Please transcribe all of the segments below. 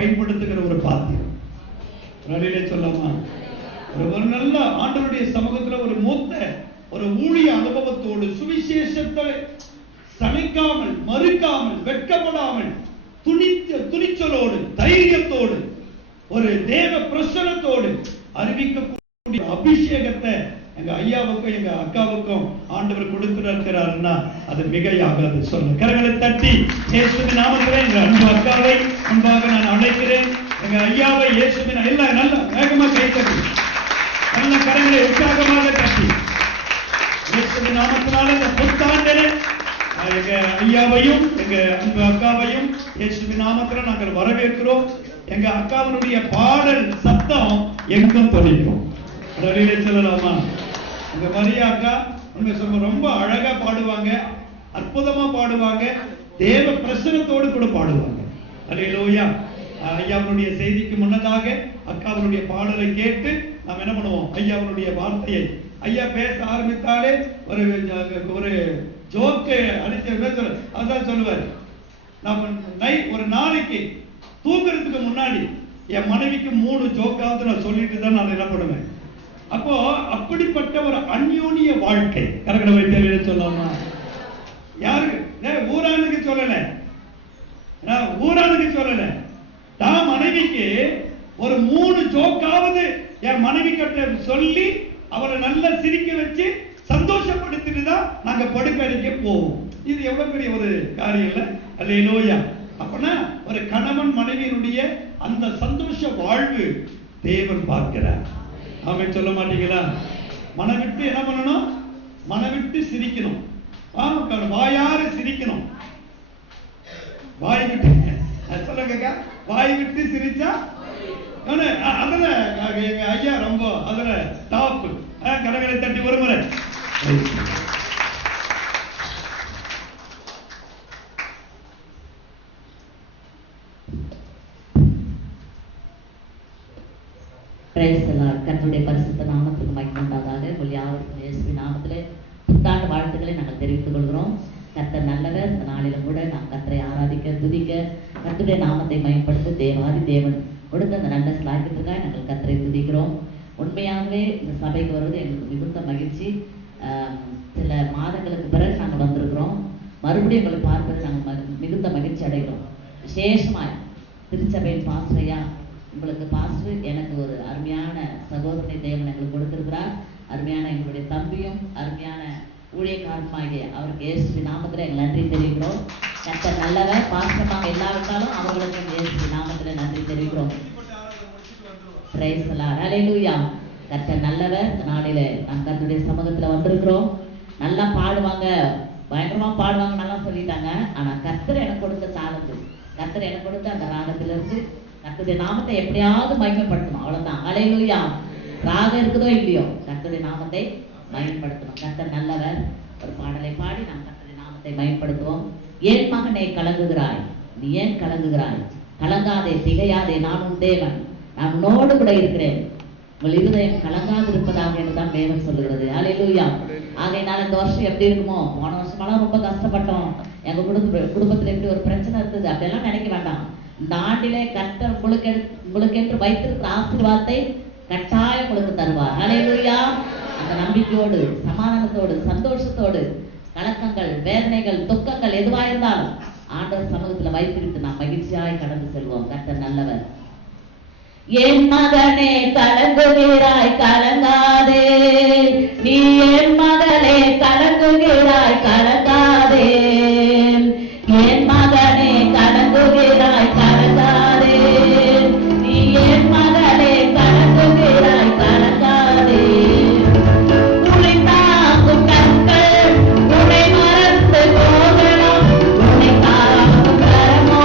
பயன்படுத்துகிற ஒரு பாத்திரம். சொல்லாமா? ஒரு நல்ல ஆண்டவருடைய சமூகத்துல ஒரு மூத்த ஒரு ஊழிய அனுபவத்தோடு, சுவிசேஷத்தை சளைக்காமல், மறுக்காமல், வெட்கப்படாமல், துணிச்சலோடு, தைரியத்தோடு, ஒரு தேவ பிரசன்னத்தோடு அறிவிக்கக்கூடிய அபிஷேகத்தை எங்க ஐயாவுக்கும் எங்க அக்காவுக்கும் ஆண்டவர் கொடுத்திருக்கிறாருன்னா அது மிகையாகாது. சொல்ல கரங்களை தட்டி இயேசுவின் நாமத்திலே எங்க அன்பு அக்காவை அன்பாக நான் அழைக்கிறேன். எங்க ஐயாவை இயேசுவின் எல்லாம் நல்ல வேகமா கைத்தட்டி நல்ல கரங்களை உற்சாகமாக தட்டி இயேசுவின் நாமத்தினால இந்த புத்தாண்டிலே எங்க ஐயாவையும் எங்க அன்பு அக்காவையும் இயேசுவின் நாமத்தில நாங்கள் வரவேற்கிறோம். எங்க அக்காவினுடைய பாடல் சத்தம் எங்கும் தொழிக்கும். சொல்லலாமா? எங்க மரியா அக்கா உண்மை சொல்ல ரொம்ப அழகா பாடுவாங்க, அற்புதமா பாடுவாங்க, தேவ பிரசனத்தோடு கூட பாடுவாங்க. அல்லேலூயா. ஐயாவுடைய செய்திக்கு முன்னதாக அக்காவுடைய பாடலை கேட்டு நாம் என்ன பண்ணுவோம்? ஐயாவுடைய வார்த்தையை ஐயா பேச ஆரம்பித்தாலே ஒரு ஜோக்கு அடிச்சு அதான் சொல்லுவார். நம்ம ஒரு நாளைக்கு தூங்குறதுக்கு முன்னாடி என் மனைவிக்கு 3 ஜோக்காவது நான் சொல்லிட்டு தான் நான் என்ன பண்ணுவேன். அப்போ அப்படிப்பட்ட ஒரு அந்யோன்ய வாழ்க்கை. கரகட வைத்திய சொல்லாமா? யாருக்கு? ஊரானுக்கு சொல்லல, ஊரானுக்கு சொல்லல. நான் மனைவிக்கு ஒரு 3 ஜோக்காவது என் மனைவி கிட்ட சொல்லி அவரை நல்லா சிரிக்க வச்சு சந்தோஷப்படுத்திட்டு தான் நாங்க படுக்கறைக்க போவோம். இது எவ்வளவு பெரிய ஒரு காரியம் இல்ல? அல்லேலூயா. அப்பனா ஒரு கணவன் மனைவியினுடைய அந்த சந்தோஷ வாழ்வு தேவன் பார்க்கிறார். அவன் சொல்ல மாட்டீங்களா? மனவிட்டு என்ன பண்ணணும்? மனவிட்டு சிரிக்கணும். வாயார சிரிக்கணும். வாய் விட்டு சொல்லுங்க, வாய் விட்டு சிரிச்சா அதுல எங்க ஐயா ரொம்ப அதுல டாப். கரங்களை தட்டி ஒரு முறை. கர்த்தருடைய பரிசுத்த நாமத்துக்கு மகிமை உண்டாதாக. இயேசுவின் நாமத்திலே புத்தாண்டு வாழ்த்துக்களை நாங்கள் தெரிவித்துக் கொள்கிறோம். கர்த்தர் நல்லவர். இந்த நாளிலும் கூட நாம் கர்த்தரை ஆராதிக்க, துதிக்க, கர்த்தருடைய நாமத்தை மயப்படுத்த தேவாதி தேவன் கொடுத்த அந்த நல்ல ஸ்லாக்கியத்துக்காக நாங்கள் கர்த்தரை துதிக்கிறோம். உண்மையாகவே இந்த சபைக்கு வருவது எங்களுக்கு மிகுந்த மகிழ்ச்சி. சில மாதங்களுக்கு பிறகு நாங்கள் வந்திருக்கிறோம். மறுபடியும் எங்களை பார்ப்பது நாங்கள் மிகுந்த மகிழ்ச்சி அடைகிறோம். விசேஷமாய் திருச்சபையின் பாஸ்டரையா உங்களுக்கு பாஸ்டர் எனக்கு ஒரு அருமையான சகோதரனை தேவன் எங்களுக்கு கொடுத்திருக்கிறார். அருமையான எங்களுடைய தம்பியும் அருமையான ஊழியக்காரமாகிய அவருக்கு இயேசுவின் நாமத்தில் எங்கள் நன்றி தெரிவிக்கிறோம். கர்த்தர் நல்லவர். பாஸ்டமாக இல்லாவிட்டாலும் அவர்களுக்கு இயேசுவின் நாமத்தில் நன்றி தெரிவிக்கிறோம். Praise the lord. ஹல்லேலூயா. கர்த்தர் நல்லவர். இந்த நாளிலே நாம் கர்த்தருடைய சமூகத்தில் வந்திருக்கிறோம். நல்லா பாடுவாங்க, பயங்கரமா பாடுவாங்க, நல்லா சொல்லிட்டாங்க. ஆனா கர்த்தர் எனக்கு கொடுத்த தாளத்து, கர்த்தர் எனக்கு கொடுத்த அந்த ராகத்திலிருந்து கர்த்தருடைய நாமத்தை எப்படியாவது மகிமைப்படுத்தணும். அவ்வளவுதான். ஹல்லேலூயா. ராகம் இருக்குதோ இல்லையோ கர்த்தருடைய நாமத்தை மகிமைப்படுத்தணும். கர்த்தர் நல்லவர். ஒரு பாடலை பாடி நாம் கர்த்தருடைய நாமத்தை மகிமைப்படுத்துவோம். ஏன் மகனே கலங்குகிறாய்? நீ ஏன் கலங்குகிறாய்? கலங்காதே, திகையாதே, நான் உன் தேவன், நான் உன்னோடு கூட இருக்கிறேன். உங்கள் இருதயம் கலங்காது இருப்பதாக என்றுதான் தேவன் சொல்லுகிறது. ஹல்லேலூயா. ஆகையினால இந்த வருஷம் எப்படி இருக்குமோ? போன வருஷமெல்லாம் ரொம்ப கஷ்டப்பட்டோம், எங்க குடும்பத்துல எப்படி ஒரு பிரச்சனை இருந்தது, அப்படியெல்லாம் நினைக்க வேண்டாம். இந்த ஆண்டிலே கர்த்தர் உங்களுக்கு வைத்திருக்கிற ஆசீர்வாதத்தை கட்டாயம் உங்களுக்கு தருவார். ஹல்லேலூயா. அந்த நம்பிக்கையோடு, சமாதானத்தோடு, சந்தோஷத்தோடு, கலக்கங்கள், வேதனைகள், துக்கங்கள் எதுவா இருந்தாலும் ஆண்டவர் சமூகத்துல வைத்திருத்து நாம் மகிழ்ச்சியாய் கடந்து செல்வோம். கர்த்தர் நல்லவர். என் மகனே கலங்குகிறாய், கலங்காதே, நீ என் மகளே கலங்குகிறாய், கலங்காதே, என் மகனே கலங்குகிறாய், கலங்காதே, நீ என் மகளே கலங்குகிறாய், கலங்காதே. உன்னை தாங்கும் கற்கள் உன்னை மறந்து போகலாம், உன்னை தாங்கும் கரமோ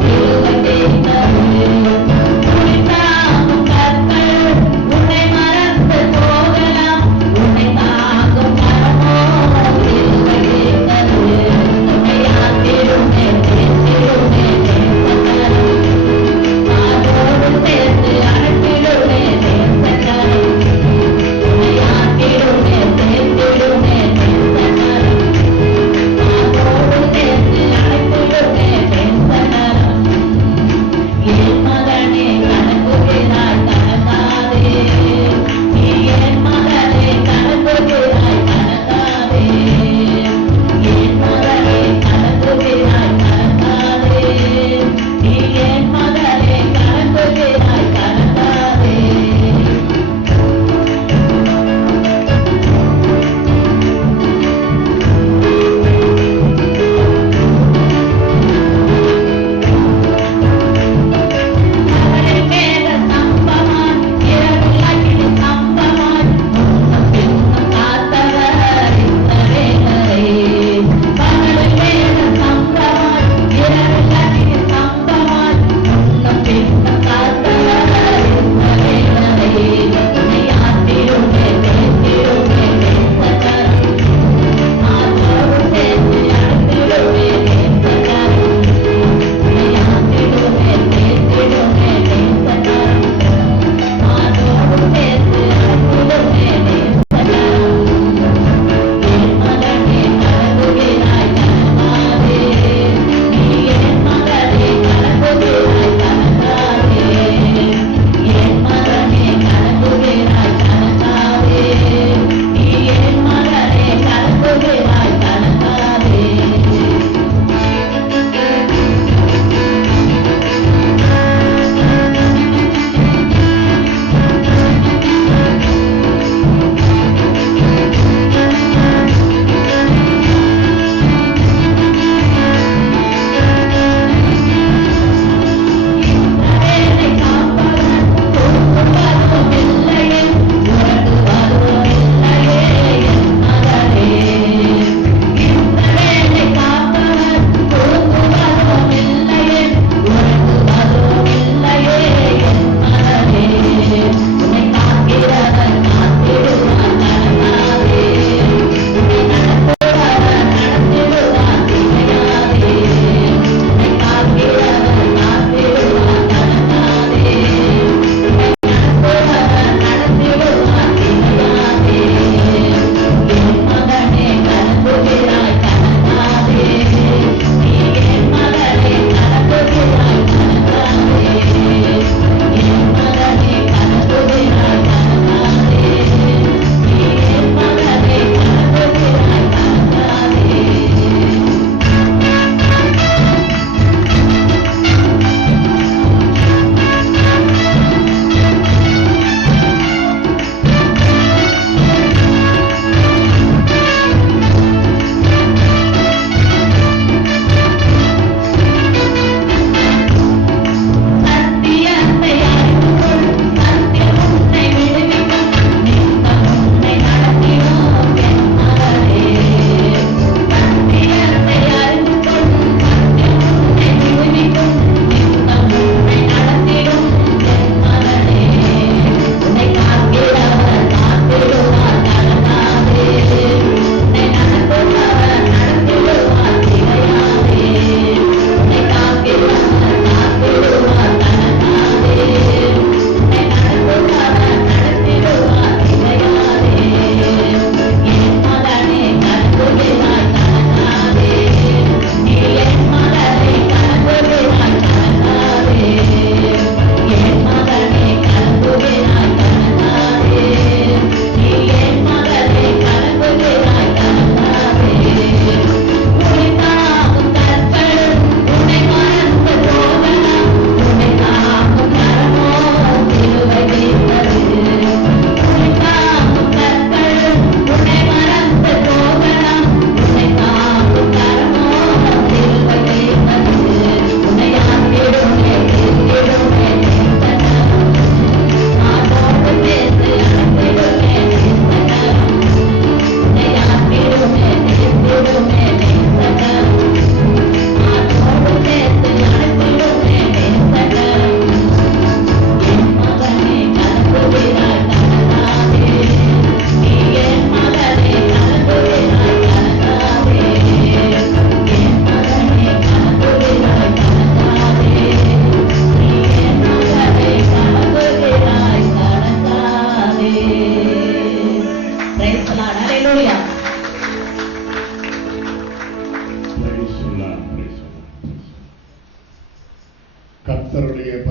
சிலுவை தேய்த்தது. உன்னை தாங்கும் கற்கள் உன்னை மறந்து போகலாம், உன்னை தாங்கும் கரமோ சிலுவை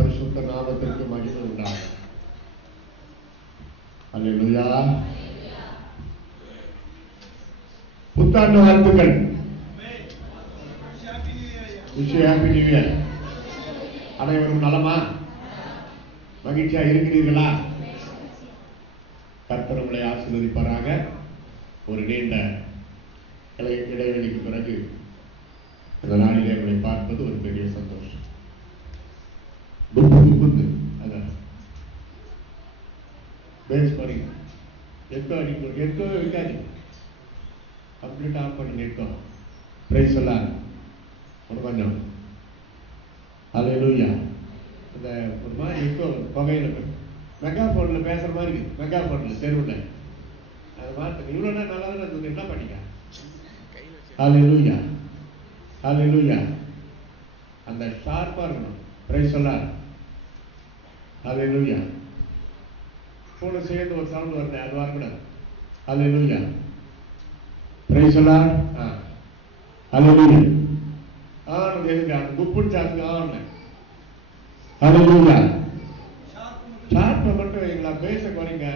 பரிசுத்த நாமத்திற்கு மகிமை உண்டாகும். அல்லேலூயா. புத்தாண்டு வாழ்த்துக்கள். Happy new year. அனைவரும் நலமா மகிழ்ச்சியா இருக்கிறீர்களா? கர்த்தர் உங்களை ஆசீர்வதிப்பாராக. ஒரு நீண்ட இடைவெளிக்கு பிறகு இந்த நாளிலே உங்களை பார்ப்பது ஒரு பெரிய சந்தோஷம். அதான் பேஸ் பாருங்க. எக்கோ அடிக்கும், எக்கோ வைக்காதீங்க, கம்ப்ளீட் ஆஃப் பண்ணுங்க. எக்கோ பிரைஸ் எல்லாம் ஒரு கொஞ்சம் அல்லேலூயா. இந்த ஒரு மாதிரி எக்கோ புகையில மெகா போன்ல பேசுற மாதிரி இருக்கு. மெகா போன்ல தெருவில் அது மாற்றுங்க. இவ்வளோ நல்லா தான் இருந்தது, என்ன பண்ணிக்க. அல்லேலூயா, அல்லேலூயா. அந்த ஷார்ப்பா இருக்கணும். பிரைஸ் எல்லாம் அல்லேலூயா. போன சேர்ந்து ஒரு சவுண்ட் வருது, அது வரக்கூடாது. அல்லேலூயா. பிரைஸ் எல்லாம் அல்லேலூயா. ஆனது எதுக்கு அந்த குப்புன்னு சாத்துக்கு ஆன அல்லேலூயா. ஷார்ப்பை மட்டும் வைங்களா, பேச குறைங்க.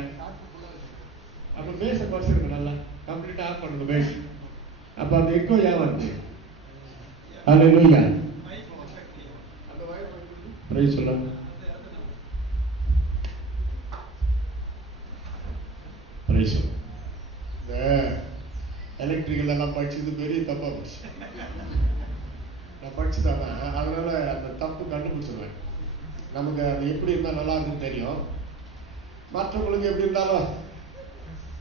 அப்ப பேச குறைச்சிருங்க, நல்லா கம்ப்ளீட்டா ஆஃப் பண்ணுங்க பேச. அப்ப அந்த எக்கோ ஏன் வருது? அல்லேலூயா. பிரைஸ் எல்லாம் இந்த எலக்ட்ரிக்கல் எல்லாம் படிச்சது பெரிய தப்பா போச்சு. நான் படிச்சுட்டாங்க, அதனால அந்த தப்பு கண்டுபிடிச்சிருவேன். நமக்கு அது எப்படி இருந்தால் நல்லா இருக்குன்னு தெரியும், மற்றவங்களுக்கு எப்படி இருந்தாலும்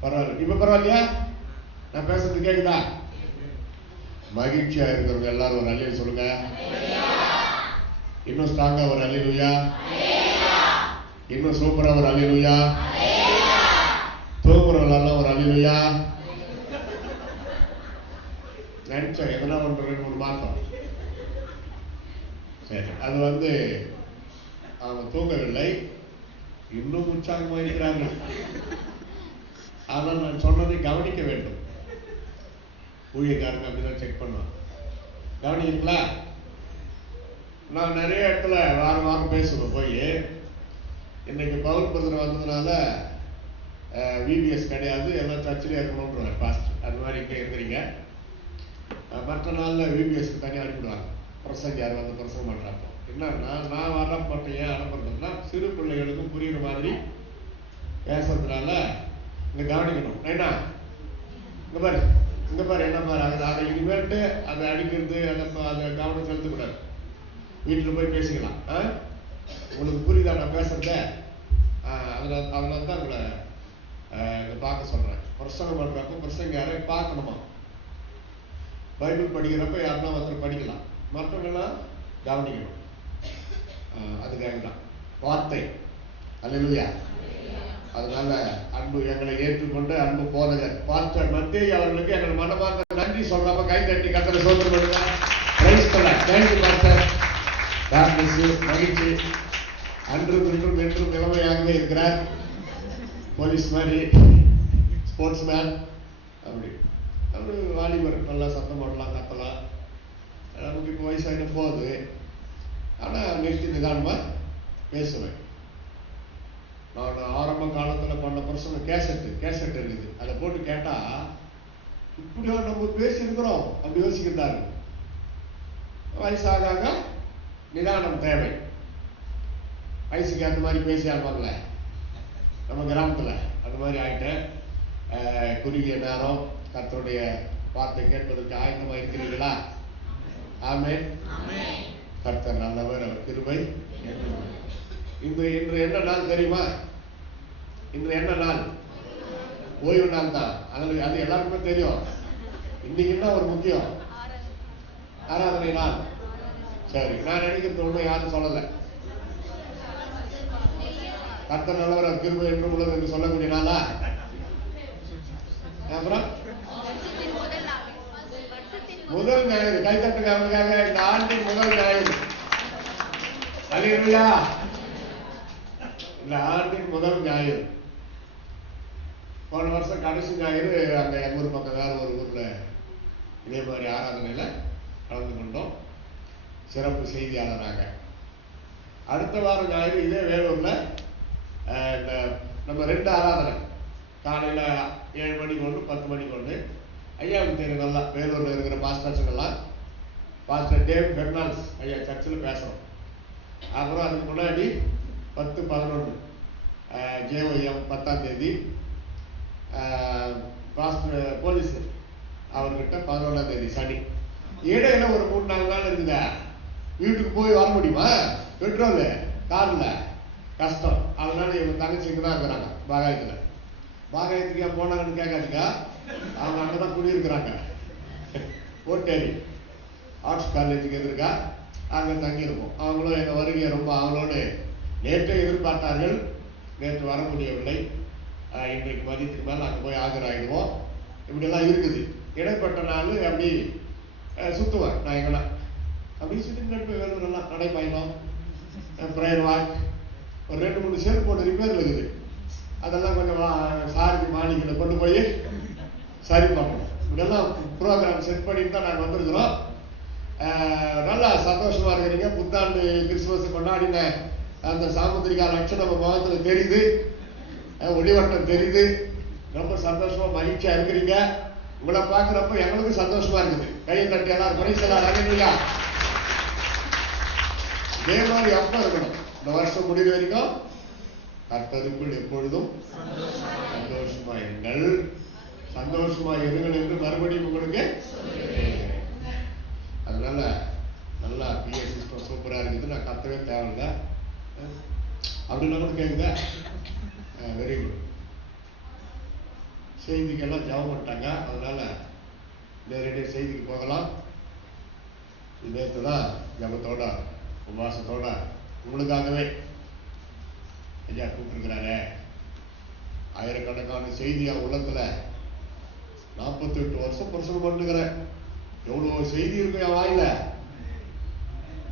பரவாயில்ல. இப்ப பரவாயில்லையா? நான் பேசுறது கேக்குதா? மகிழ்ச்சியா இருக்கிறவங்க எல்லாரும் ஒரு அல்லேலூயா சொல்லுங்க. இன்னும் ஸ்ட்ராங்கா ஒரு அல்லேலூயா, இன்னும் சூப்பரா ஒரு அல்லேலூயா, தூங்குறவங்களெல்லாம் ஒரு அல்லேலூயா. நினைச்சேன் எதனா ஒன்று 2-3 மாசம். சரி, அது அவங்க தூங்கவில்லை, இன்னும் உற்சாகமாக இருக்கிறாங்க. ஆனால் நான் சொன்னதை கவனிக்க வேண்டும். ஊழியக்காரங்க அப்படிதான் செக் பண்ணுவான். கவனிங்களா? நான் நிறைய இடத்துல வாரம் வாரம் பேசுவேன் போய். இன்னைக்கு பவுல் பிரதர் வந்ததுனால விபிஎஸ் கிடையாது, எல்லாம் சர்ச்சிலே இருக்கணும்ன்ற பாஸ்டர். அது மாதிரி இங்கே இருக்கிறீங்க. மற்ற நாளில் விபிஎஸ்க்கு தனியாக அனுப்பிடுவாங்க. பிரசங்க யார் வந்து பிரசங்க மாட்டாப்போ என்னன்னா, நான் வர மட்டும் ஏன் அனுப்புறதுன்னா சிறு பிள்ளைகளுக்கும் புரியுற மாதிரி பேசுறதுனால இங்க கவனிக்கணும். ஏன்னா இங்க பாரு என்ன பாரு, அதை இனிமேட்டு அதை அடிக்கிறது, அதை கவனம் செலுத்தக்கூடாது. வீட்டில் போய் பேசிக்கலாம். உங்களுக்கு புரியுதா நான் பேசுறத? அதனால தான் உங்களை பார்க்க சொல்றேன். பிரசங்கம் பண்றப்போ பிரசங்க யாரையும் பார்க்கணுமா? பைபிள் படிக்கிறப்ப யாருன்னா ஒருத்தர் படிக்கலாம், மற்றவங்கெல்லாம் கவனிக்கணும். அதுக்காக தான் வார்த்தை. அல்லேலூயா. அதனால அன்பு எங்களை ஏற்றுக்கொண்டு அன்பு போதகர் பாஸ்டர் மத்தேயு அவர்களுக்கு எங்கள் மனமார்ந்த நன்றி சொல்றாம கை தட்டி கர்த்தரை ஸ்தோத்திரம் பண்ணுங்க. பிரைஸ் பண்ணலாம். Thank you pastor. மகிழ்ச்சி. அன்றும் இன்றும் என்றும் நிலைமையாகவே இருக்கிறார். போலீஸ் மாதிரி, ஸ்போர்ட்ஸ் மேன். அப்படி அவரு வாலிபர், நல்லா சத்தம் போடலாம், கத்தலாம். நமக்கு இப்போ வயசாகிட்ட போகுது. ஆனால் நிறுத்தி நிதானமா பேசுவேன். நான் ஆரம்ப காலத்தில் பண்ண பிரசங்க கேசட் இருக்குது. அதை போட்டு கேட்டா இப்படியோ நம்ம பேசியிருக்கிறோம் அப்படி யோசிக்கிறாரு. வயசாக நிதானம் தேவை. வயசுக்கு அந்த மாதிரி பேசி ஆடுவாங்களே நம்ம கிராமத்தில், அந்த மாதிரி ஆகிட்டேன். குறுகிய நேரம் கர்த்தருடைய வார்த்தை கேட்பதற்கு ஆயத்தமாக இருக்கிறீர்களா? ஆமென். கர்த்தர் நல்லவர், அவர் கிருபை. இன்று என்ன நாள் தெரியுமா? இன்று என்ன நாள்? ஓய்வு நாள் தான். அது எல்லாருக்குமே தெரியும். இன்னைக்கு என்ன ஒரு முக்கியம்? ஆராதனை நாள். சரி, நான் நினைக்கிறது ஒன்றும் யாரும் சொல்லலை. கர்த்தர் நல்லவர், அவர் கிருபை என்று உள்ளது என்று சொல்லக்கூடிய நாளா? அப்புறம் முதல் ஞாயிறு. கைத்தட்டுங்க அவனுக்காக. இந்த ஆண்டின் முதல் ஞாயிறு. அல்லேலூயா. இந்த ஆண்டின் முதல் ஞாயிறு. போன வருஷம் கடைசி ஞாயிறு அந்த எங்க ஊர் பக்கம் வேற ஒரு ஊர்ல இதே மாதிரி ஆராதனையில கலந்து கொண்டோம். சிறப்பு செய்தியாளராக அடுத்த வாரம் ஞாயிறு இதே வேலூர்ல நம்ம 2 ஆராதனை, காலையில 7 மணிக்கு ஒன்று, 10 மணிக்கு ஒன்று. ஐயாவுக்கு தெரியும் நல்லா, வேலூர்ல இருக்கிற பாஸ்டர்ஸுங்கெல்லாம். பாஸ்டர் டேவ் பெர்னால்ஸ் ஐயா சர்ச்சில் பேசுறோம். அப்புறம் அதுக்கு முன்னாடி 10, 11 JOM 10ஆம் தேதி பாஸ்டர் போலீஸ் அவர்கிட்ட 11ஆம் தேதி சனி. இடையில ஒரு 3-4 நாள் இருக்குதா, வீட்டுக்கு போய் வர முடியுமா? பெட்ரோல் கார்ல கஷ்டம். அதனால இவங்க தங்கச்சிங்க தான் இருக்கிறாங்க பாகாயத்துல. பாகாயத்துக்கு ஏன் போனாங்கன்னு கேட்காதீங்க, அவங்க அங்கதான் குடியிருக்கிறாங்க. ஓட்டேரி ஆர்ட்ஸ் காலேஜுக்கு எதிர்க்கா அங்க தங்கியிருக்கோம். அவங்களும் எங்க வருகையை ரொம்ப அவங்களோடு நேற்றே எதிர்பார்த்தார்கள். நேற்று வர முடியவில்லை. இன்றைக்கு மதியத்துக்கு மேல அங்க போய் ஆஜராகிடுவோம். இப்படியெல்லாம் இருக்குது. இடைப்பட்ட நாள் அப்படி சுத்துவேன் நான் எங்கெல்லாம். அப்படி சுற்றி வேணும்லாம் நடைப்பயணம், ப்ரேயர் வாக், ஒரு 2-3 செல்போன் ரிப்பேர்ல இருக்குது. அதெல்லாம் கொஞ்சம் சாரதி மாளிகையில் கொண்டு போய் சரி பண்ணணும். இதெல்லாம் ப்ரோக்ராம் செட் பண்ணிட்டு தான் நாங்கள் வந்திருக்கிறோம். நல்லா சந்தோஷமா இருக்கிறீங்க. புத்தாண்டு கிறிஸ்துமஸ் கொண்டாடின அந்த சாமுத்திரிகா லட்சம் நம்ம முகத்துல தெரியுது, ஒளிவட்டம் தெரியுது. ரொம்ப சந்தோஷமா மகிழ்ச்சியா இருக்கிறீங்க. உங்களை பார்க்குறப்ப எங்களுக்கு சந்தோஷமா இருக்குது. கையை தட்டி எல்லாரும் பரிசெல்லாம் அடைவீங்க. இதே மாதிரி எப்ப இருக்கணும், இந்த வருஷம் முடிவு வரைக்கும் கர்த்தருக்குள் எப்பொழுதும் சந்தோஷமா இருங்கள், சந்தோஷமா இருங்கள் என்று மறுபடியும் உங்களுக்கு. அதனால நல்லா பிஏ சிஸ்டம் சூப்பரா இருக்குது. நான் கத்தவே தேவையில்லை அப்படின்னா கூட கேக்குதா? Very good. செய்திக்கெல்லாம் ஜெபம் பண்ணிட்டாங்க. அதனால நேரடியாக செய்திக்கு போகலாம். நேற்று தான் ஜபத்தோட உபவாசத்தோட உங்களுக்காகவே ஐயா கூப்பிட்டுருக்கிறாரு. ஆயிரக்கணக்கான செய்தியா உள்ளத்துல 48 வருஷம் பிரசவம் பண்ணுகிறேன். எவ்வளவு செய்தி இருக்கு என் வாயில,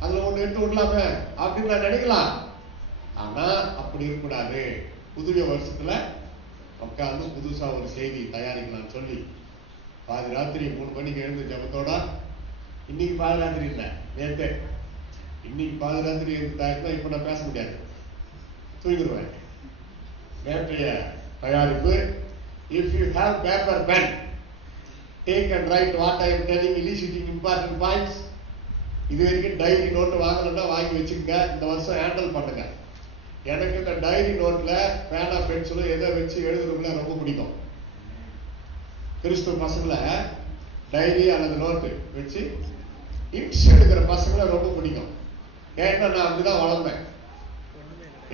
அதுல ஒண்ணு எடுத்து விடலாமே அப்படின்னு நான் நினைக்கலாம். ஆனா அப்படி இருக்கக்கூடாது. புதிய வருஷத்துல உட்காந்து புதுசா ஒரு செய்தி தயாரிக்கலாம் சொல்லி பாதி ராத்திரி 3 மணிக்கு எழுந்து ஜபத்தோட, இன்னைக்கு பாதி ராத்திரி இல்லை நேற்று, இன்னைக்கு பாதி ராத்திரி எழுந்து தயாரிக்கலாம். இப்ப நான் பேச முடியாது, தூங்கிடுவேன். நேற்றைய தயாரிப்பு. If you have paper pen, take and write what I am telling, eliciting important points. இது வரைக்கும் டைரி நோட்டு வாங்கலன்னா வாங்கி வச்சுக்கங்க. இந்த வருஷம் ஹேண்டில் பண்ணுங்க. எனக்கு இந்த டைரி நோட்ல பேனா பென்சிலும் எதை வச்சு எழுதுறதுல ரொம்ப பிடிக்கும். கிறிஸ்துவ பசங்களை டைரி அல்லது நோட்டு வச்சு இன்ஸ் எடுக்கிற பசங்களை ரொம்ப பிடிக்கும். ஏன்னா நான் அப்படிதான் வளர்ந்தேன்.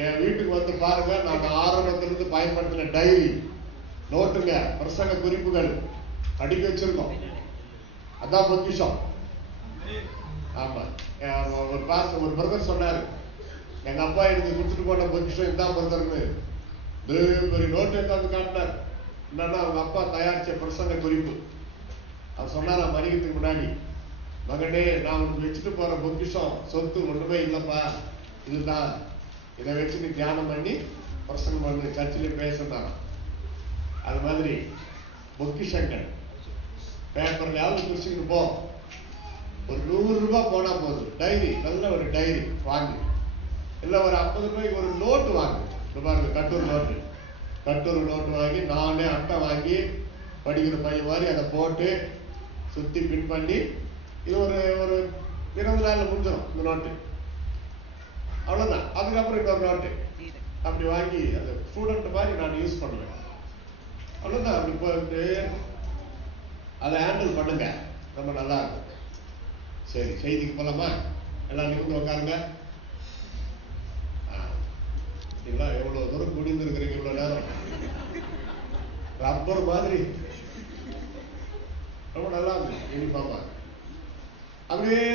என் வீட்டுக்கு வந்து பாருங்க, நான் ஆரம்பத்திலிருந்து பயன்படுத்தின டைரி நோட்டுங்க, பிரசங்க குறிப்புகள் அடிக்க வச்சிருக்கோம். அதான் பொக்கிஷம். ஆமா, ஒரு பிரதர் சொன்னாரு, எங்க அப்பா எனக்கு கொடுத்துட்டு போன பொக்கிஷம் இதான் பிரதர்னு. பெரிய நோட்டு எடுத்தாந்து காட்டினார். என்னன்னா அவங்க அப்பா தயாரிச்ச பிரசங்க குறிப்பு. அவர் சொன்னாரா மணிக்கிறதுக்கு முன்னாடி, மகனே நான் உனக்கு வச்சுட்டு போற பொக்கிஷம் சொத்து ஒண்ணுமே இல்லப்பா, இதுதான், இதை வச்சு நீ தியானம் பண்ணி பிரசங்கம் பண்ணி சர்ச்சில் பேசினாராம். அது மாதிரி பொக்கிஷங்கள் பேப்பர்லயாவது குறிச்சுக்கிட்டு போ. ஒரு 100 ரூபாய் போனா போதும். டைரி, நல்ல ஒரு டைரி வாங்கி, இல்ல ஒரு 50 ரூபாய்க்கு ஒரு நோட்டு வாங்கு. பாருங்க, கட்டூர் நோட்டு, கட்டூர் நோட்டு வாங்கி நானே அட்டை வாங்கி படிக்கிற பையன் மாதிரி அதை போட்டு சுத்தி பின் பண்ணி, இது ஒரு 20 நாள்ல முடிஞ்சிடும் இந்த நோட்டு. அவ்வளவுதான். அதுக்கப்புறம் இன்னொரு நோட்டு அப்படி வாங்கி அந்த ஸ்டூடெண்ட் மாதிரி நான் யூஸ் பண்ணுவேன். அவ்வளவுதான். அப்படி போயிட்டு அதை ஹேண்டில் பண்ணுங்க, ரொம்ப நல்லா இருக்கும். சரி, செய்திக்கு போலாமா? எல்லாம் நிமிர்ந்து உட்காருங்க. எவ்வளவு தூரம் குடிந்து இருக்கிறீங்க இவ்வளவு நேரம், ரப்பர் மாதிரி ரொம்ப நல்லா இருக்கு. யூனிஃபார்மா அப்படியே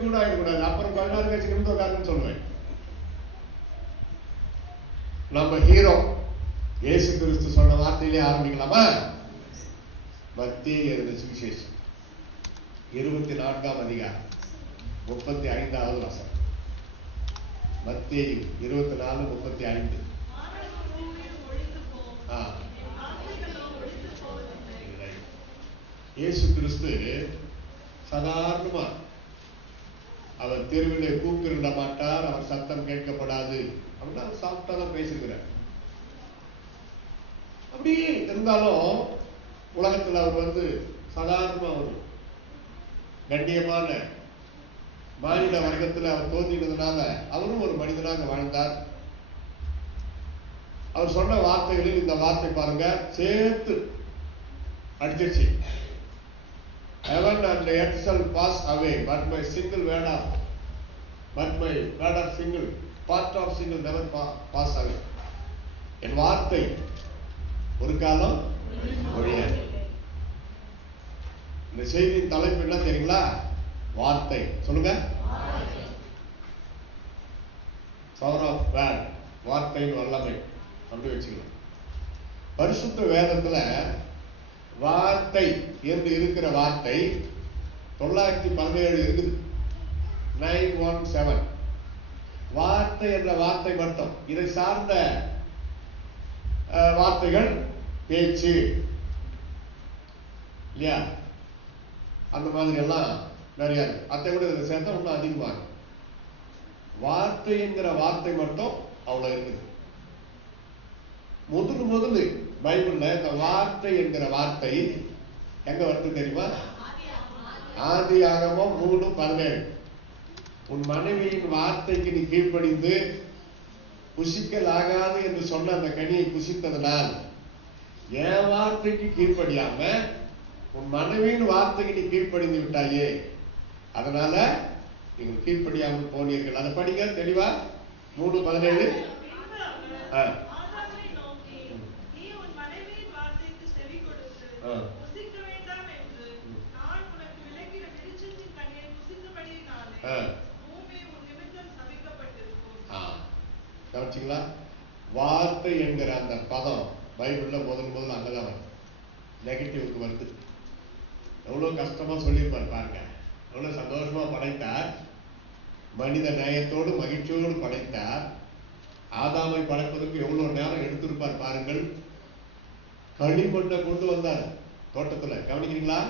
கூட ஆகிடக்கூடாது. அப்புறம் 16 கட்சி நிமிர்ந்து உட்காருன்னு சொல்லுவேன். நம்ம ஹீரோ இயேசு கிறிஸ்து சொன்ன வார்த்தையிலே ஆரம்பிக்கலாமா? மத்தேயு எழுதின சுவிசேஷம் 24ஆம் அதிகாரம் 35வது வசனம். மத்தேயு 24:35. இயேசு கிறிஸ்து சாதாரணமா அவர் தெருவிலே கூப்பிட மாட்டார், அவர் சத்தம் கேட்கப்படாது அப்படின்னு அவர் சாப்பிட்டா தான் பேசியிருக்கிறார். அப்படி இருந்தாலும் உலகத்தில் அவர் சாதாரணமா ஒரு கண்ணியமான மாநில வர்க்கத்தில் அவர் தோன்றினதுனால அவரும் ஒரு மனிதனாக வாழ்ந்தார். அவர் சொன்ன வார்த்தைகளில் இந்த வார்த்தை பாருங்க, சேர்த்து அடிச்சிருச்சு. Heaven and earth shall pass away, but my word of single part of single never pass away. என் வார்த்தை ஒரு காலம் ஒழியாது. இந்த செய்தியின் தலைப்பு என்ன தெரியுங்களா? வார்த்தை. சொல்லுங்க. பவர் ஆஃப் வேர்ட், வார்த்தையின் வல்லமை அப்படி வச்சுக்கலாம். பரிசுத்த வேதத்துல வார்த்தை என்று இருக்கிற வார்த்தை 917 இருக்குது. 917 வார்த்தை என்ற வார்த்தை மட்டும். இதை சார்ந்த வார்த்தைகள் பேச்சு இல்லையா, அந்த மாதிரி எல்லாம் நிறைய இருக்கு. அதை விட இதை சேர்த்தா இன்னும் அதிகமாக வார்த்தை என்கிற வார்த்தை மட்டும் அவ்வளவு இருக்குது. முதல் பைபிள்ல இந்த வார்த்தை என்கிற வார்த்தை எங்க வருது தெரியுமா? ஆதியாகமம் 3:17. உன் மனைவியின் வார்த்தைக்கு நீ கீழ்ப்படிந்து புசிக்கலாகாது என்று சொன்ன அந்த கனியை புசித்ததனால் என் வார்த்தைக்கு கீழ்ப்படியாம உன் மனைவியின் வார்த்தைக்கு நீ கீழ்ப்படிந்து விட்டாயே, அதனால நீங்கள் கீழ்ப்படியாமல் போனீர்கள். அதை படிங்க தெளிவா. 3:17. கவனிச்சிங்களா? வார்த்தை என்கிற அந்த பதம் பைபிள்ல முதல் அங்கதான் வருது. நெகட்டிவ்க்கு வருது. எவ்வளவு கஷ்டமா சொல்லியிருப்பார் பாருங்க. எவ்வளவு சந்தோஷமா படைத்தார், மனித நேயத்தோடு மகிழ்ச்சியோடு படைத்தார். ஆதாமை படைப்பதற்கு எவ்வளவு நேரம் எடுத்திருப்பார் பாருங்கள். களிமண்ணை கொண்டு வந்தார் தோட்டத்துல. கவனிக்கிறீங்களா?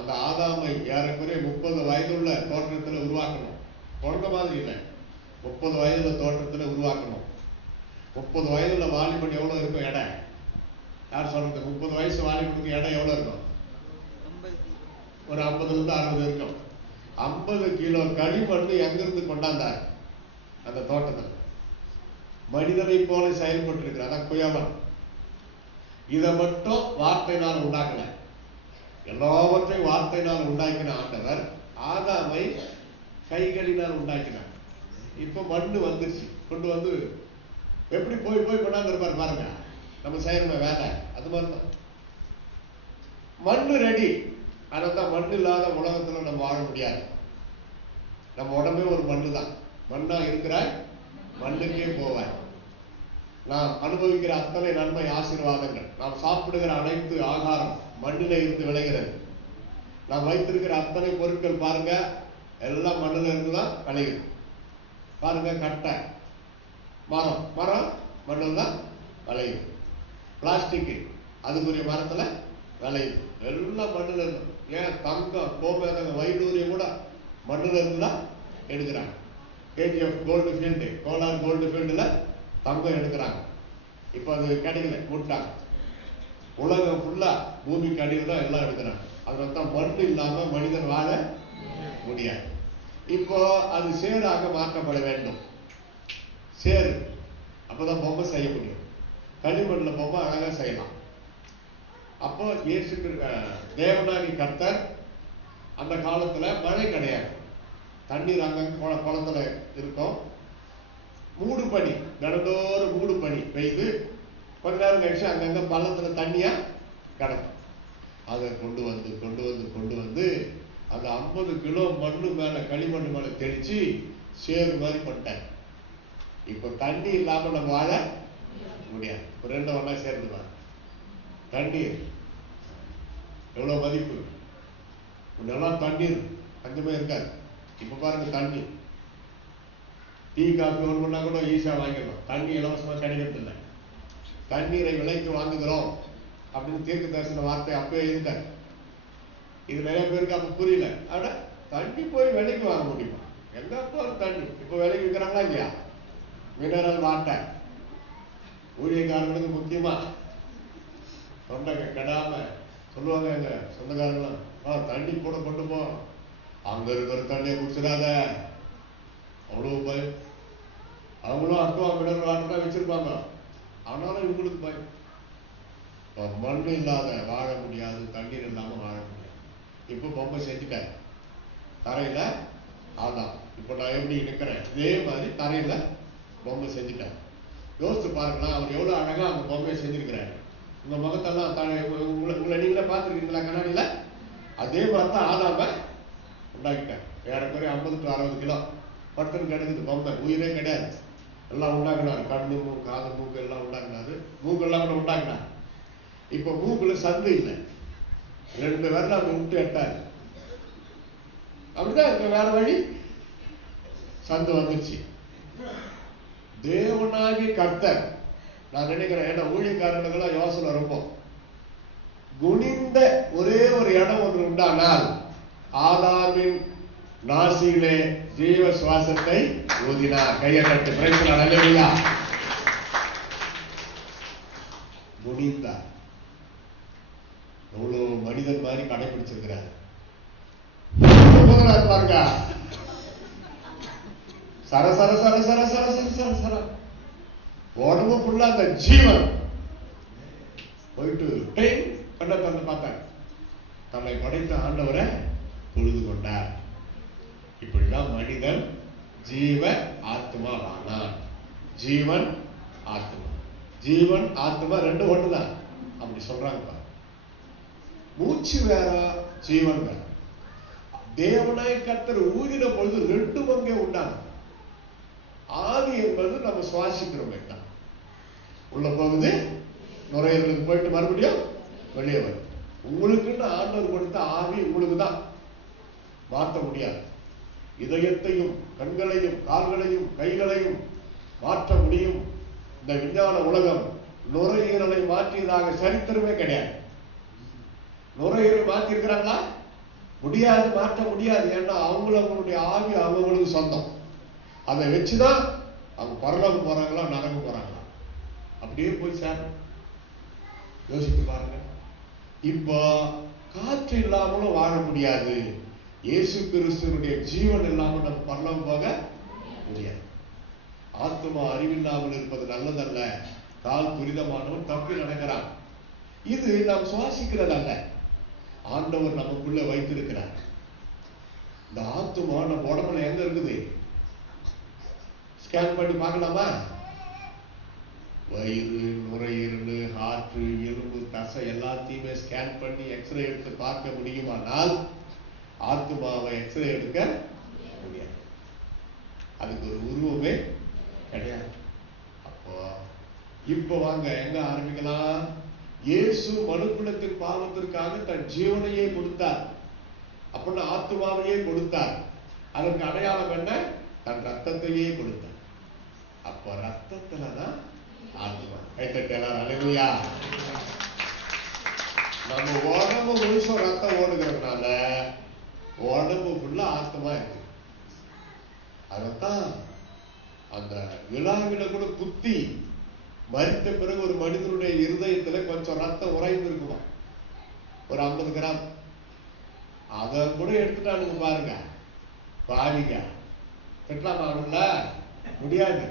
அந்த ஆதாமை ஏறக்குறைய 30 வயதுள்ள தோற்றத்துல உருவாக்கணும். குழந்தை மாதிரி இல்லை, 30 வயதுள்ள தோற்றத்துல உருவாக்கணும். 30 வயதுள்ள வாலிபன் எவ்வளவு இருக்கும் எடை? யார் சொல்றது? 30 வயசு வாலிபனுக்கு எடை எவ்வளவு இருக்கும்? ஒரு 50-60 இருக்கும். 50 கிலோ களிமண் எங்கிருந்து கொண்டாந்தார் அந்த தோட்டத்தில்? மனிதனை போல செயல்பட்டு இருக்கிறார். அதான் குயவன். இதை மட்டும் வார்த்தையினால் உண்டாக்கல, எல்லாவற்றையும் வார்த்தையினால் உண்டாக்கின ஆண்டவர் ஆதாமை கைகளினால் உண்டாக்கினார். இப்ப மண்ணு வந்துருச்சு, கொண்டு வந்து எப்படி போய் கொண்டாந்து இருப்பார் பாருங்க. நம்ம செய்யற வேலை அது மாதிரிதான். மண்ணு ரெடி. அதான் மண் இல்லாத உலகத்துல நம்ம வாழ முடியாது. நம்ம உடம்பே ஒரு மண்ணு தான். மண்ணா இருக்கிறாய், மண்ணுக்கே போவாய். நாம் அனுபவிக்கிற அத்தனை நன்மை ஆசீர்வாதங்கள், நாம் சாப்பிடுகிற அனைத்து ஆகாரம் மண்ணில இருந்து விளைகிறது. நாம் வைத்திருக்கிற அத்தனை பொருட்கள் பாருங்க, எல்லாம் மண்ணில இருந்துதான் விளையுது. பாருங்க, கட்டை, மரம் மண்ணில் தான் விளையுது. பிளாஸ்டிக் அதுக்குரிய மரத்துல விளையுது. எல்லாம் மண்ணில் இருந்து. ஏன் தங்கம், கோமேதங்க, வைடூரியம் கூட மண்ணில் இருந்துதான் எடுக்கிறாங்க. KGF gold field, Kolar gold ஃபீல்டுல தங்கம் எடுக்கிறாங்க. இப்ப அது கிடைக்கல, விட்டாங்க. உலகம் ஃபுல்லா பூமிக்கு அடியில் தான் எல்லாம் எடுக்கிறாங்க. அதனால தான் மண் இல்லாம மனிதன் வாழ முடியாது. இப்போ அது சேராக மாற்றப்பட வேண்டும். சேரு, அப்பதான் பொம்மை செய்ய முடியும். களிமண்ல பொம்மை அழகா செய்யலாம். அப்போ இயேசுக்கு தேவனாகி கர்த்தர் அந்த காலத்துல மழை கிடையாது, தண்ணீர் அங்க குளத்துல இருக்கும். மூடு பனி, தினந்தோறும் மூடு பனி பெய்து கொஞ்ச நேரம் கழிச்சு அங்கங்க பள்ளத்துல தண்ணியா கிடக்கும். அதை கொண்டு வந்து அந்த 50 கிலோ மண்ணு மேல, களிமண்ணு மேல தெளிச்சு சேரு மாதிரி பண்ணிட்டாங்க. இப்ப தண்ணி இல்லாம நம்ம வாழ முடியாது. இப்ப ரெண்டு ஒண்ணா சேர்ந்துப்பாங்க. தண்ணீர் எவ்வளவு மதிப்பு. முன்னெல்லாம் தண்ணீர் அங்கமே இருக்காது. இப்ப பாருங்க, தண்ணி, டீ காஃபி ஒன்று பண்ணா கூட ஈஸியா வாங்கிடலாம். தண்ணி இலவசமா கிடைக்கிறது இல்லை. தண்ணீரை விலைக்கு வாங்குகிறோம் அப்படின்னு தீர்க்க தரிசன வார்த்தை அப்பவே இருக்காரு. இது நிறைய பேருக்கு அப்ப புரியல. ஆனா தண்ணி போய் விலைக்கு வாங்க முடியுமா? எங்க போற தண்ணி இப்ப விலைக்கு விற்கிறாங்களா இல்லையா? மினரல் வாட்டர் ஊழியக்காரங்களுக்கு முக்கியமா தொண்டை கெடாம சொல்லுவாங்க எங்க சொந்தக்காரங்களாம், தண்ணி கூட கொண்டு போ, அங்க இருக்கிற தண்ணியை குடிச்சிடாத, அவ்வளவு பயம். அவங்களும் அக்குவா மினரல் வாட்டர் தான் வச்சிருப்பாங்க, ஆனாலும் இவங்களுக்கு பயம். மண் இல்லாத வாழ முடியாது, தண்ணீர் இல்லாம வாழ முடியாது. இப்ப பொம்மை செஞ்சுட்டாரு தரையில. அதான் இப்ப நான் எப்படி நிக்கிறேன் இதே மாதிரி தரையில பொம்மை செஞ்சுட்டேன். யோசிச்சு பாருங்களா, அவர் எவ்வளவு அழகா அந்த பொம்மையை செஞ்சிருக்கிறாரு. உங்க முகத்தெல்லாம் உங்களை நீங்களே பார்த்துருக்கீங்களா கண்ணாடியில? அதே மாதிரி தான் ஆதாம உண்டாக்கிட்டேன். ஏறக்குறைய 50 to 60 கிலோ பட்டுன்னு கிடக்குது பொம்மை, உயிரே கிடையாது. எல்லாம் உண்டாக்குனாரு, கண்ணு மூக்கு காது மூக்கு எல்லாம் உண்டாக்குனாரு, மூக்கெல்லாம் கூட உண்டாக்குனாரு. இப்ப மூக்குல சந்து இல்லை, 2 விரல அப்படி விட்டு எட்டாரு. அப்படிதான் இருக்க, வேற வழி சந்து வந்துருச்சு. தேவனாகி கர்த்தர், நான் நினைக்கிறேன், ஏன்னா ஊழியக்காரர்களுக்கெல்லாம் யோசனை ரொம்ப, குனிந்த ஒரே ஒரு இடம் ஒன்று உண்டானால் ஆதாமின் நாசியிலே ஜீவ சுவாசத்தை ஊதினார். கையை கட்டு பிரச்சனை நல்ல குனிந்தார். எவ்வளவு மனிதன் மாதிரி கடைபிடிச்சிருக்கிறார் பாருங்க. சர சர சர சர சர சர சர சர உடம்பு ஃபுல்லா அந்த ஜீவன் போயிட்டு கண்ண தந்து பார்த்தார். தன்னை படைத்த ஆண்டவரை தொழுது கொண்டார். இப்படிதான் மனிதன் ஜீவ ஆத்மாவானான். ஜீவன் ஆத்மா, ஜீவன் ஆத்மா 2 ஒண்ணுதான் அப்படி சொல்றாங்க. மூச்சு வேற, ஜீவன் வேற. தேவனாய் கர்த்தர் ஊதின பொழுது 2 பங்கே உண்டான. ஆவி என்பது நம்ம சுவாசிக்கிறோமே தான், உள்ள போகுது, நுரையீரலுக்கு போயிட்டு மறுபடியும் வெளியே வரும். உங்களுக்குன்னு ஆண்டவர் கொடுத்த ஆவி உங்களுக்கு தான், மாற்ற முடியாது. இதயத்தையும் கண்களையும் கால்களையும் கைகளையும் மாற்ற முடியும். இந்த விஞ்ஞான உலகம் நுரையீரலை மாற்றியதாக சரித்திரமே கிடையாது. நுரையீரல் மாற்றி இருக்கிறாங்களா? முடியாது, மாற்ற முடியாது. ஏன்னா அவங்களுடைய ஆவி அவங்களுக்கு சொந்தம். அதை வச்சுதான் அவங்க பரலோகம் போறாங்களா நரகம் போறாங்களா அப்படியே போய் சார் யோசித்து பாருங்க. இப்போ காற்று இல்லாமலும் வாழ முடியாது. இயேசு கிறிஸ்துவனுடைய ஜீவன் இல்லாமல் நம்ம பரலோகம் போக முடியாது. ஆத்மா அறிவில்லாமல் இருப்பது நல்லதல்ல, கால் துரிதமானவன் தப்பி நடக்கிறான். இது நாம் சுவாசிக்கிறதல்ல, ஆண்டவர் நமக்குள்ள வைத்திருக்கிறார். இந்த ஆத்மா நம்ம உடம்புல எங்க இருக்குது? ஸ்கேன் பண்ணி பார்க்கலாமா? வயிறு, நுரையீரல், ஹார்ட், எலும்பு, தசை எல்லாத்தையுமே ஸ்கேன் பண்ணி எக்ஸ்ரே எடுத்து பார்க்க முடியுமானால் ஆத்மாவை எக்ஸ்ரே எடுக்க முடியாது. அதுக்கு ஒரு உருவமே கிடையாது. அப்போ இப்ப வாங்க எங்க ஆரம்பிக்கலாம்? இயேசு மனுக்குலத்தின் பாவத்திற்காக தன் ஜீவனையே கொடுத்தார். அப்படின்னா ஆத்மாவையே கொடுத்தார். அதற்கு அடையாளம் என்ன? தன் ரத்தத்தையே கொடுத்தார். அப்ப ரத்தத்துலதான் ஆத்மா. கைத்தட்டலாம். அல்லேலூயா. நம்ம உடம்பு முழுசும் ரத்தம் ஓடுகிறதுனால உடம்பு ஃபுல்லா ஆத்மா இருக்கு. அதத்தான் அந்த விழாவில கூட குத்தி மரித்த பிறகு ஒரு மனிதனுடைய இருதயத்துல கொஞ்சம் ரத்தம் உறைந்து இருக்குமா, ஒரு 50 கிராம். அதை கூட எடுத்துட்டானுங்க பாருங்க, பாருங்க. திட்டலாமா? முடியாது.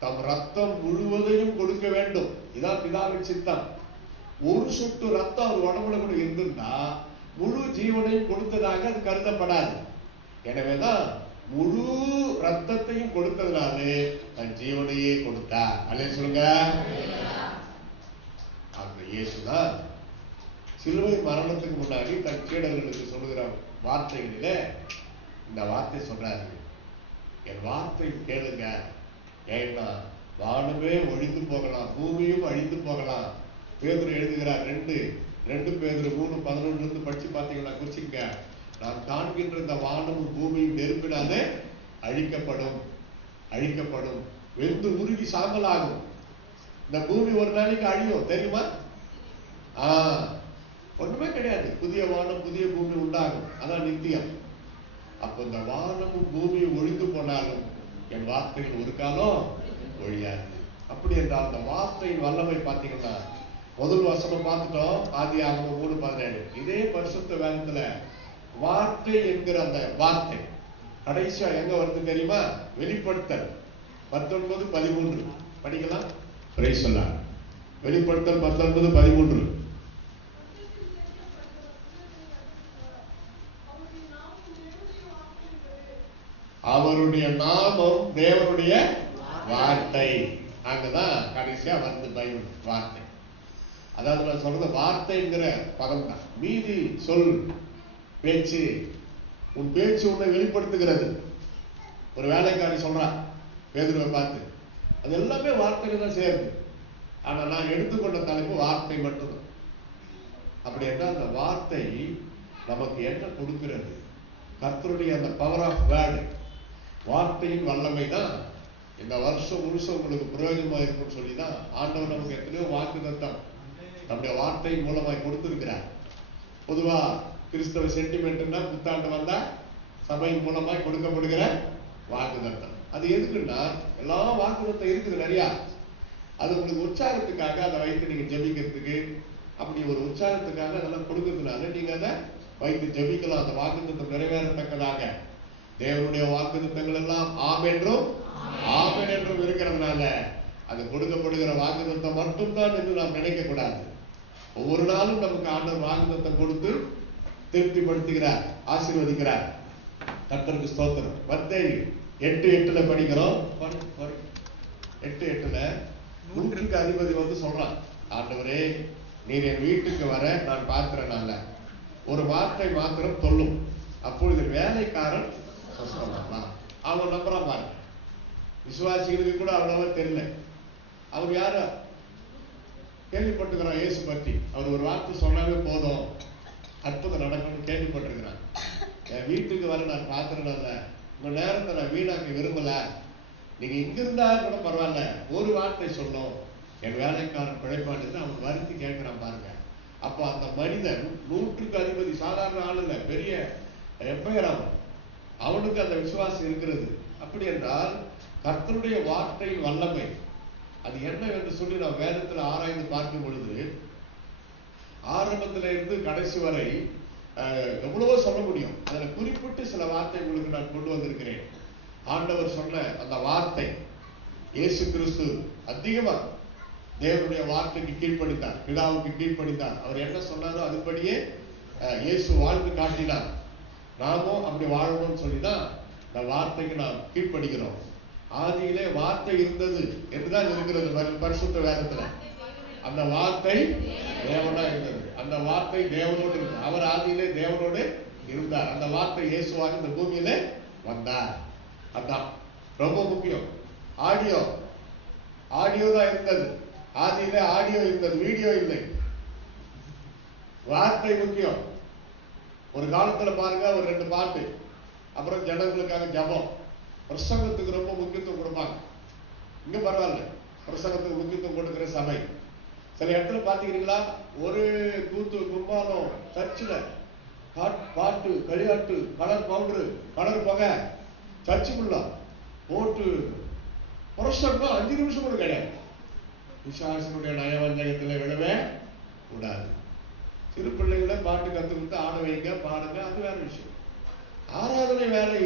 தம் ரத்தம் முழுவதையும் கொடுக்க வேண்டும். இதான் பிதாவின் சித்தம். ஒரு சொட்டு ரத்தம் அவர் உடம்புல கூட இருந்திருந்தா முழு ஜீவனையும் கொடுத்ததாக அது கருதப்படாது. எனவேதான் முழு ரத்தத்தையும் கொடுத்ததுனாலே தன் ஜீவனையே கொடுத்தார். அல்லே சொல்லுங்க. அந்த இயேசுதான் சிலுவை மரணத்துக்கு முன்னாடி தன் சீடர்களுக்கு சொல்லுகிற வார்த்தைகளில இந்த வார்த்தை சொல்றாரு, என் வார்த்தை கேளுங்க, ஏன்னா வானமே ஒழிந்து போகலாம், பூமியும் அழிந்து போகலாம். பேதுரு எழுதுகிறார், 2 பேதுரு 3:11 படிச்சு பார்த்தீங்கன்னா குறிச்சிங்க, நான் காண்கின்ற இந்த வானமும் பூமியும் நெருப்பினாலே அழிக்கப்படும், அழிக்கப்படும், வெந்து உருகி சாம்பலாகும். இந்த பூமி ஒரு நாளைக்கு அழியும், தெரியுமா? ஒண்ணுமே கிடையாது. புதிய வானம் புதிய பூமி உண்டாகும், அதான் நித்தியம். அப்ப இந்த வானமும் பூமியும் ஒழிந்து போனாலும் என் வார்த்தைகள் ஒரு காலம் ஒழியாது. அப்படி என்றால் அந்த வார்த்தையின் வல்லமை பார்த்தீங்கன்னா முதல் வசனம் பார்த்துட்டோம், ஆதியாகமம் 3:17. இதே பரிசுத்த வேதத்துல வார்த்தை என்கிற அந்த வார்த்தை கடைசியா எங்க வருது தெரியுமா? வெளிப்படுத்தல் 19:13 படிக்கலாம். பிரைஸ் எல்லாம் வெளிப்படுத்தல் 19:13. அவருடைய நாமம் தேவனுடைய வார்த்தை. அங்கதான் கடைசியா வந்து பைபிள் வார்த்தை. அதாவது நான் சொல்றது வார்த்தைங்கிற பதம் தான். மீதி சொல் பேச்சு, உன் பேச்சு உன்னை வெளிப்படுத்துகிறது. ஒரு வேலைக்காரி சொல்றா பேதுருவை பார்த்து, அது எல்லாமே வார்த்தையில தான் சேருது. ஆனா நான் எடுத்துக்கொண்ட தலைப்பு வார்த்தை மட்டும்தான். அப்படி என்றால் அந்த வார்த்தை நமக்கு என்ன கொடுக்கிறது? கர்த்தருடைய அந்த பவர் ஆஃப் வேர்டு, வார்த்தையின் வல்லமை தான் இந்த வருஷம் முழுசும் உங்களுக்கு பிரயோஜனமா இருக்கும்னு சொல்லிதான் ஆண்டவர் நமக்கு எத்தனையோ வாக்குத்தத்தம் நம்முடைய வார்த்தையின் மூலமாய் கொடுத்திருக்கிறார். பொதுவா கிறிஸ்தவ சென்டிமெண்ட்னா புத்தாண்டு வந்தா சபையின் மூலமாய் கொடுக்கப்படுகிற வாக்குத்தத்தம். அது எதுக்குன்னா எல்லா வாக்குத்தத்தம் இருக்குது நிறையா. அது உங்களுக்கு உற்சாகத்துக்காக அதை வைத்து நீங்க ஜெபிக்கிறதுக்கு, அப்படி ஒரு உற்சாகத்துக்காக அதெல்லாம் கொடுக்கறதுனால நீங்க அதை வைத்து ஜெபிக்கலாம். அந்த வாக்குத்தத்தம் நிறைவேறத்தக்கதாக தேவனுடைய வாக்குத்தத்தங்கள் எல்லாம் ஆம் என்றும் ஆமென் என்றும் இருக்கிறதுனால அது கொடுக்கப்படுகிற வாக்குத்தத்தம் மட்டும்தான் என்று நாம் நினைக்க கூடாது. ஒவ்வொரு நாளும் நமக்கு ஆண்டவர் வாக்குத்தத்தம் கொடுத்து திருப்திப்படுத்துகிறார், ஆசீர்வதிக்கிறார். கர்த்தருக்கு ஸ்தோத்திரம். மத்தேயு 8:8 படிக்கிறோம். 8:8 நூற்றுக்கு அதிபதி வந்து சொல்றான், ஆண்டவரே நீர் என் வீட்டுக்கு வர நான் பார்க்கிறனால ஒரு வார்த்தை மாத்திரம் சொல்லும், அப்பொழுது வேலைக்காரன் சொஸ்தமானான். அவன் நம்புறான் பாருங்க. விசுவாசிகளுக்கு கூட அவ்வளவா தெரியல. அவர் யாரு கேள்விப்பட்டுக்கிறான் இயேசு பற்றி. அவர் ஒரு வார்த்தை சொன்னாவே போதும் அற்புதம் நடக்கணும்னு கேள்விப்பட்டிருக்கிறான். என் வீட்டுக்கு வர நான் பார்க்கிறனால உங்க நேரத்தை நான் வீணாக்க விரும்பல, நீங்க இங்க இருந்தா கூட பரவாயில்ல, ஒரு வார்த்தை சொல்லும் என் வேலைக்காரன் பிழைப்பான்னு அவன் வருத்தி கேட்கிறான் பாருங்க. அப்போ அந்த மனிதன் நூற்றுக்கு அதிபதி, சாதாரண ஆள் இல்ல, பெரிய எம்பையர் அவனுக்கு அந்த விசுவாசம் இருக்கிறது. அப்படி என்றால் கர்த்தருடைய வார்த்தை வல்லமை அது என்ன என்று சொல்லி நாம் வேதத்துல ஆராய்ந்து பார்க்கும் பொழுது ஆரம்பத்தில இருந்து கடைசி வரை எவ்வளவோ சொல்ல முடியும். அதுல குறிப்பிட்டு சில வார்த்தை உங்களுக்கு நான் கொண்டு வந்திருக்கிறேன். ஆண்டவர் சொன்ன அந்த வார்த்தை, இயேசு கிறிஸ்து அதிகமா தேவனுடைய வார்த்தைக்கு கீழ்ப்படித்தார், பிதாவுக்கு கீழ்ப்படித்தார். அவர் என்ன சொன்னாரோ அதுபடியே இயேசு வாழ்ந்து காட்டினார். நாமும் அப்படி வாழணும்னு சொல்லிதான் இந்த வார்த்தைக்கு நாம் கீழ்ப்படுகிறோம். ஆதியிலே வார்த்தை இருந்தது என்றுதான் இருக்கிறது பரிசுத்த வேதத்துல. அந்த வார்த்தை தேவனா இருந்தது, அந்த வார்த்தை தேவனோடு இருந்தது. அவர் ஆதியிலே தேவனோடு இருந்தார். அந்த வார்த்தை இயேசுவாக இந்த பூமியில வந்தார். அதான் ரொம்ப முக்கியம். ஆடியோ தான் இருந்தது. ஆதியிலே ஆடியோ இருந்தது, வீடியோ இல்லை. வார்த்தை முக்கியம். ஒரு காலத்துல பாருங்க, ஒரு 2 பாட்டு, அப்புறம் ஜனங்களுக்காக ஜபம், பிரசங்கத்துக்கு ரொம்ப முக்கியத்துவம் கொடுப்பாங்க. இங்க பரவாயில்ல, பிரசங்கத்துக்கு முக்கியத்துவம் கொடுக்கிற சபை. சில இடத்துல பாத்தீங்களா, ஒரு கூத்து கும்பாலம் சர்ச்சில் பாட்டு, களியாட்டு, கலர் பவுடரு, கலர் புகை, சர்ச்சுக்குள்ள போட்டு பிரசங்கம் 5 நிமிஷம் கூட கிடையாது. விசுவாசனுடைய நயவஞ்சகத்தில் விடவே கூடாது. சிறு பிள்ளைகளை பாட்டு கத்துக்கிட்டு ஆட வைங்க, பாடுங்க, அது வேற விஷயம். ஆராதனை வேலை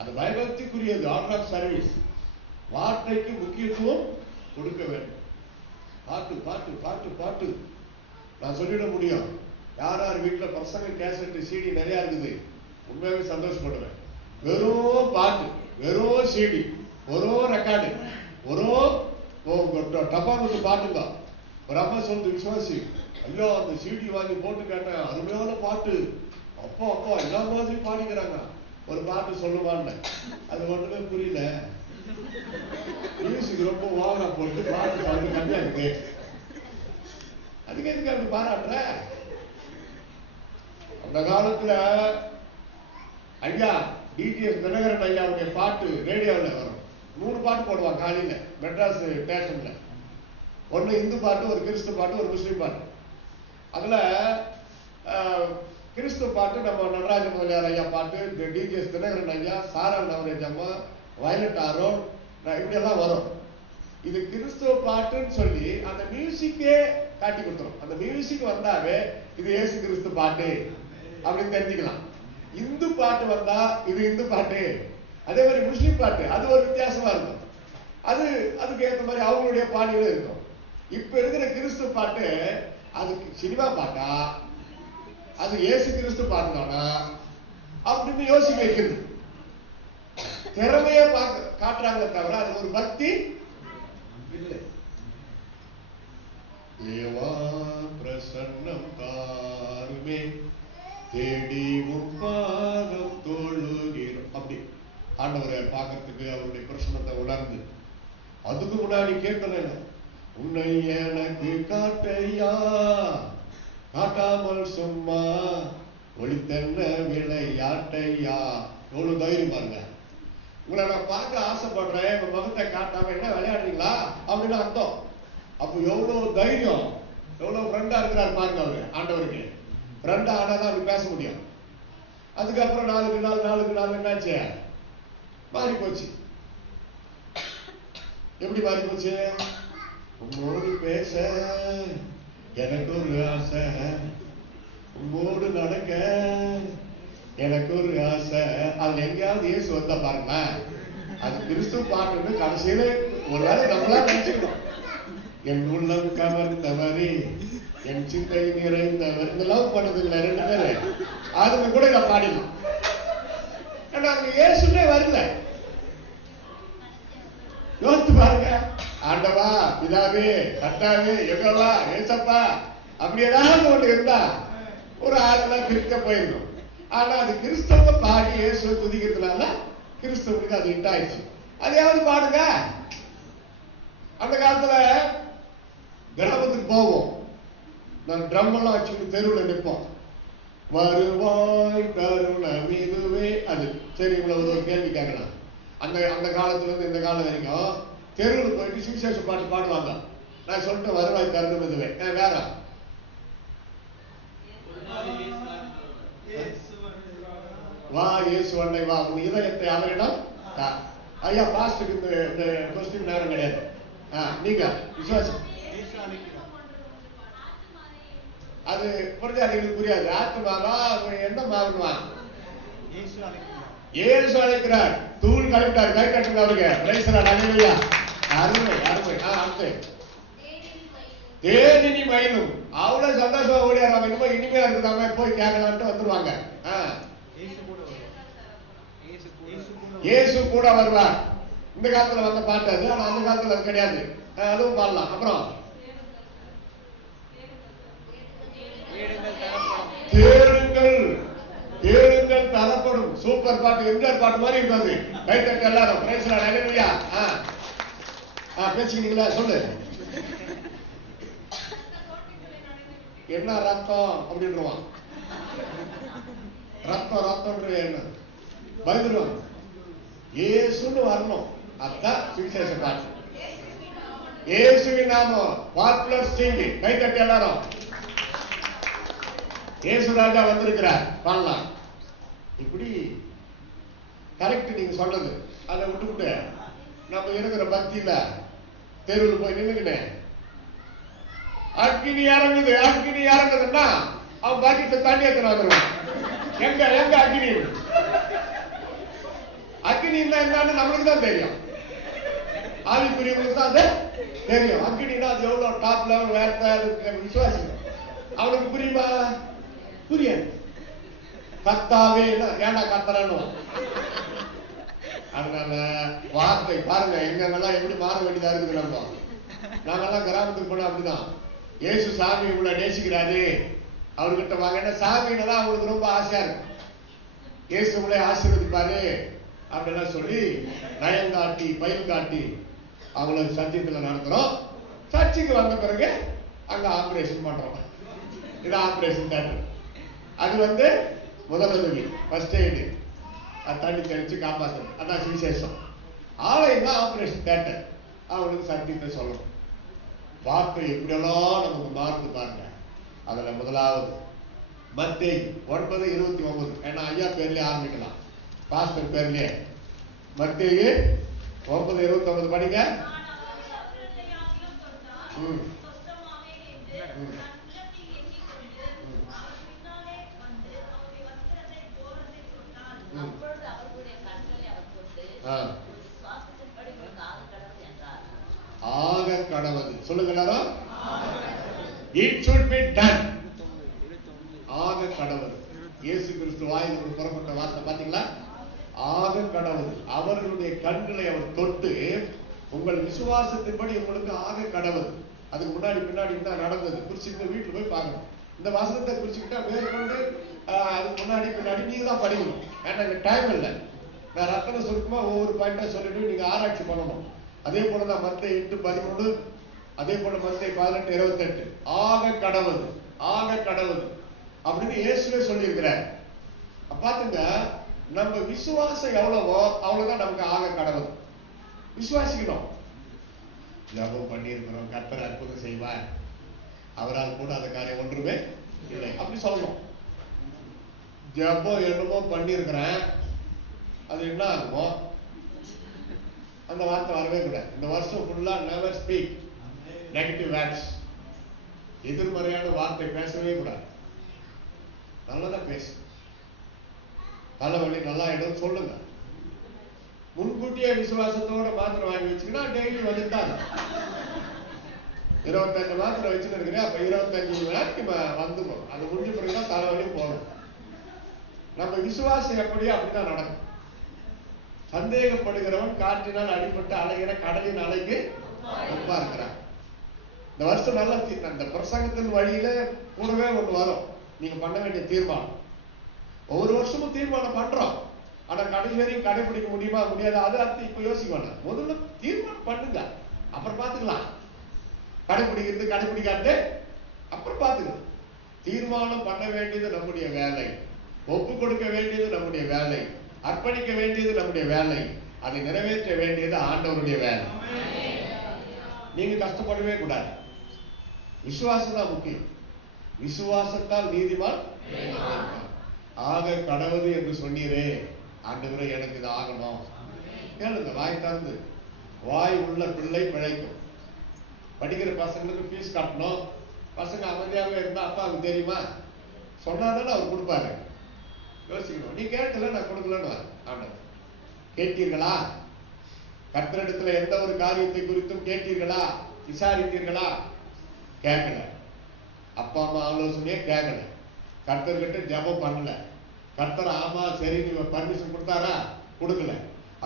அது பயபக்திக்குரியது, ஆர்டர் ஆஃப் சர்வீஸ். வார்த்தைக்கு முக்கியத்துவம் கொடுக்க வேண்டும். பாட்டு பாட்டு பாட்டு பாட்டு நான் சொல்லிட முடியும். யார் யார் வீட்டுல பிரசங்க கேசட் சிடி நிறைய இருக்குது, உண்மையாவே சந்தோஷப்படுவேன். வெறும் பாட்டு, வெறும் சிடி, வெறும் ரெக்கார்டு, வெறும் டப்பா கொண்டு பாட்டுங்க. ஒரு அம்மா சொல்லுது, விசுவாசி, ஐயோ அந்த சிடி வாங்கி போட்டு கேட்டேன், அருமையான பாட்டு, அப்பா அப்பா எல்லா மாதிரி பாடிக்கிறாங்க, ஒரு பாட்டு சொல்லுவான்னு. அது ஒண்ணுமே புரியல. மியூசிக் ரொம்ப ஓவரா போட்டு பாட்டு அவரு கம்மியா இருக்கு. அதுக்கு எதுக்கு அப்படி பாராட்டுற? அந்த காலத்துல ஐயா டிஜிஎஸ் தினகரன் ஐயாவுடைய பாட்டு ரேடியோவில் வரும். 3 பாட்டு போடுவாங்க காலையில மெட்ராஸ் ஸ்டேஷன்ல. ஒன்னு இந்து பாட்டு, ஒரு கிறிஸ்து பாட்டு, ஒரு முஸ்லீம் பாட்டு. அதுல கிறிஸ்துவ பாட்டு நம்ம நடராஜ முதலியார் ஐயா பாட்டு, டிஜிஎஸ் தினகரன் ஐயா, சாரா நவரேஜ் அம்மா, வயலட் ஆரோன், இப்படி எல்லாம் வரும். இது கிறிஸ்துவ பாட்டுன்னு சொல்லி அந்த மியூசிக்கே காட்டி கொடுத்துரும். அந்த மியூசிக் வந்தாவே இது இயேசு கிறிஸ்து பாட்டு அப்படின்னு தெரிஞ்சுக்கலாம். இந்து பாட்டு வந்தா இது இந்து பாட்டு. அதே மாதிரி முஸ்லீம் பாட்டு அது ஒரு வித்தியாசமா இருக்கும். அதுக்கு ஏற்ற மாதிரி அவங்களுடைய பாணிகளும் இருக்கும். இப்ப இருக்கிற கிறிஸ்துவ பாட்டு அது சினிமா பாட்டா, அது இயேசு கிறிஸ்து பாட்டுதானா அப்படின்னு யோசிக்க வைக்கிறது. திறமைய காட்டுறாங்களே தவிர அது ஒரு பக்தி இல்லை. தேவா பிரசன்னம் தாருமே தேடி உப்பாகம் தொழுகிறோம் அப்படி ஆண்டவரை பார்க்கறதுக்கு அவருடைய பிரசன்னத்தை உணர்ந்து அதுக்கு முன்னாடி கேட்கணும், உன்னை எனக்கு காட்டையா காட்டாமல் சும்மா ஒளித்தென்ன விளையாட்டையா. எவ்வளவு தைரியம் பாருங்க. உங்களை நான் பார்க்க ஆசைப்படுறேன், உங்க முகத்தை காட்டாம என்ன விளையாடுறீங்களா அப்படின்னு அர்த்தம். அப்போ எவ்வளவு தைரியம், எவ்வளவு ஃப்ரெண்டா இருக்கிறார் பாருங்க அவரு. ஆண்டவருக்கு ஃப்ரெண்டா ஆனாதான் அப்படி பேச முடியும். அதுக்கப்புறம் நாளுக்கு நாள் என்னாச்சு, மாறி போச்சு. எப்படி மாறி போச்சு? உங்களோடு பேச எனக்கு ஒரு ஆசை, உங்களோடு நடக்க எனக்கு ஒரு ஆசை. அதுல எங்கேயாவது இயேசு வந்தா பாருங்க, அது கிறிஸ்துவ பாட்டுன்னு கடைசியில ஒரு வேளை நம்மளா நினைச்சுக்கணும். என் உள்ளம் கவர்ந்தவரே என் சிந்தை நிறைந்தவர். இந்த லவ் பண்ணதுங்களா 2 பேரு, அதுக்கு கூட இதை பாடிடலாம். ஏன்னா அங்க இயேசுவே வரல. யோசித்து பாருங்க. ஆண்டவா, பிதாவே, கர்த்தாவே, யெகோவா, ஏசப்பா அப்படி ஏதாவது ஒண்ணு இருந்தா ஒரு ஆளெல்லாம் கிறிஸ்த போயிருக்கும். ஆனா அது கிறிஸ்தவ பாடி இயேசுவை துதிக்கிறதுனால கிறிஸ்தவனுக்கு அது ஹிட் ஆயிடுச்சு. அதையாவது பாடுங்க. அந்த காலத்துல கிராமத்துக்கு போவோம், நான் ட்ரம் எல்லாம் வச்சுக்கிட்டு தெருவில் நிற்போம். வருவாய் தருணம் இதுவே. அது சரி, இவ்வளவு ஒரு கேள்வி கேட்கலாம். அந்த காலத்துல இருந்து இந்த காலம் வரைக்கும் தெருவில் போயிட்டு சுவிசேஷ பாட்டு பாடுவாங்க. நான் சொல்லிட்டு வருவாய் தருணம் இதுவே. வேற வா இயேசு அன்னை வா, உன் இதயத்தை அவரிடம். ஐயா பாஸ்டுக்கு இந்த கொஸ்டின் நேரம் கிடையாது. நீங்க விசுவாசம் அது புரிஞ்சாதிகளுக்கு புரியாது. ஆத்மாவா எந்த மாவட்டமா? இயேசு அழைக்கிறார், தூள் கலெக்டார். கை கட்டுங்க அவருக்கு. அருமை அருமை. அடுத்து தேனினி மயிலும். அவ்வளவு சந்தோஷமா ஓடியார். அவன் இன்னும் இனிமையா இருக்குதாம போய் கேட்கலான்ட்டு வந்துருவாங்க. இயேசு கூட வருவார். இந்த காலத்துல வந்த பாட்டு அது. ஆனா அந்த காலத்துல அது கிடையாது. அதுவும் பாடலாம். அப்புறம் தேடுங்கள் தரப்படும். சூப்பர் பாட்டு, எம்ஜிஆர் பாட்டு மாதிரி இருக்காது. கை தட்டு எல்லாரும். ஹல்லேலூயா. பேசிக்கிட்டீங்களா? சொல்லு. என்ன ரத்தம் அப்படின்றான். ரத்தம் என்ன பயந்துருவான். இயேசுன்னு வரணும். அதுதான் சுவிசேஷ பாட்டு. இயேசுவின் நாமம் பாப்புலர் ஸ்டிங். கை தட்டி எல்லாரும். இயேசு ராஜா வந்திருக்கிறார் பாடலாம். இப்படி கரெக்ட் நீங்க சொல்றது. அதை விட்டுவிட்டு நம்ம இருக்கிற பக்தியில தெருவில் போய் நின்னுக்கினே அக்கினி இறங்குதுன்னா அவன் பாக்கெட்ல தண்ணி எத்தனை வந்துருவான். எங்க அக்கினி என்னன்னு நம்மளுக்கு தான் தெரியும். ஆவிக்குரியவங்களுக்கு தான் அது தெரியும். அக்கினா அது எவ்வளவு டாப் லெவல் வேற விசுவாசி. அவனுக்கு புரியுமா? புரியாது. கத்தாவே ஏண்டா கத்தரன்னு. அதனால வார்த்தை பாருங்க, எங்கெல்லாம் எப்படி மாற வேண்டியதா இருக்குது. நாங்கெல்லாம் கிராமத்துக்கு போனா அப்படிதான். இயேசு சாமி இவ்வளவு நேசிக்கிறாரு, அவர்கிட்ட வாங்க. சாமின்னு தான் அவங்களுக்கு ரொம்ப ஆசையா இருக்கு. இயேசு உங்களை ஆசீர்வதிப்பாரு அப்படிலாம் சொல்லி நயங்காட்டி பயில் காட்டி அவங்கள சத்தியத்துல நடத்துறோம். சர்ச்சுக்கு வந்த பிறகு அங்க ஆபரேஷன் பண்றோம். இது ஆபரேஷன் தேட்டர். அது முதலுதவி, ஃபர்ஸ்ட் எய்டு. தண்ணி தெளிச்சு காப்பாற்றணும். அதான் சுவிசேஷம். ஆலயம் தான் ஆபரேஷன் தேட்டர். அவங்களுக்கு சத்தியத்தை சொல்லணும். வார்த்தை எப்படியெல்லாம் நமக்கு மாறுது பாருங்க. அதுல முதலாவது மத்தேயு 9:29. ஏன்னா ஐயா பேர்லயே ஆரம்பிக்கலாம், பாஸ்டர் பேர்லயே. மத்தேயு 9:29 படிங்க. ஆக கடவது சொல்லுங்க எல்லாரும். It should be done. ஆக கடவது. இயேசு கிறிஸ்து வாயிலிருந்து புறப்பட்ட வார்த்தை பாத்தீங்களா? ஆக கடவுள் அவர்களுடைய கண்களை அவர் தொட்டு உங்கள் விசுவாசத்தின்படி உங்களுக்கு ஆக கடவுள். அதுக்கு முன்னாடி பின்னாடி என்ன நடந்தது குறிச்சுட்டு வீட்டுல போய் பார்க்கணும். இந்த வசனத்தை குறிச்சுக்கிட்டா மேற்கொண்டு அதுக்கு முன்னாடி பின்னாடி நீங்க தான் படிக்கணும். ஏன்னா எனக்கு டைம் இல்லை. நான் ரத்தன சுருக்கமா ஒவ்வொரு பாயிண்டா சொல்லிட்டு நீங்க ஆராய்ச்சி பண்ணணும். அதே போலதான் மத்தேயு 8:13, அதே போல மத்தேயு 18:28 ஆக கடவுள் ஆக கடவுள் அப்படின்னு இயேசுவே சொல்லியிருக்கிறார். பாத்துங்க, நம்ம விசுவாசம் எவ்வளவோ அவ்வளவுதான் நமக்கு ஆக கடவுள். விசுவாசிக்கணும். ஜபம் பண்ணியிருக்கிறோம், கர்த்தர் அற்புதம் செய்வார், அவரால் கூட அந்த காரியம் ஒன்றுமே இல்லை அப்படி சொல்லணும். ஜபம் என்னமோ பண்ணியிருக்கிறேன், அது என்ன ஆகுமோ அந்த வார்த்தை வரவே கூடாது. இந்த வருஷம் ஃபுல்லா நெவர் ஸ்பீக் நெகட்டிவ் வேர்ட்ஸ். எதிர்மறையான வார்த்தை பேசவே கூடாது. நல்லதான் பேசு. தலைவலி நல்லா இடம் சொல்லுங்க. முன்கூட்டியே விசுவாசத்தோட மாத்திரை வாங்கி வச்சுக்கினா டெய்லி வந்துட்டாங்க. 25 மாத்திரை வச்சுட்டு இருக்கிறேன். அப்ப 25 நாளைக்கு வந்துடும். அது முடிஞ்ச பிறகுதான் தலைவலி போகணும். நம்ம விசுவாசம் எப்படியோ அப்படிதான் நடக்கும். சந்தேகப்படுகிறவன் காற்றினால் அடிபட்டு அலைகிற கடலின் அலைக்கு ஒப்பா இருக்கிறான். இந்த வருஷம் நல்லா அந்த பிரசங்கத்தின் வழியில கூடவே ஒன்று வரும். நீங்க பண்ண வேண்டிய தீர்மானம். ஒவ்வொரு வருஷமும் தீர்மானம் பண்றோம். ஆனா கடைசி வரையும் கடைபிடிக்க முடியுமா முடியாது அது அடுத்து இப்ப யோசிக்க. முதல்ல தீர்மானம் பண்ணுங்க, அப்புறம் பாத்துக்கலாம். கடைபிடிக்காது அப்புறம் பாத்துக்கலாம். தீர்மானம் பண்ண வேண்டியது நம்முடைய வேலை, ஒப்பு கொடுக்க வேண்டியது நம்முடைய வேலை, அர்ப்பணிக்க வேண்டியது நம்முடைய வேலை, அதை நிறைவேற்ற வேண்டியது ஆண்டவருடைய வேலை. நீங்க கஷ்டப்படவே கூடாது. விசுவாசம் தான் முக்கியம். விசுவாசத்தால் நீதிமான் ஆக கடவுது என்று சொன்னீரே. ஆண்டவரே எனக்கு இது ஆகணும். கேளுங்க, வாய் திறந்து. வாய் உள்ள பிள்ளை பிழைக்கும். படிக்கிற பசங்களுக்கு ஃபீஸ் கட்டணும். பசங்க அமைதியாகவே இருந்தா அப்பாவுக்கு தெரியுமா? சொன்னாதானே அவர் கொடுப்பாரு. யோசிக்கணும். நீ கேட்கல, நான் கொடுக்கலன்னு ஆண்டவர். கேட்டீர்களா? கர்த்தரிடத்துல எந்த ஒரு காரியத்தை குறித்தும் கேட்டீர்களா? விசாரித்தீர்களா? கேட்கல. அப்பா அம்மா ஆலோசனையே கேட்கல. கர்த்தர்கிட்ட ஜெபம் பண்ணல. கர்த்தர் ஆமா சரி நீ பர்மிஷன் கொடுத்தாரா? கொடுக்கல.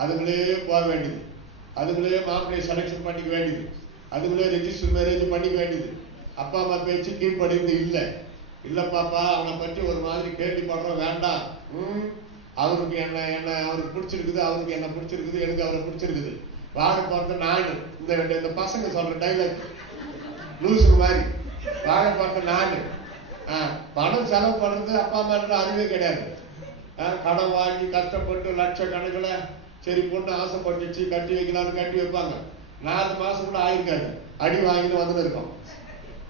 அதுங்களே போக வேண்டியது, அதுங்களே மாப்பிள்ளையை செலக்ஷன் பண்ணிக்க வேண்டியது, அதுங்களே ரெஜிஸ்டர் மேரேஜ் பண்ணிக்க வேண்டியது. அப்பா அம்மா பேச்சு கீழ்படிந்து இல்லை. இல்ல பாப்பா அவனை பற்றி ஒரு மாதிரி கேள்விப்படுறோம், வேண்டாம். அவருக்கு என்ன அவருக்கு பிடிச்சிருக்குது, அவருக்கு என்ன பிடிச்சிருக்குது, எனக்கு அவரை பிடிச்சிருக்குது. வாழ போறது நானு. இந்த பசங்க சொல்ற டைலாக் லூசு மாதிரி. வாழ போறது நானு. பணம் செலவு பண்றது அப்பா அம்மா அறிவே கிடையாது. கடன் வாங்கி கஷ்டப்பட்டு லட்சக்கணக்கில் சரி பொண்ணு ஆசைப்பட்டுச்சு கட்டி வைக்கலாம்னு கட்டி வைப்பாங்க. 4 மாசம் கூட ஆயிருக்காது, அடி வாங்கிட்டு வந்துட்டு இருக்கோம்.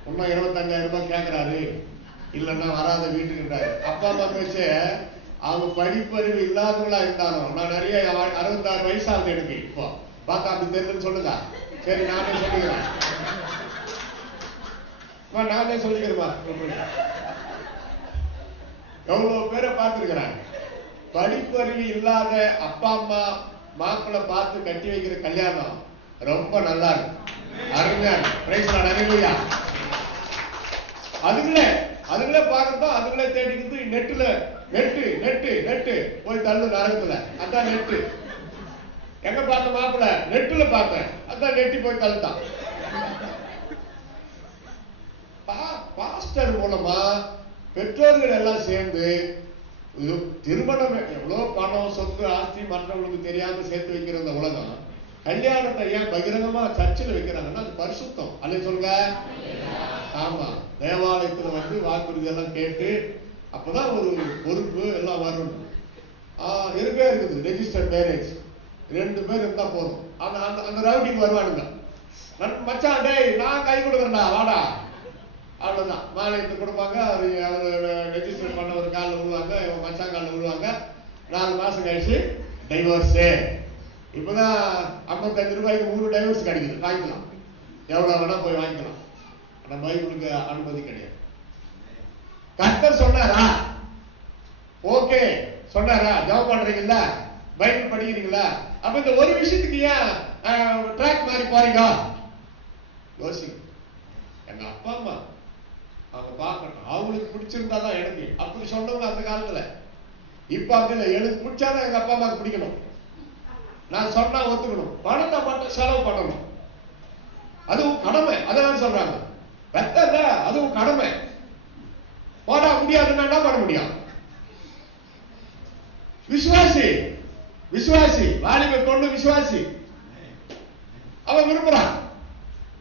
இன்னும் 25,000 ரூபாய் கேட்கிறாரு, இல்லைன்னா வராத வீட்டுக்குன்றாரு. அப்பா அம்மா பேச்சு அவங்க படிப்பறிவு இல்லாதவங்களா இருந்தாலும், நான் நிறைய 66 வயசாகுது எனக்கு. இப்போ பார்த்தா அப்படி தெரியுதுன்னு சொல்லுங்க. சரி நானே சொல்லிக்கிறேன், நானே சொல்லிக்கிறேன். எவ்வளவு பேரை பார்த்திருக்கிறேன். படிப்பறிவு இல்லாத அப்பா அம்மா மாப்பிள்ளை பார்த்து கட்டி வைக்கிற கல்யாணம் ரொம்ப நல்லா இருக்கு, அருமையா இருக்கு. அதுங்களே பார்க்கத்தான், அதுங்களே தேடிக்கிட்டு நெட்டுல நெட்டு போய் தள்ளு நரகத்துல. அதான் நெட்டு. எங்க பார்த்த மாப்பிள்ளை? நெட்டுல பார்த்தேன். அதான் நெட்டி போய் தள்ளுதான். பாஸ்டர் மூலமா பெற்றோர்கள் எல்லாம் சேர்ந்து திருமணம் எவ்வளவு பணம் சொத்து ஆஸ்தி மற்றவங்களுக்கு தெரியாம சேர்த்து வைக்கிற இந்த உலகம் கல்யாணத்தை ஏன் பகிரங்கமா சர்ச்சில் வைக்கிறாங்கன்னா அது பரிசுத்தம் அல்ல சொல்லுங்க. ஆமா, தேவாலயத்துல வந்து வாக்குறுதி எல்லாம் கேட்டு அப்பதான் ஒரு பொறுப்பு எல்லாம் வரும். இருக்கே இருக்குது ரெஜிஸ்டர் மேரேஜ். 2 பேர் இருந்தா போதும். அந்த ரவுடிக்கு வருவானுங்க. மச்சான் டேய் நான் கை கொடுக்குறேன்டா வாடா. அவ்வளவுதான். மாலை எடுத்து கொடுப்பாங்க. அவர் ரெஜிஸ்டர் பண்ண ஒரு காலில் விழுவாங்க, மச்சான் காலில் விழுவாங்க. 4 மாசம் கழிச்சு டைவர்ஸ். இப்பதான் 55 ரூபாய்க்கு 3 டைவர்ஸ் கிடைக்குது, வாங்கிக்கலாம். எவ்வளவு வேணா போய் வாங்கிக்கலாம். ஆனா பைபிளுக்கு அனுமதி கிடையாது. கர்த்தர் சொன்னாரா? ஓகே சொன்னாரா? ஜெபம் பண்றீங்கல்ல, பைபிள் படிக்கிறீங்களா? அப்ப இந்த ஒரு விஷயத்துக்கு ஏன் ட்ராக் மாதிரி போறீங்க? யோசிங்க. எங்க அப்பா அம்மா அவங்க பார்க்கணும், அவங்களுக்கு பிடிச்சிருந்தாதான் எனக்கு. அப்படி சொன்னவங்க அந்த காலத்துல. இப்ப அப்படி இல்லை. எனக்கு பிடிச்சாதான் எங்க அப்பா அம்மாவுக்கு பிடிக்கணும். நான் சொன்னா ஒத்துக்கணும். பணத்தை மட்டும் செலவு பண்ணணும், அதுவும் கடமை. அதான் சொல்றாங்க, வெத்தல அதுவும் கடமை. போட முடியாதுன்னா என்ன பண்ண முடியும்? விசுவாசி விசுவாசி வாலிப பொண்ணு விசுவாசி, அவன் விரும்புறான்.